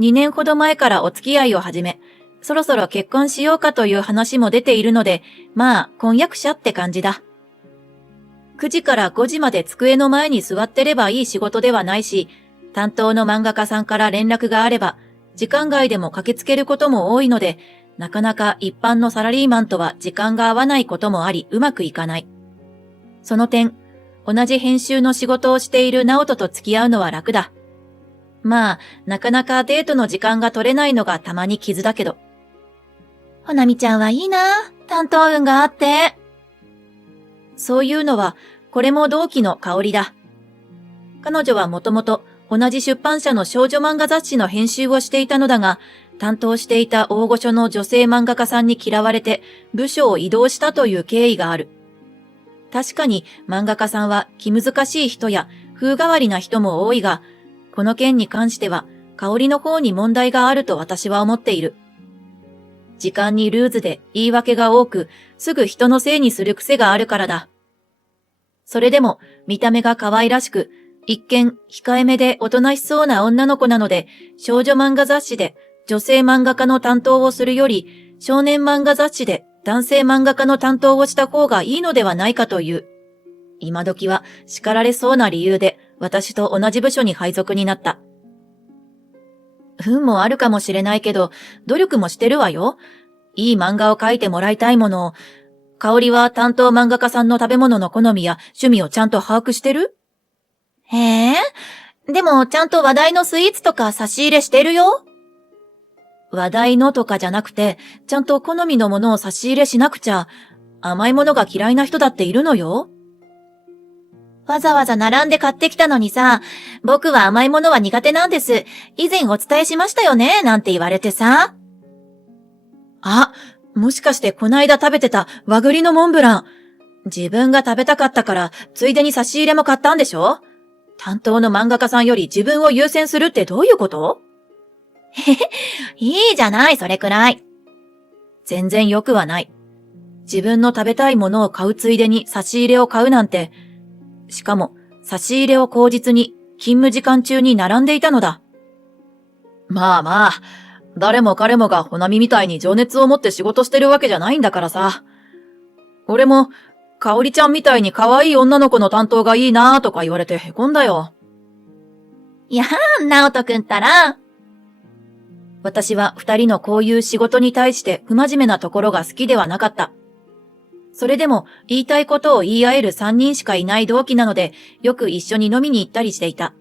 2年ほど前からお付き合いを始め、そろそろ結婚しようかという話も出ているので、まあ、婚約者って感じだ。9時から5時まで机の前に座ってればいい仕事ではないし、担当の漫画家さんから連絡があれば、時間外でも駆けつけることも多いので、なかなか一般のサラリーマンとは時間が合わないこともあり、うまくいかない。その点、同じ編集の仕事をしている直人と付き合うのは楽だ。まあ、なかなかデートの時間が取れないのがたまに傷だけど。ほなみちゃんはいいな、担当運があって。そういうのは、これも同期の香りだ。彼女はもともと同じ出版社の少女漫画雑誌の編集をしていたのだが、担当していた大御所の女性漫画家さんに嫌われて部署を異動したという経緯がある。確かに漫画家さんは気難しい人や風変わりな人も多いが、この件に関しては香りの方に問題があると私は思っている。時間にルーズで言い訳が多く、すぐ人のせいにする癖があるからだ。それでも見た目が可愛らしく、一見控えめでおとなしそうな女の子なので、少女漫画雑誌で女性漫画家の担当をするより、少年漫画雑誌で男性漫画家の担当をした方がいいのではないかという。今時は叱られそうな理由で私と同じ部署に配属になった。運もあるかもしれないけど、努力もしてるわよ。いい漫画を描いてもらいたいものを。香りは担当漫画家さんの食べ物の好みや趣味をちゃんと把握してる？へえ、でもちゃんと話題のスイーツとか差し入れしてるよ。話題のとかじゃなくて、ちゃんと好みのものを差し入れしなくちゃ、甘いものが嫌いな人だっているのよ。わざわざ並んで買ってきたのにさ、僕は甘いものは苦手なんです。以前お伝えしましたよね、なんて言われてさ。あ、もしかしてこないだ食べてた和栗のモンブラン。自分が食べたかったから、ついでに差し入れも買ったんでしょ？担当の漫画家さんより自分を優先するってどういうこと？へへ、いいじゃない、それくらい。全然良くはない。自分の食べたいものを買うついでに差し入れを買うなんて、しかも差し入れを口実に勤務時間中に並んでいたのだ。まあまあ、誰も彼もがほなみみたいに情熱を持って仕事してるわけじゃないんだからさ。俺も、かおりちゃんみたいに可愛い女の子の担当がいいなーとか言われて凹んだよ。いやー、なおとくんったら。私は二人のこういう仕事に対して不真面目なところが好きではなかった。それでも言いたいことを言い合える3人しかいない同期なので、よく一緒に飲みに行ったりしていた。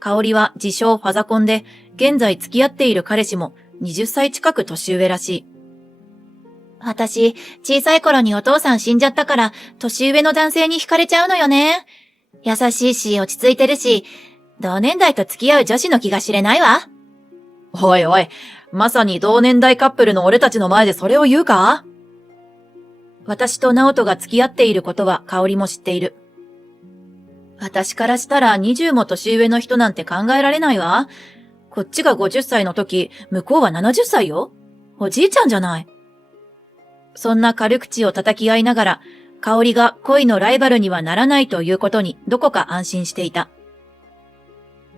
香りは自称ファザコンで、現在付き合っている彼氏も20歳近く年上らしい。私、小さい頃にお父さん死んじゃったから、年上の男性に惹かれちゃうのよね。優しいし、落ち着いてるし、同年代と付き合う女子の気が知れないわ。おいおい、まさに同年代カップルの俺たちの前でそれを言うか？私と直人が付き合っていることは香りも知っている。私からしたら20も年上の人なんて考えられないわ。こっちが50歳の時、向こうは70歳よ。おじいちゃんじゃない。そんな軽口を叩き合いながら、香りが恋のライバルにはならないということにどこか安心していた。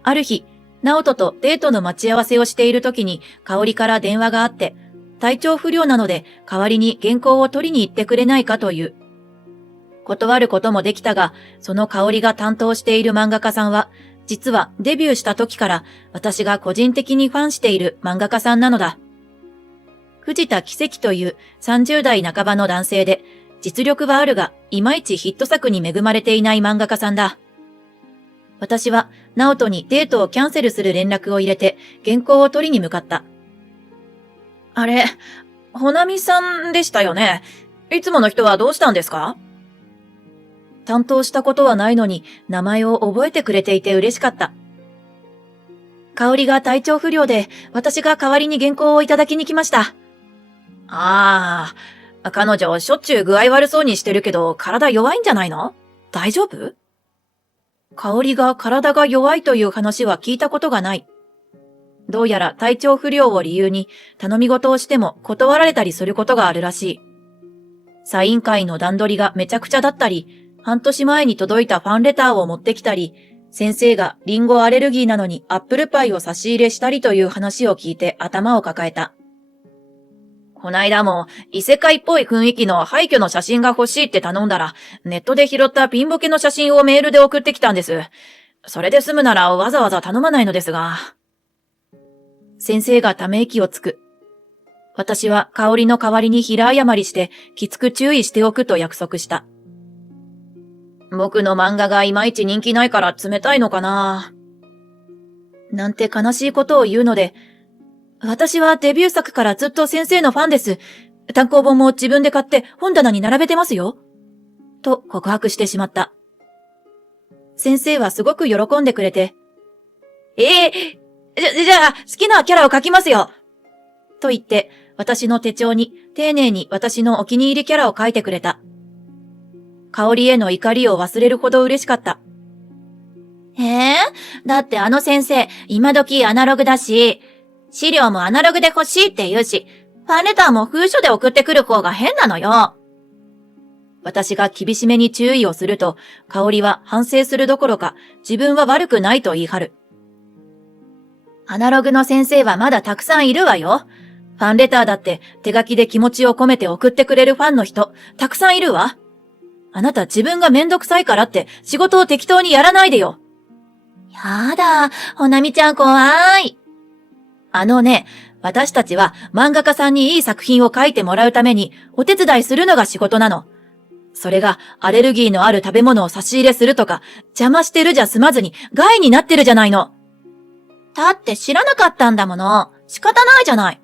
ある日、直人とデートの待ち合わせをしている時に香りから電話があって、体調不良なので代わりに原稿を取りに行ってくれないかという。断ることもできたが、その香りが担当している漫画家さんは、実はデビューした時から私が個人的にファンしている漫画家さんなのだ。藤田奇跡という30代半ばの男性で、実力はあるが、いまいちヒット作に恵まれていない漫画家さんだ。私は、直人にデートをキャンセルする連絡を入れて、原稿を取りに向かった。あれ、ほなみさんでしたよね。いつもの人はどうしたんですか？担当したことはないのに、名前を覚えてくれていて嬉しかった。香りが体調不良で、私が代わりに原稿をいただきに来ました。ああ、彼女しょっちゅう具合悪そうにしてるけど、体弱いんじゃないの？大丈夫？香りが体が弱いという話は聞いたことがない。どうやら体調不良を理由に頼み事をしても断られたりすることがあるらしい。サイン会の段取りがめちゃくちゃだったり、半年前に届いたファンレターを持ってきたり、先生がリンゴアレルギーなのにアップルパイを差し入れしたりという話を聞いて頭を抱えた。こないだも異世界っぽい雰囲気の廃墟の写真が欲しいって頼んだら、ネットで拾ったピンボケの写真をメールで送ってきたんです。それで済むならわざわざ頼まないのですが。先生がため息をつく。私は香りの代わりに平謝りして、きつく注意しておくと約束した。僕の漫画がいまいち人気ないから冷たいのかな。なんて悲しいことを言うので、私はデビュー作からずっと先生のファンです。単行本も自分で買って本棚に並べてますよ。と告白してしまった。先生はすごく喜んでくれて、じゃあ好きなキャラを描きますよ。と言って私の手帳に丁寧に私のお気に入りキャラを描いてくれた。香りへの怒りを忘れるほど嬉しかった。だってあの先生、今時アナログだし、資料もアナログで欲しいって言うし、ファンレターも封書で送ってくる方が変なのよ。私が厳しめに注意をすると、香りは反省するどころか、自分は悪くないと言い張る。アナログの先生はまだたくさんいるわよ。ファンレターだって手書きで気持ちを込めて送ってくれるファンの人、たくさんいるわ。あなた自分がめんどくさいからって仕事を適当にやらないでよ。やだ、ほなみちゃん怖い。私たちは漫画家さんにいい作品を描いてもらうためにお手伝いするのが仕事なの。それがアレルギーのある食べ物を差し入れするとか邪魔してるじゃ済まずに害になってるじゃないの。だって知らなかったんだもの。仕方ないじゃない。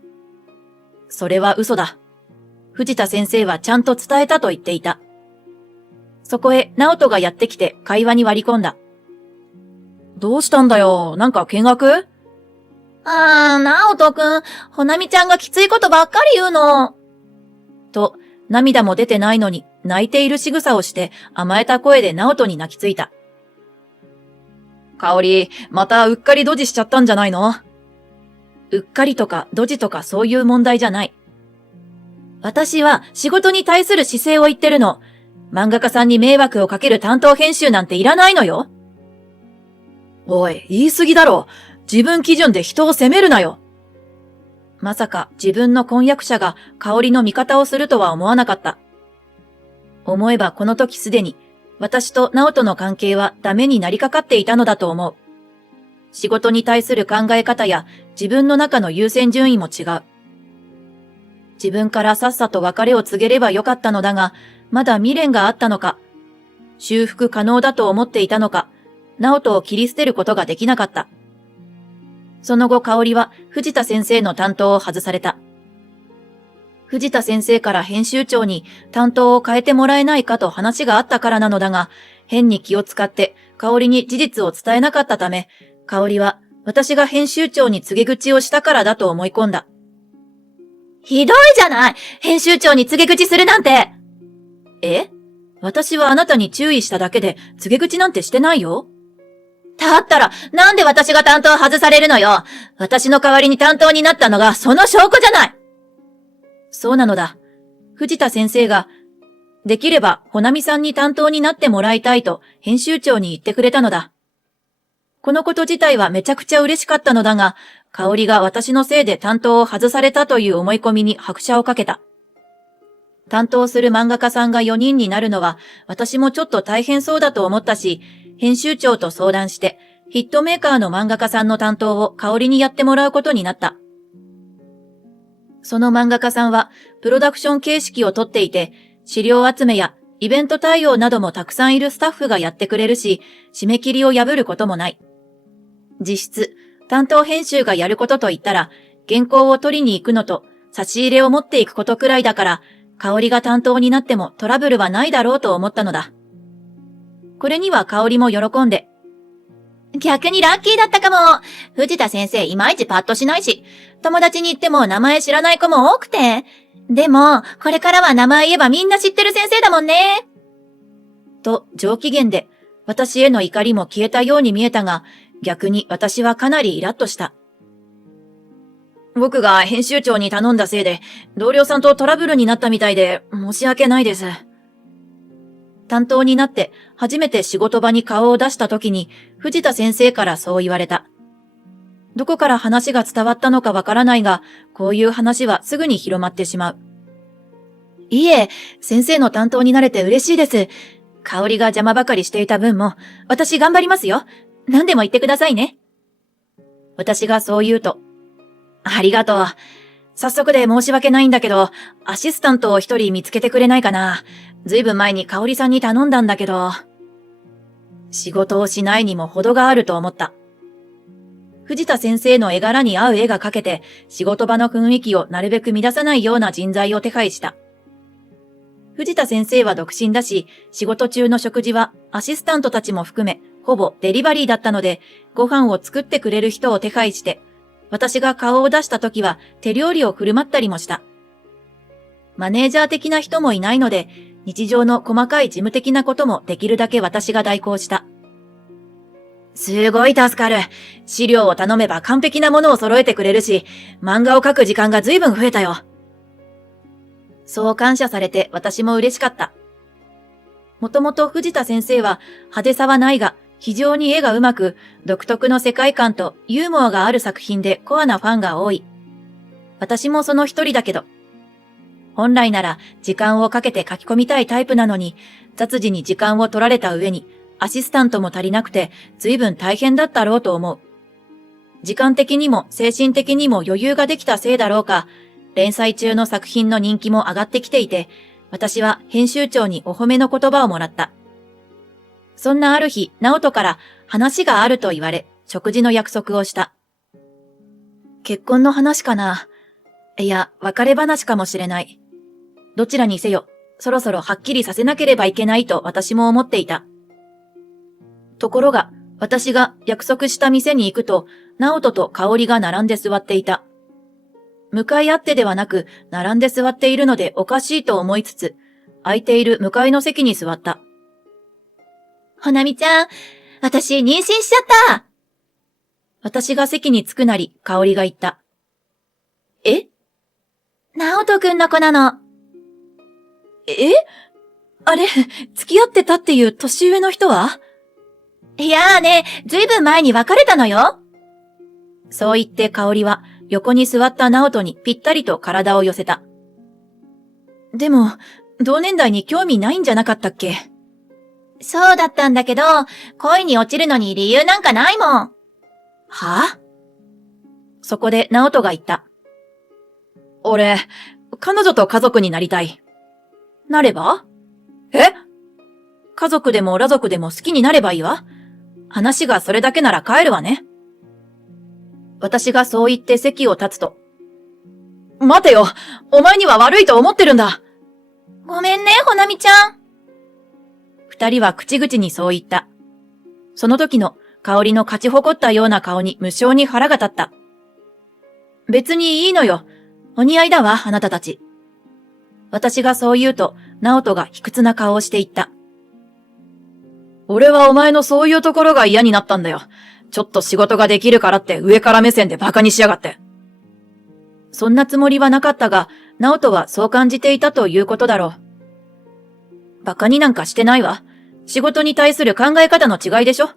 それは嘘だ。藤田先生はちゃんと伝えたと言っていた。そこへ直人がやってきて会話に割り込んだ。どうしたんだよ。なんか見学？直人くん、ほなみちゃんがきついことばっかり言うの。と、涙も出てないのに泣いている仕草をして甘えた声で直人に泣きついた。香織、またうっかりドジしちゃったんじゃないの？うっかりとかドジとかそういう問題じゃない。私は仕事に対する姿勢を言ってるの。漫画家さんに迷惑をかける担当編集なんていらないのよ。おい、言い過ぎだろ。自分基準で人を責めるなよ。まさか自分の婚約者が香織の味方をするとは思わなかった。思えばこの時すでに私と直人の関係はダメになりかかっていたのだと思う。仕事に対する考え方や自分の中の優先順位も違う。自分からさっさと別れを告げればよかったのだが、まだ未練があったのか、修復可能だと思っていたのか、直人を切り捨てることができなかった。その後香織は藤田先生の担当を外された。藤田先生から編集長に担当を変えてもらえないかと話があったからなのだが、変に気を使って香織に事実を伝えなかったため、香織は私が編集長に告げ口をしたからだと思い込んだ。ひどいじゃない！編集長に告げ口するなんて！私はあなたに注意しただけで告げ口なんてしてないよ。だったら、なんで私が担当外されるのよ。私の代わりに担当になったのがその証拠じゃない。そうなのだ。藤田先生が、できれば、ほなみさんに担当になってもらいたいと編集長に言ってくれたのだ。このこと自体はめちゃくちゃ嬉しかったのだが、香織が私のせいで担当を外されたという思い込みに拍車をかけた。担当する漫画家さんが4人になるのは、私もちょっと大変そうだと思ったし、編集長と相談して、ヒットメーカーの漫画家さんの担当を香織にやってもらうことになった。その漫画家さんは、プロダクション形式をとっていて、資料集めやイベント対応などもたくさんいるスタッフがやってくれるし、締め切りを破ることもない。実質、担当編集がやることといったら、原稿を取りに行くのと、差し入れを持っていくことくらいだから、香織が担当になってもトラブルはないだろうと思ったのだ。これには香織も喜んで。逆にラッキーだったかも。藤田先生いまいちパッとしないし、友達に言っても名前知らない子も多くて。でも、これからは名前言えばみんな知ってる先生だもんね。と上機嫌で、私への怒りも消えたように見えたが、逆に私はかなりイラッとした。僕が編集長に頼んだせいで、同僚さんとトラブルになったみたいで申し訳ないです。担当になって初めて仕事場に顔を出した時に藤田先生からそう言われた。どこから話が伝わったのかわからないが、こういう話はすぐに広まってしまう。いえ、先生の担当になれて嬉しいです。香織が邪魔ばかりしていた分も、私頑張りますよ。何でも言ってくださいね。私がそう言うと、ありがとう。早速で申し訳ないんだけど、アシスタントを一人見つけてくれないかな。ずいぶん前に香織さんに頼んだんだけど。仕事をしないにも程があると思った。藤田先生の絵柄に合う絵が描けて、仕事場の雰囲気をなるべく乱さないような人材を手配した。藤田先生は独身だし、仕事中の食事はアシスタントたちも含め、ほぼデリバリーだったので、ご飯を作ってくれる人を手配して、私が顔を出した時は手料理を振る舞ったりもした。マネージャー的な人もいないので、日常の細かい事務的なこともできるだけ私が代行した。すごい助かる。資料を頼めば完璧なものを揃えてくれるし、漫画を描く時間が随分増えたよ。そう感謝されて私も嬉しかった。もともと藤田先生は派手さはないが、非常に絵が上手く、独特の世界観とユーモアがある作品でコアなファンが多い。私もその一人だけど、本来なら時間をかけて書き込みたいタイプなのに、雑事に時間を取られた上に、アシスタントも足りなくて随分大変だったろうと思う。時間的にも精神的にも余裕ができたせいだろうか、連載中の作品の人気も上がってきていて、私は編集長にお褒めの言葉をもらった。そんなある日、直人から話があると言われ、食事の約束をした。結婚の話かな？いや、別れ話かもしれない。どちらにせよ、そろそろはっきりさせなければいけないと私も思っていた。ところが、私が約束した店に行くと、直人と香織が並んで座っていた。向かい合ってではなく、並んで座っているのでおかしいと思いつつ、空いている向かいの席に座った。ほなみちゃん、私妊娠しちゃった。私が席に着くなり、香織が言った。え？直人くんの子なの。え？あれ、付き合ってたっていう年上の人は？いやーね、ずいぶん前に別れたのよ。そう言って香織は横に座った直人にぴったりと体を寄せた。でも、同年代に興味ないんじゃなかったっけ？そうだったんだけど、恋に落ちるのに理由なんかないもん。はぁ？そこで直人が言った。俺、彼女と家族になりたい。なれば？え？家族でも裸族でも好きになればいいわ。話がそれだけなら帰るわね。私がそう言って席を立つと。待てよ、お前には悪いと思ってるんだ。ごめんね、ほなみちゃん。二人は口々にそう言った。その時の香りの勝ち誇ったような顔に無性に腹が立った。別にいいのよ。お似合いだわ、あなたたち。私がそう言うと、直人が卑屈な顔をして言った。俺はお前のそういうところが嫌になったんだよ。ちょっと仕事ができるからって上から目線で馬鹿にしやがって。そんなつもりはなかったが、直人はそう感じていたということだろう。馬鹿になんかしてないわ。仕事に対する考え方の違いでしょ。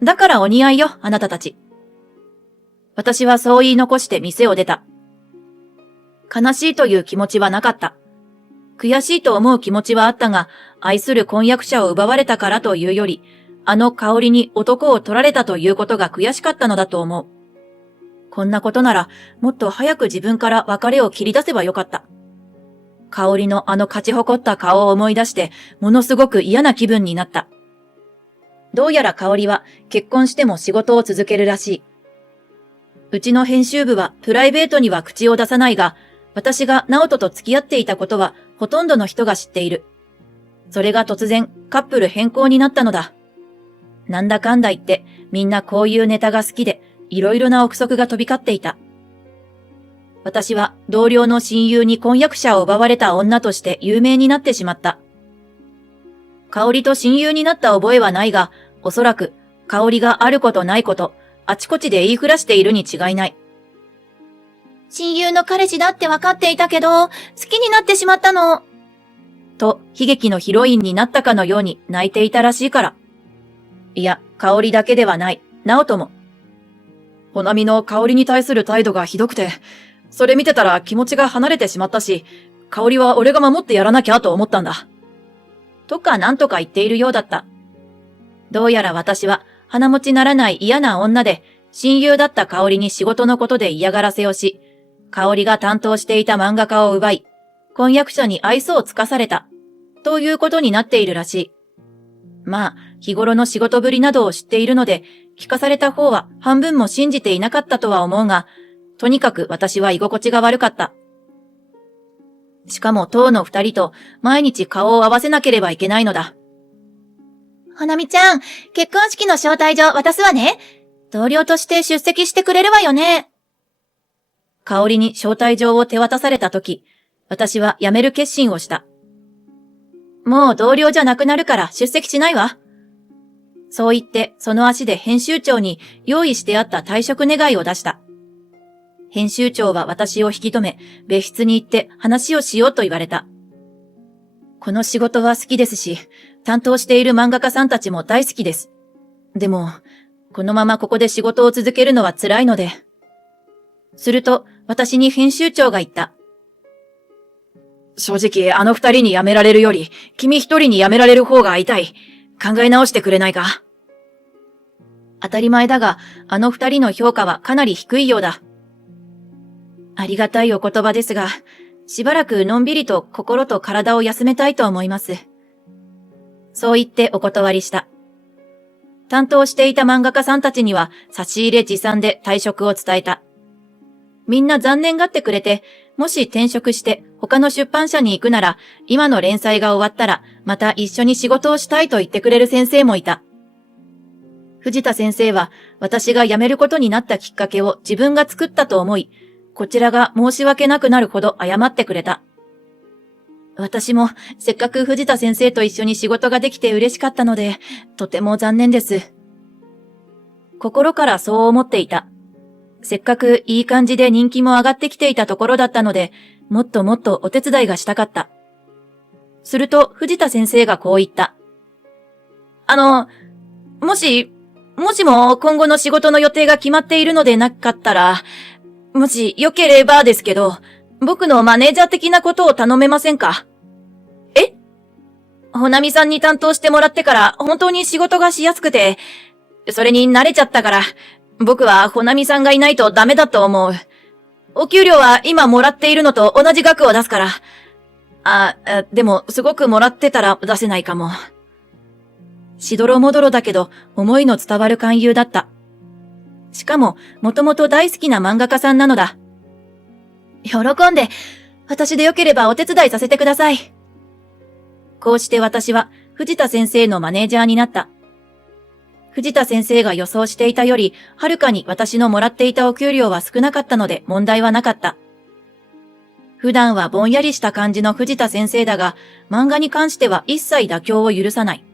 だからお似合いよ、あなたたち。私はそう言い残して店を出た。悲しいという気持ちはなかった。悔しいと思う気持ちはあったが、愛する婚約者を奪われたからというより、あの香りに男を取られたということが悔しかったのだと思う。こんなことなら、もっと早く自分から別れを切り出せばよかった。香りのあの勝ち誇った顔を思い出して、ものすごく嫌な気分になった。どうやら香りは結婚しても仕事を続けるらしい。うちの編集部はプライベートには口を出さないが、私が直人と付き合っていたことはほとんどの人が知っている。それが突然カップル変更になったのだ。なんだかんだ言ってみんなこういうネタが好きでいろいろな憶測が飛び交っていた。私は同僚の親友に婚約者を奪われた女として有名になってしまった。香織と親友になった覚えはないが、おそらく香織があることないこと、あちこちで言いふらしているに違いない。親友の彼氏だって分かっていたけど、好きになってしまったの。と、悲劇のヒロインになったかのように泣いていたらしいから。いや、香織だけではない、直人も。ほなみの香織に対する態度がひどくて、それ見てたら気持ちが離れてしまったし、香織は俺が守ってやらなきゃと思ったんだ。とかなんとか言っているようだった。どうやら私は鼻持ちならない嫌な女で、親友だった香織に仕事のことで嫌がらせをし、香織が担当していた漫画家を奪い、婚約者に愛想をつかされた、ということになっているらしい。まあ、日頃の仕事ぶりなどを知っているので、聞かされた方は半分も信じていなかったとは思うが、とにかく私は居心地が悪かった。しかも当の二人と毎日顔を合わせなければいけないのだ。ほなみちゃん、結婚式の招待状渡すわね。同僚として出席してくれるわよね。香織に招待状を手渡されたとき、私は辞める決心をした。もう同僚じゃなくなるから出席しないわ。そう言って、その足で編集長に用意してあった退職願いを出した。編集長は私を引き止め、別室に行って話をしようと言われた。この仕事は好きですし、担当している漫画家さんたちも大好きです。でも、このままここで仕事を続けるのは辛いので。すると、私に編集長が言った。正直、あの二人に辞められるより、君一人に辞められる方が痛い。考え直してくれないか？当たり前だが、あの二人の評価はかなり低いようだ。ありがたいお言葉ですが、しばらくのんびりと心と体を休めたいと思います。そう言ってお断りした。担当していた漫画家さんたちには差し入れ持参で退職を伝えた。みんな残念がってくれて、もし転職して他の出版社に行くなら、今の連載が終わったらまた一緒に仕事をしたいと言ってくれる先生もいた。藤田先生は私が辞めることになったきっかけを自分が作ったと思い、こちらが申し訳なくなるほど謝ってくれた。私もせっかく藤田先生と一緒に仕事ができて嬉しかったので、とても残念です。心からそう思っていた。せっかくいい感じで人気も上がってきていたところだったので、もっともっとお手伝いがしたかった。すると藤田先生がこう言った。もしも今後の仕事の予定が決まっているのでなかったら、もしよければですけど、僕のマネージャー的なことを頼めませんか？え？ほなみさんに担当してもらってから本当に仕事がしやすくて、それに慣れちゃったから、僕はほなみさんがいないとダメだと思う。お給料は今もらっているのと同じ額を出すから。でもすごくもらってたら出せないかも。しどろもどろだけど思いの伝わる勧誘だった。しかも、もともと大好きな漫画家さんなのだ。喜んで、私でよければお手伝いさせてください。こうして私は藤田先生のマネージャーになった。藤田先生が予想していたより、はるかに私のもらっていたお給料は少なかったので問題はなかった。普段はぼんやりした感じの藤田先生だが、漫画に関しては一切妥協を許さない。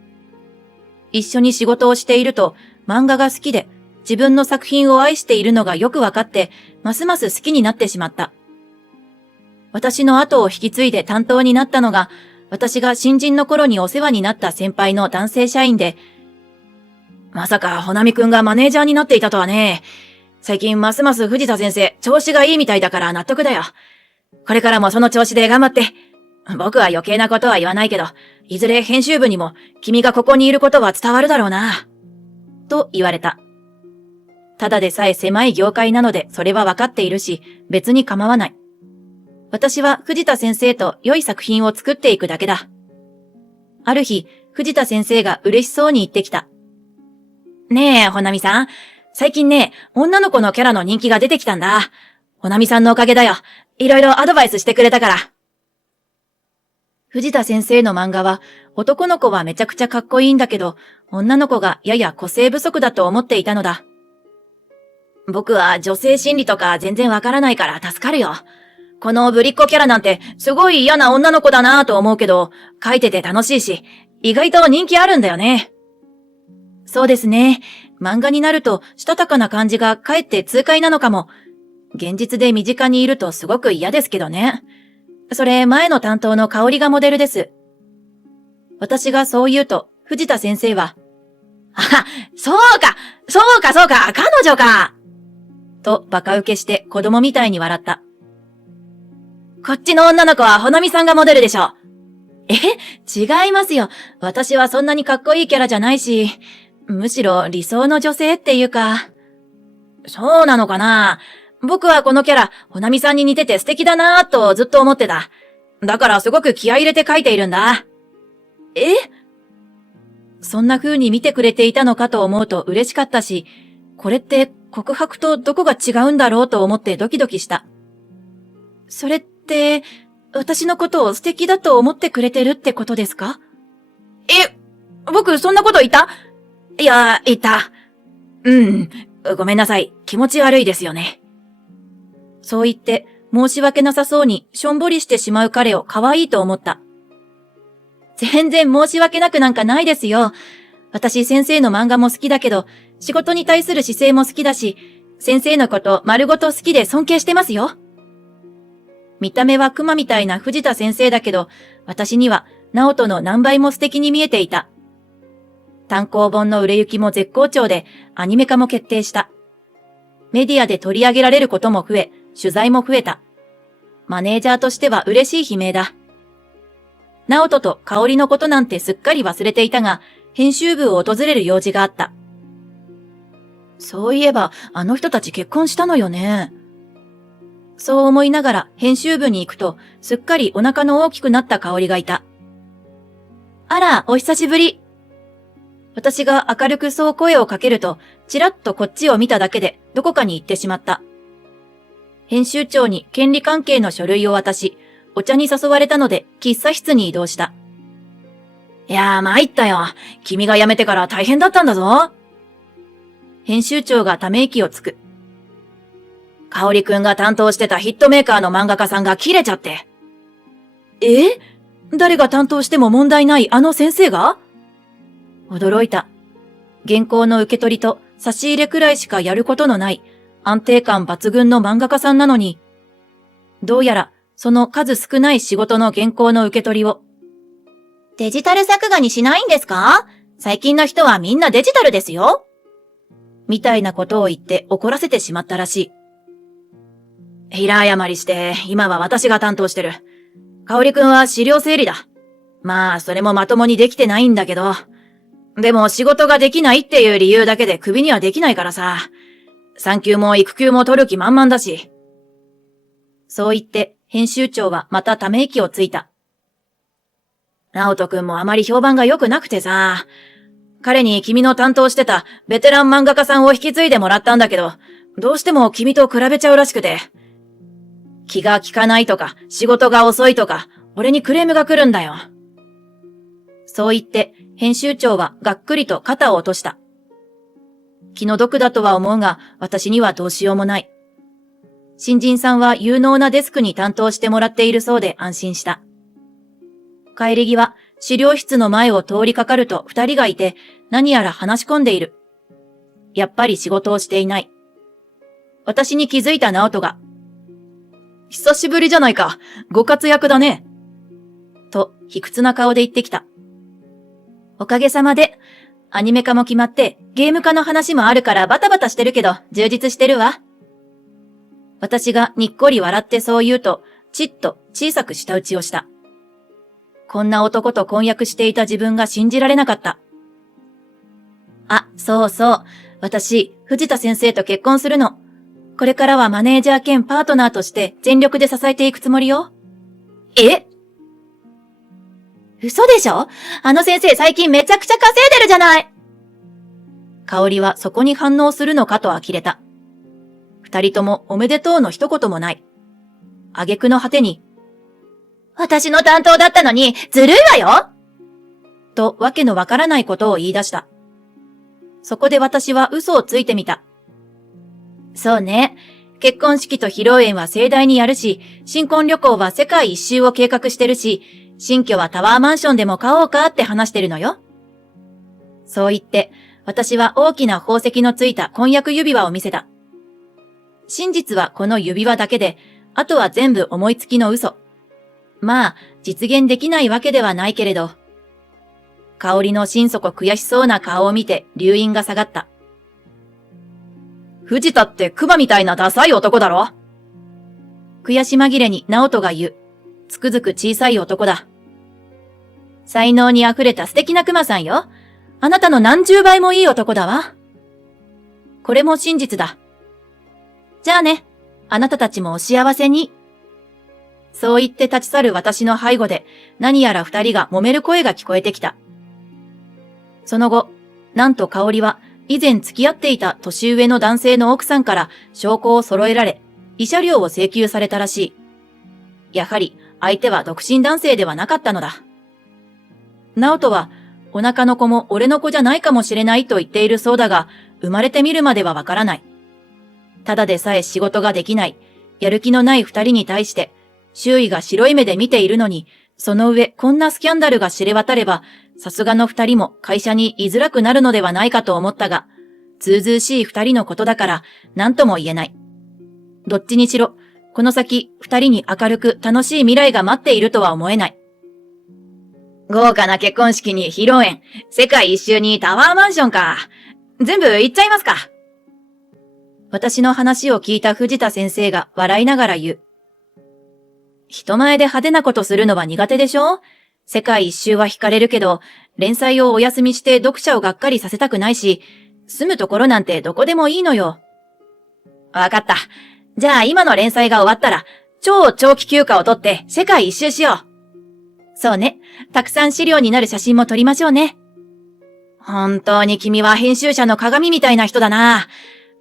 一緒に仕事をしていると、漫画が好きで、自分の作品を愛しているのがよくわかって、ますます好きになってしまった。私の後を引き継いで担当になったのが、私が新人の頃にお世話になった先輩の男性社員で、まさか、ほなみくんがマネージャーになっていたとはね。最近ますます藤田先生、調子がいいみたいだから納得だよ。これからもその調子で頑張って。僕は余計なことは言わないけど、いずれ編集部にも、君がここにいることは伝わるだろうな。と言われた。ただでさえ狭い業界なのでそれはわかっているし、別に構わない。私は藤田先生と良い作品を作っていくだけだ。ある日、藤田先生が嬉しそうに言ってきた。ねえ、ほなみさん。最近ね、女の子のキャラの人気が出てきたんだ。ほなみさんのおかげだよ。いろいろアドバイスしてくれたから。藤田先生の漫画は、男の子はめちゃくちゃかっこいいんだけど、女の子がやや個性不足だと思っていたのだ。僕は女性心理とか全然わからないから助かるよ。このぶりっ子キャラなんてすごい嫌な女の子だなぁと思うけど、書いてて楽しいし、意外と人気あるんだよね。そうですね。漫画になるとしたたかな感じがかえって痛快なのかも。現実で身近にいるとすごく嫌ですけどね。それ前の担当の香りがモデルです。私がそう言うと、藤田先生は、そうか彼女かとバカ受けして子供みたいに笑った。こっちの女の子はほなみさんがモデルでしょ。違いますよ。私はそんなにかっこいいキャラじゃないし、むしろ理想の女性っていうか。そうなのかな。僕はこのキャラ、ほなみさんに似てて素敵だなぁとずっと思ってた。だからすごく気合い入れて描いているんだ。そんな風に見てくれていたのかと思うと嬉しかったし、これって告白とどこが違うんだろうと思ってドキドキした。それって、私のことを素敵だと思ってくれてるってことですか？僕そんなこと言った？いや、言った。ごめんなさい。気持ち悪いですよね。そう言って申し訳なさそうにしょんぼりしてしまう彼を可愛いと思った。全然申し訳なくなんかないですよ。私先生の漫画も好きだけど、仕事に対する姿勢も好きだし、先生のこと丸ごと好きで尊敬してますよ。見た目は熊みたいな藤田先生だけど、私には直人の何倍も素敵に見えていた。単行本の売れ行きも絶好調で、アニメ化も決定した。メディアで取り上げられることも増え、取材も増えた。マネージャーとしては嬉しい悲鳴だ。直人と香織のことなんてすっかり忘れていたが、編集部を訪れる用事があった。そういえば、あの人たち結婚したのよね。そう思いながら編集部に行くと、すっかりお腹の大きくなった香織がいた。あら、お久しぶり。私が明るくそう声をかけると、ちらっとこっちを見ただけでどこかに行ってしまった。編集長に権利関係の書類を渡し、お茶に誘われたので喫茶室に移動した。いやー参ったよ。君が辞めてから大変だったんだぞ。編集長がため息をつく。香織くんが担当してたヒットメーカーの漫画家さんが切れちゃって。誰が担当しても問題ないあの先生が？驚いた。原稿の受け取りと差し入れくらいしかやることのない安定感抜群の漫画家さんなのに、どうやらその数少ない仕事の原稿の受け取りを、デジタル作画にしないんですか？最近の人はみんなデジタルですよ。みたいなことを言って怒らせてしまったらしい。平謝りして、今は私が担当してる。香織くんは資料整理だ。まあ、それもまともにできてないんだけど、でも仕事ができないっていう理由だけでクビにはできないからさ。産休も育休も取る気満々だし。そう言って編集長はまたため息をついた。直人くんもあまり評判が良くなくてさ。彼に君の担当してたベテラン漫画家さんを引き継いでもらったんだけど、どうしても君と比べちゃうらしくて。気が利かないとか仕事が遅いとか、俺にクレームが来るんだよ。そう言って編集長はがっくりと肩を落とした。気の毒だとは思うが、私にはどうしようもない。新人さんは有能なデスクに担当してもらっているそうで安心した。帰り際、資料室の前を通りかかると二人がいて、何やら話し込んでいる。やっぱり仕事をしていない。私に気づいた直人が、久しぶりじゃないか。ご活躍だね。と、卑屈な顔で言ってきた。おかげさまで、アニメ化も決まってゲーム化の話もあるからバタバタしてるけど充実してるわ。私がにっこり笑ってそう言うと、ちっと小さく舌打ちをした。こんな男と婚約していた自分が信じられなかった。あ、そうそう。私、藤田先生と結婚するの。これからはマネージャー兼パートナーとして全力で支えていくつもりよ。嘘でしょ？あの先生最近めちゃくちゃ稼いでるじゃない。香織はそこに反応するのかと呆れた。二人ともおめでとうの一言もない。挙句の果てに、私の担当だったのにずるいわよとわけのわからないことを言い出した。そこで私は嘘をついてみた。そうね。結婚式と披露宴は盛大にやるし、新婚旅行は世界一周を計画してるし、新居はタワーマンションでも買おうかって話してるのよ。そう言って、私は大きな宝石のついた婚約指輪を見せた。真実はこの指輪だけで、あとは全部思いつきの嘘。まあ、実現できないわけではないけれど。香織の心底悔しそうな顔を見て、留飲が下がった。藤田ってクマみたいなダサい男だろ？悔し紛れに直人が言う。つくづく小さい男だ。才能に溢れた素敵なクマさんよ。あなたの何十倍もいい男だわ。これも真実だ。じゃあね、あなたたちもお幸せに。そう言って立ち去る私の背後で、何やら二人が揉める声が聞こえてきた。その後、なんと香織は以前付き合っていた年上の男性の奥さんから証拠を揃えられ、慰謝料を請求されたらしい。やはり相手は独身男性ではなかったのだ。直人は、お腹の子も俺の子じゃないかもしれないと言っているそうだが、生まれてみるまではわからない。ただでさえ仕事ができない、やる気のない二人に対して、周囲が白い目で見ているのに、その上こんなスキャンダルが知れ渡れば、さすがの二人も会社に居づらくなるのではないかと思ったが、ずうずうしい二人のことだから、何とも言えない。どっちにしろ、この先二人に明るく楽しい未来が待っているとは思えない。豪華な結婚式に披露宴、世界一周にタワーマンションか。全部行っちゃいますか。私の話を聞いた藤田先生が笑いながら言う。人前で派手なことするのは苦手でしょ？世界一周は惹かれるけど、連載をお休みして読者をがっかりさせたくないし、住むところなんてどこでもいいのよ。わかった。じゃあ今の連載が終わったら、超長期休暇を取って世界一周しよう。そうね。たくさん資料になる写真も撮りましょうね。本当に君は編集者の鏡みたいな人だな。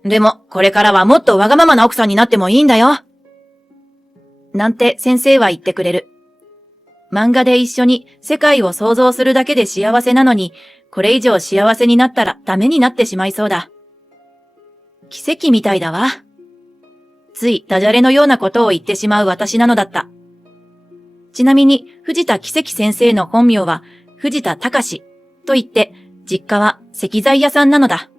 でも、これからはもっとわがままな奥さんになってもいいんだよ。なんて先生は言ってくれる。漫画で一緒に世界を想像するだけで幸せなのに、これ以上幸せになったらダメになってしまいそうだ。奇跡みたいだわ。ついダジャレのようなことを言ってしまう私なのだった。ちなみに藤田奇跡先生の本名は藤田隆と言って、実家は石材屋さんなのだ。